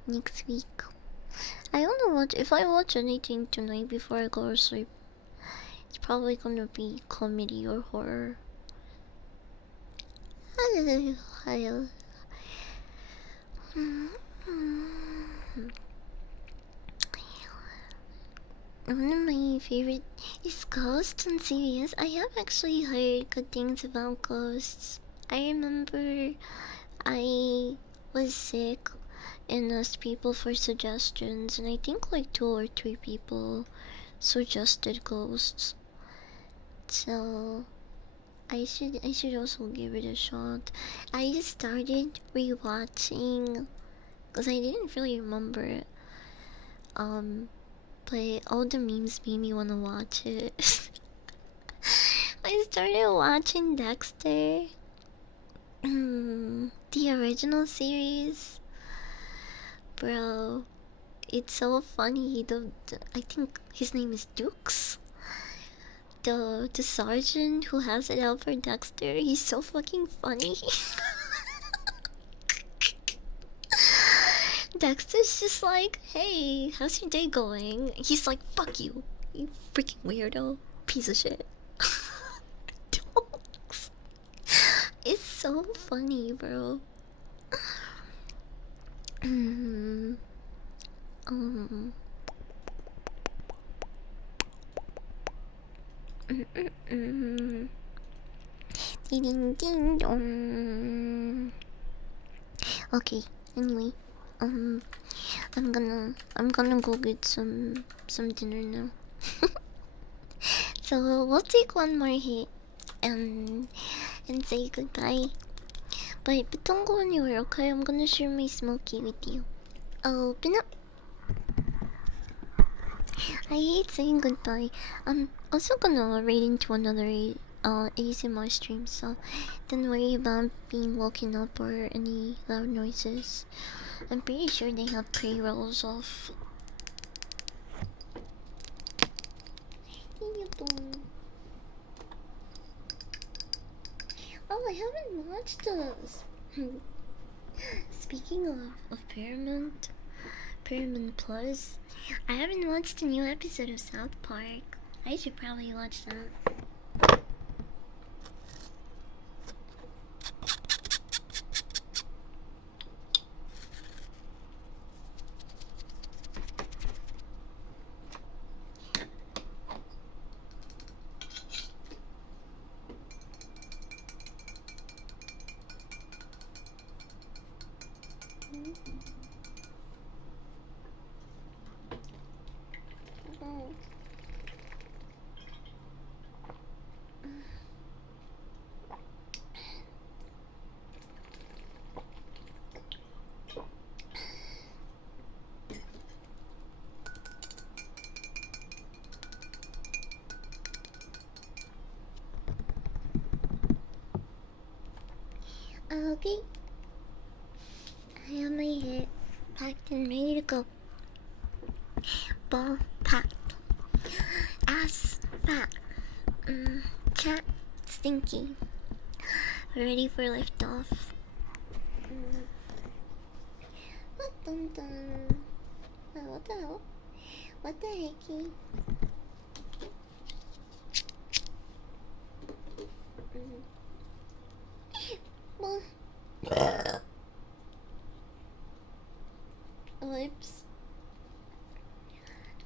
next week. I don't know what if I watch anything tonight before I go to sleep. It's probably gonna be comedy or horror. Hello. One of my favorite is Ghosts and series. I have actually heard good things about Ghosts. I remember I was sick and asked people for suggestions, and I think like 2 or 3 people suggested Ghosts. So I should also give it a shot. I just started rewatching because I didn't really remember it. But all the memes made me wanna watch it. I started watching Dexter. The original series. Bro, it's so funny. I think his name is Dukes. The sergeant who has it out for Dexter, he's so fucking funny. Dexter's just like, hey, how's your day going? He's like, fuck you, you freaking weirdo, piece of shit. Dogs. It's so funny, bro. Ding ding dong. Okay, anyway, I'm gonna go get some dinner now. So we'll take one more hit and say goodbye. But don't go anywhere, okay? I'm gonna share my smoky with you. I'll open up. I hate saying goodbye. I'm also gonna raid into another ASMR stream, so don't worry about being woken up or any loud noises. I'm pretty sure they have pre-rolls off. Oh, I haven't watched those. Speaking of Paramount Plus, I haven't watched a new episode of South Park. I should probably watch that. Okay. I have my head packed and ready to go. Ball packed. Ass fat. Cat stinky. Ready for liftoff. Dun dun. What the hell? What the hecky? Whoops.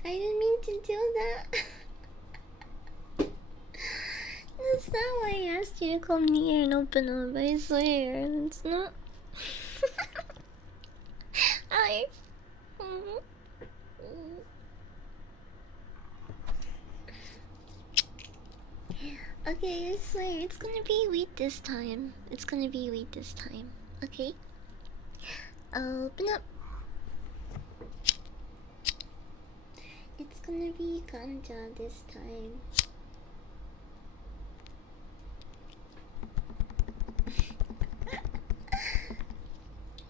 I didn't mean to do that. That's not why I asked you to come near and open up, I swear. It's not. Okay, I swear it's gonna be wheat this time. It's gonna be wheat this time. Okay? Open up. It's gonna be ganja this time.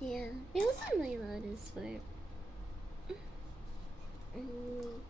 Yeah, it wasn't my loudest word. Mm.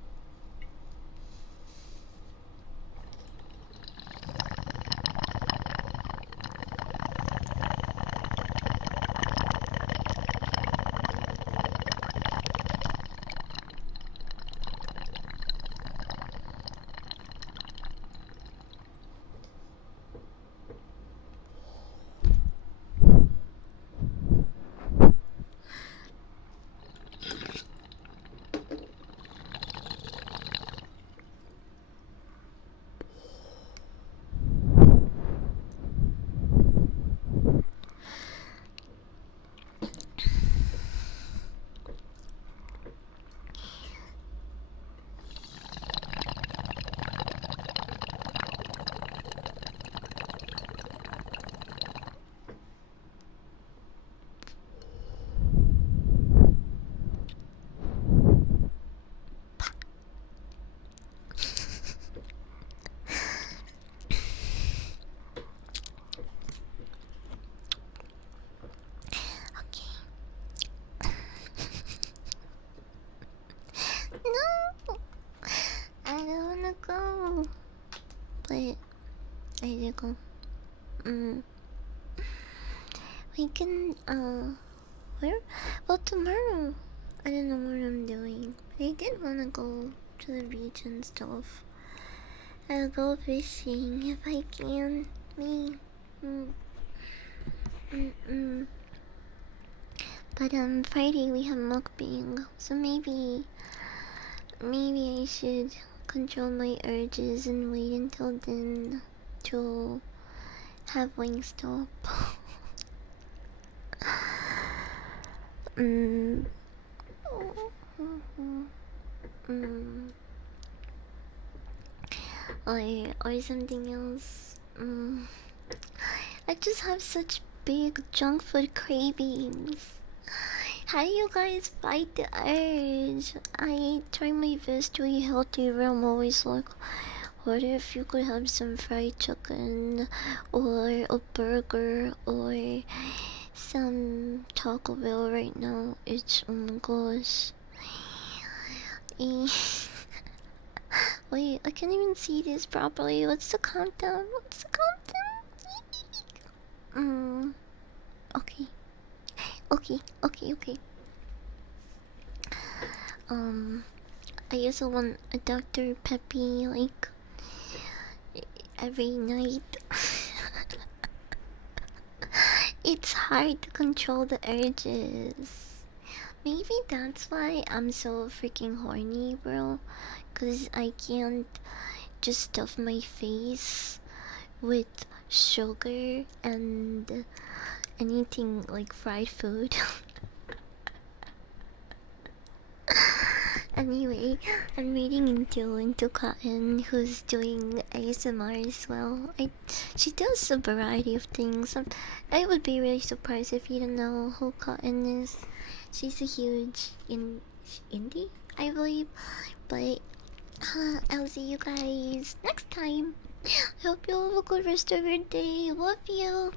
No! I don't wanna go. But I did go. We can, where? Well, tomorrow. I don't know what I'm doing. I did wanna go to the beach and stuff. I'll go fishing if I can. Me. Mm. Mm-mm. But Friday we have mukbang, so maybe I should control my urges and wait until then to have Wingstop. mm. Mm. Or something else. I just have such big junk food cravings. How do you guys fight the urge? I try my best to eat healthy, but I'm always like, what if you could have some fried chicken, or a burger, or some Taco Bell right now? It's, oh my gosh. Eh. Wait, I can't even see this properly. What's the countdown? What's the countdown? Okay. Okay. I also want a Dr. Peppy, like, every night. It's hard to control the urges. Maybe that's why I'm so freaking horny, bro. Cause I can't just stuff my face with sugar and anything like fried food. Anyway, I'm reading into Cotton, who's doing ASMR as well. She does a variety of things. I would be really surprised if you don't know who Cotton is. She's a huge indie, I believe. But I'll see you guys next time. Hope you have a good rest of your day. Love you.